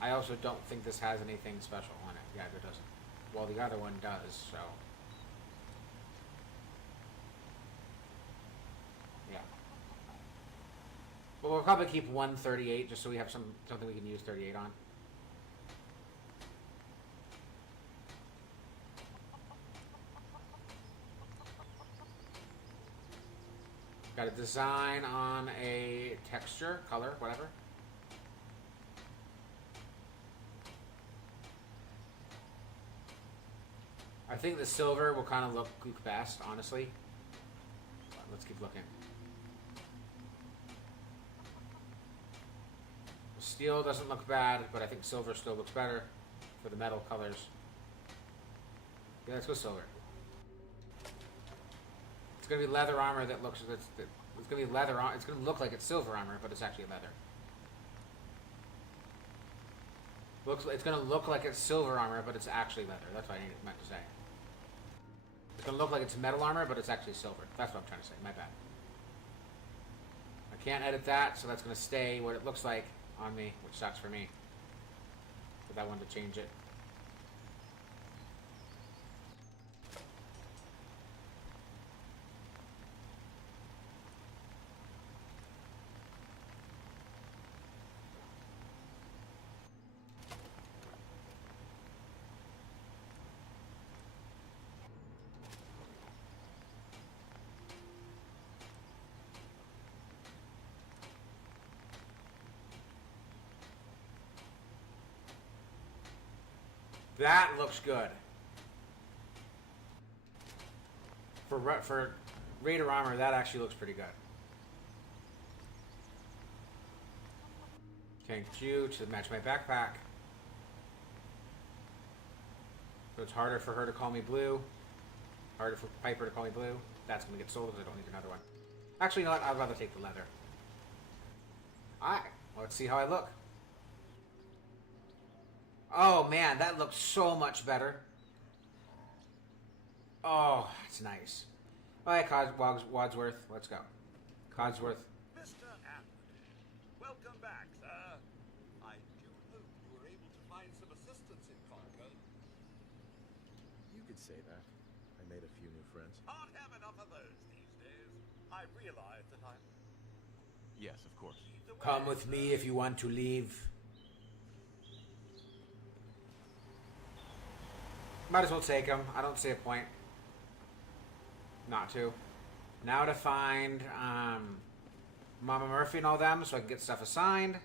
I also don't think this has anything special on it. Yeah, it doesn't. Well, the other one does. So yeah. But we'll probably keep 138 just so we have something we can use 38 on. Got a design on a texture, color, whatever. I think the silver will kind of look best, honestly. Let's keep looking. Steel doesn't look bad, but I think silver still looks better for the metal colors. Yeah, let's go silver. It's gonna be leather armor that looks. It's gonna be leather. It's gonna look like it's silver armor, but it's actually leather. It's gonna look like it's silver armor, but it's actually leather. That's what I meant to say. It's gonna look like it's metal armor, but it's actually silver. That's what I'm trying to say. My bad. I can't edit that, so that's gonna stay what it looks like on me, which sucks for me. But I wanted to change it. That looks good. For Raider armor, that actually looks pretty good. Change you to match my backpack. So it's harder for her to call me blue. Harder for Piper to call me blue. That's going to get sold if I don't need another one. Actually, you know what? I'd rather take the leather. Alright, let's see how I look. Oh man, that looks so much better. Oh, it's nice. Alright, Wadsworth, let's go. Codsworth. Mr. Atwood, welcome back, sir. I do hope you were able to find some assistance in Concord. You could say that. I made a few new friends. Can't have enough of those these days. I realize that I'm... Yes, of course. Come with me if you want to leave. Might as well take him. I don't see a point not to. Now to find Mama Murphy and all them so I can get stuff assigned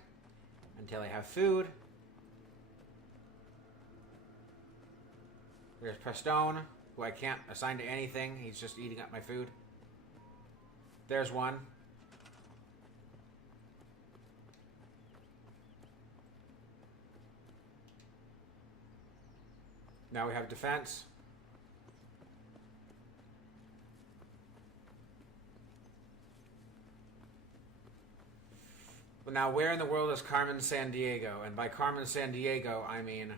until I have food. There's Prestone, who I can't assign to anything. He's just eating up my food. There's one. Now we have defense. But now where in the world is Carmen Sandiego? And by Carmen Sandiego, I mean...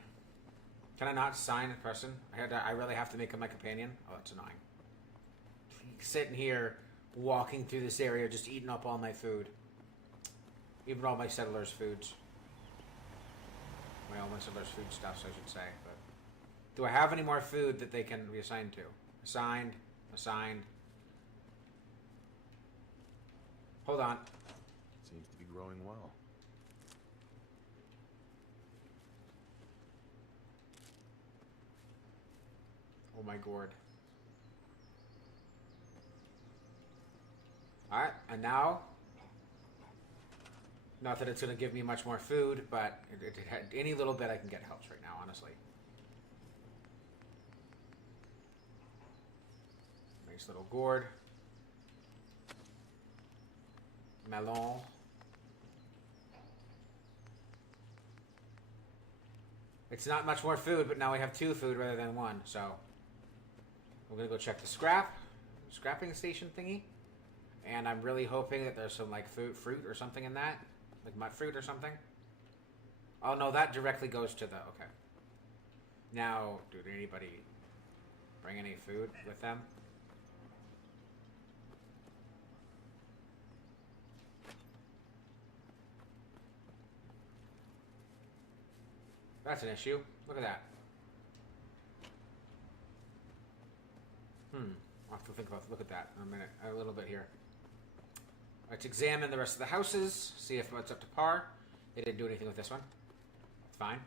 Can I not sign a person? I really have to make him my companion? Oh, that's annoying. Sitting here, walking through this area, just eating up all my food. Even all my settlers' foods. All my settlers' food stuffs, I should say. But do I have any more food that they can be assigned to? Assigned. Assigned. Hold on. Seems to be growing well. Oh my gourd. Alright, and now... Not that it's going to give me much more food, but any little bit I can get helps right now, honestly. Nice little gourd. Melon. It's not much more food, but now we have 2 food rather than 1, so... We're going to go check the scrapping station thingy. And I'm really hoping that there's some, like, fruit or something in that. Like mud fruit or something. Oh, no, that directly goes to the... Okay. Now, did anybody bring any food with them? That's an issue. Look at that. I'll have to think about... Look at that in a minute. A little bit here. Let's examine the rest of the houses, see if it's up to par. They didn't do anything with this one. It's fine.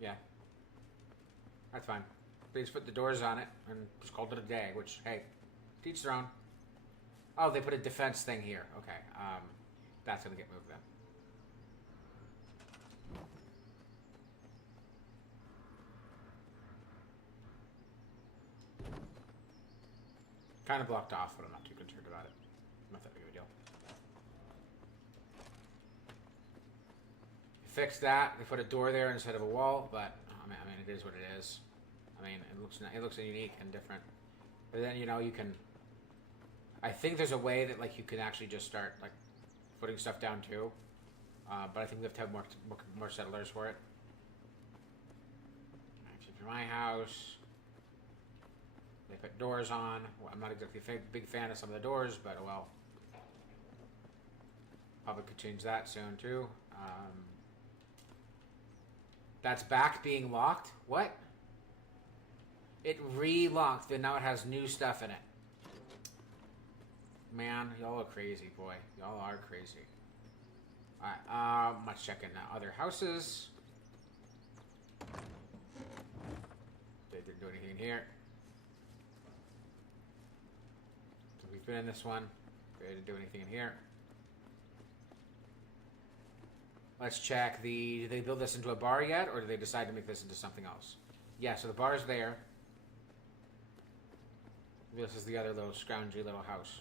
Yeah. That's fine. They just put the doors on it and just called it a day, which, hey, teach their own. Oh, they put a defense thing here. Okay. That's going to get moved then. Kind of blocked off, but I'm not too concerned about it. Not that big of a deal. Fix that. They put a door there instead of a wall, but I mean, it is what it is. I mean, it looks unique and different. But then you can. I think there's a way that like you can actually just start like putting stuff down too. But I think we have to have more settlers for it. Actually, for my house. They put doors on. Well, I'm not exactly a big fan of some of the doors, but oh well. Probably could change that soon too. That's back being locked? What? It re-locked, and now it has new stuff in it. Man, y'all are crazy, boy. Y'all are crazy. Alright, let's check in other houses. They didn't do anything here. We've been in this one. They didn't do anything in here. Let's check did they build this into a bar yet, or did they decide to make this into something else? Yeah, so the bar's there. This is the other little scroungy little house.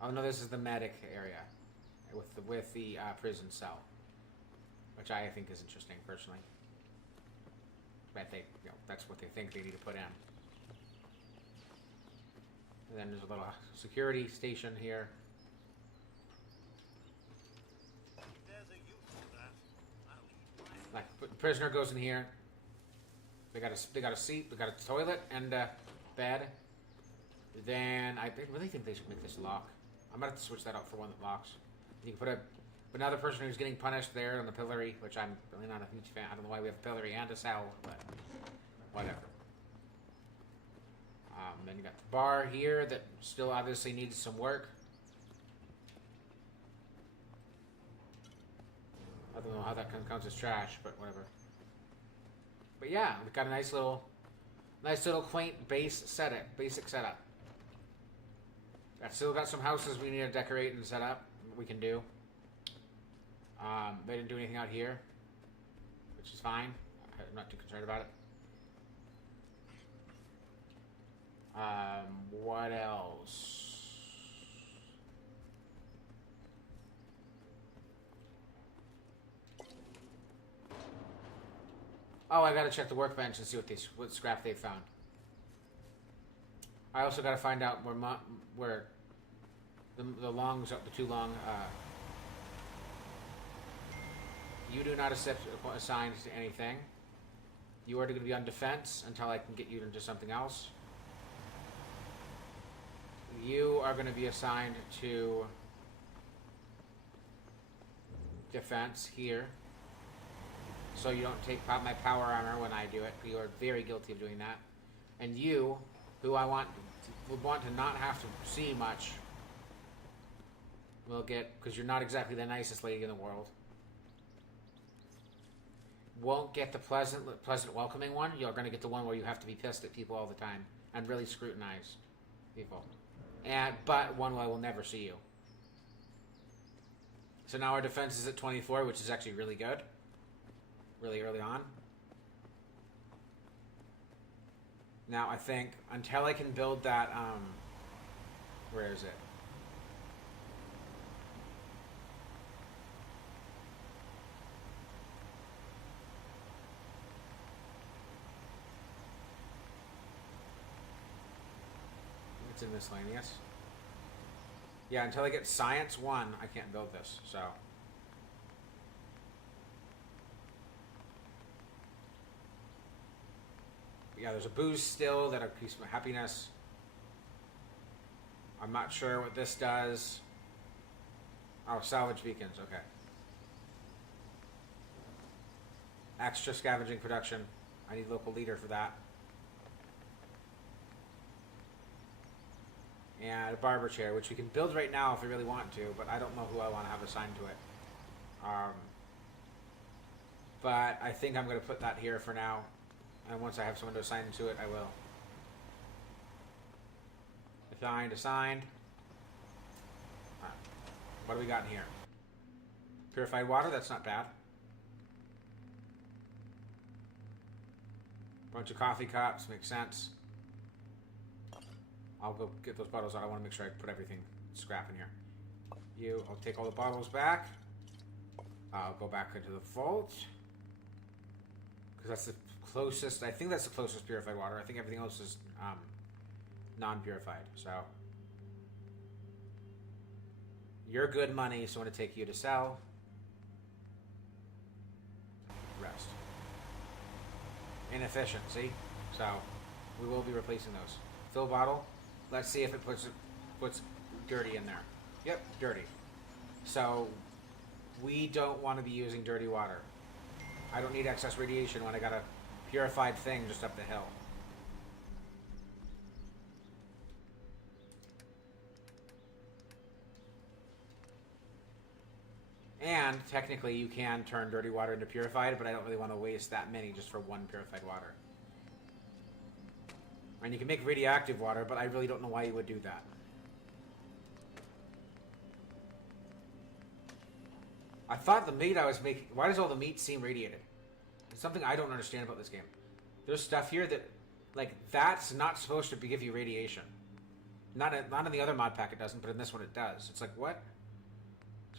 Oh no, this is the medic area with the prison cell, which I think is interesting personally. But that's what they think they need to put in. And then there's a little security station here. Like, the prisoner goes in here. They got a seat, they got a toilet and a bed. Then I really think they should make this lock. I'm gonna have to switch that out for one that locks. You can put another person who's getting punished there on the pillory, which I'm really not a huge fan. I don't know why we have a pillory and a cell, but whatever. Then you got the bar here that still obviously needs some work. I don't know how that counts as trash, but whatever. But yeah, we've got a nice little quaint basic setup. I've still got some houses we need to decorate and set up. We can do. They didn't do anything out here, which is fine. I'm not too concerned about it. What else? Oh, I gotta check the workbench and see what scrap they found. I also gotta find out where the two long. You do not accept assigned to anything. You are going to be on defense until I can get you into something else. You are going to be assigned to defense here. So you don't take my power armor when I do it. You are very guilty of doing that. And you, who I would want to not have to see much, will get, because you're not exactly the nicest lady in the world. Won't get the pleasant welcoming one. You're going to get the one where you have to be pissed at people all the time and really scrutinize people. But one where I will never see you. So now our defense is at 24, which is actually really good. Really early on. Now I think until I can build that, where is it? It's in miscellaneous. Yeah, until I get science 1, I can't build this, so. Yeah, there's a boost still that increases my happiness. I'm not sure what this does. Oh, salvage beacons, okay. Extra scavenging production. I need local leader for that. and a barber chair, which we can build right now if we really want to, but I don't know who I want to have assigned to it. But I think I'm going to put that here for now, and once I have someone to assign to it, I will. Assigned. Alright. What do we got in here? Purified water, that's not bad. Bunch of coffee cups, makes sense. I'll go get those bottles out. I want to make sure I put everything scrap in here. I'll take all the bottles back. I'll go back into the vault. Because that's the closest, I think that's the closest purified water. I think everything else is non-purified, so. You're good money, so I'm going to take you to sell. Rest. Inefficient, see? So, we will be replacing those. Fill bottle. Let's see if it puts dirty in there. Yep, dirty. So, we don't want to be using dirty water. I don't need excess radiation when I got a purified thing just up the hill. And technically you can turn dirty water into purified, but I don't really want to waste that many just for one purified water. And you can make radioactive water, but I really don't know why you would do that. I thought the meat I was making... Why does all the meat seem radiated? It's something I don't understand about this game. There's stuff here that... Like, that's not supposed to give you radiation. Not in the other mod pack it doesn't, but in this one it does. It's like, what?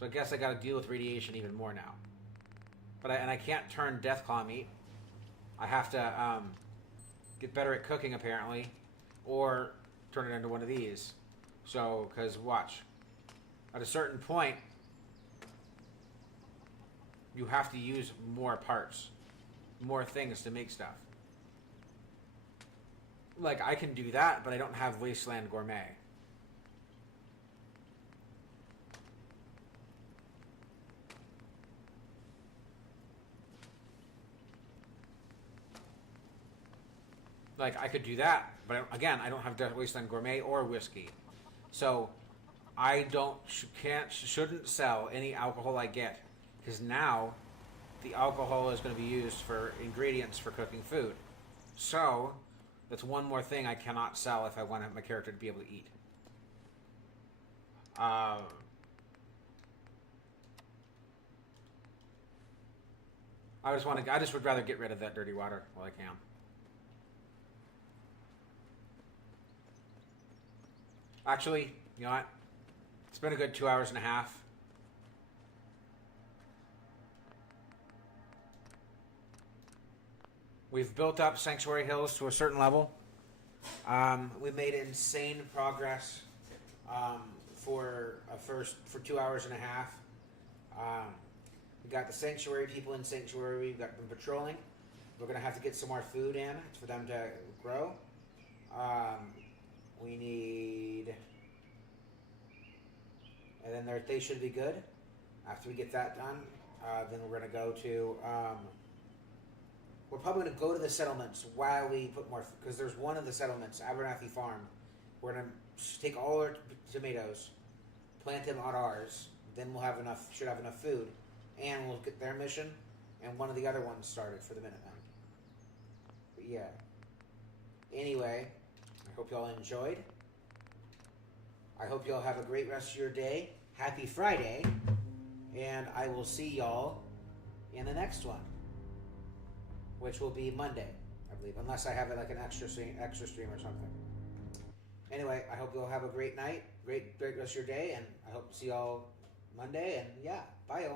So I guess I gotta deal with radiation even more now. But I can't turn Deathclaw meat. I have to get better at cooking, apparently. Or turn it into one of these. So, because, watch. At a certain point... You have to use more parts. More things to make stuff. Like, I can do that, but I don't have Wasteland Gourmet. Like, I could do that, but again, I don't have Wasteland Gourmet or whiskey. So, I shouldn't sell any alcohol I get. Because now, the alcohol is going to be used for ingredients for cooking food. So, that's one more thing I cannot sell if I want my character to be able to eat. I just would rather get rid of that dirty water while I can. Actually, you know what? It's been a good 2 hours and a half. We've built up Sanctuary Hills to a certain level. We made insane progress for 2 hours and a half. We got the Sanctuary people in Sanctuary. We've got them patrolling. We're going to have to get some more food in for them to grow. We need... And then they should be good. After we get that done, then we're going to go to... We're probably going to go to the settlements while we put more... Because there's one of the settlements, Abernathy Farm. We're going to take all our tomatoes, plant them on ours. Then we'll have should have enough food. And we'll get their mission. And one of the other ones started for the Minutemen. But yeah. Anyway, I hope y'all enjoyed. I hope y'all have a great rest of your day. Happy Friday. And I will see y'all in the next one. Which will be Monday, I believe. Unless I have like an extra stream or something. Anyway, I hope you'll have a great night. Great rest of your day. And I hope to see y'all Monday. And yeah, bye y'all.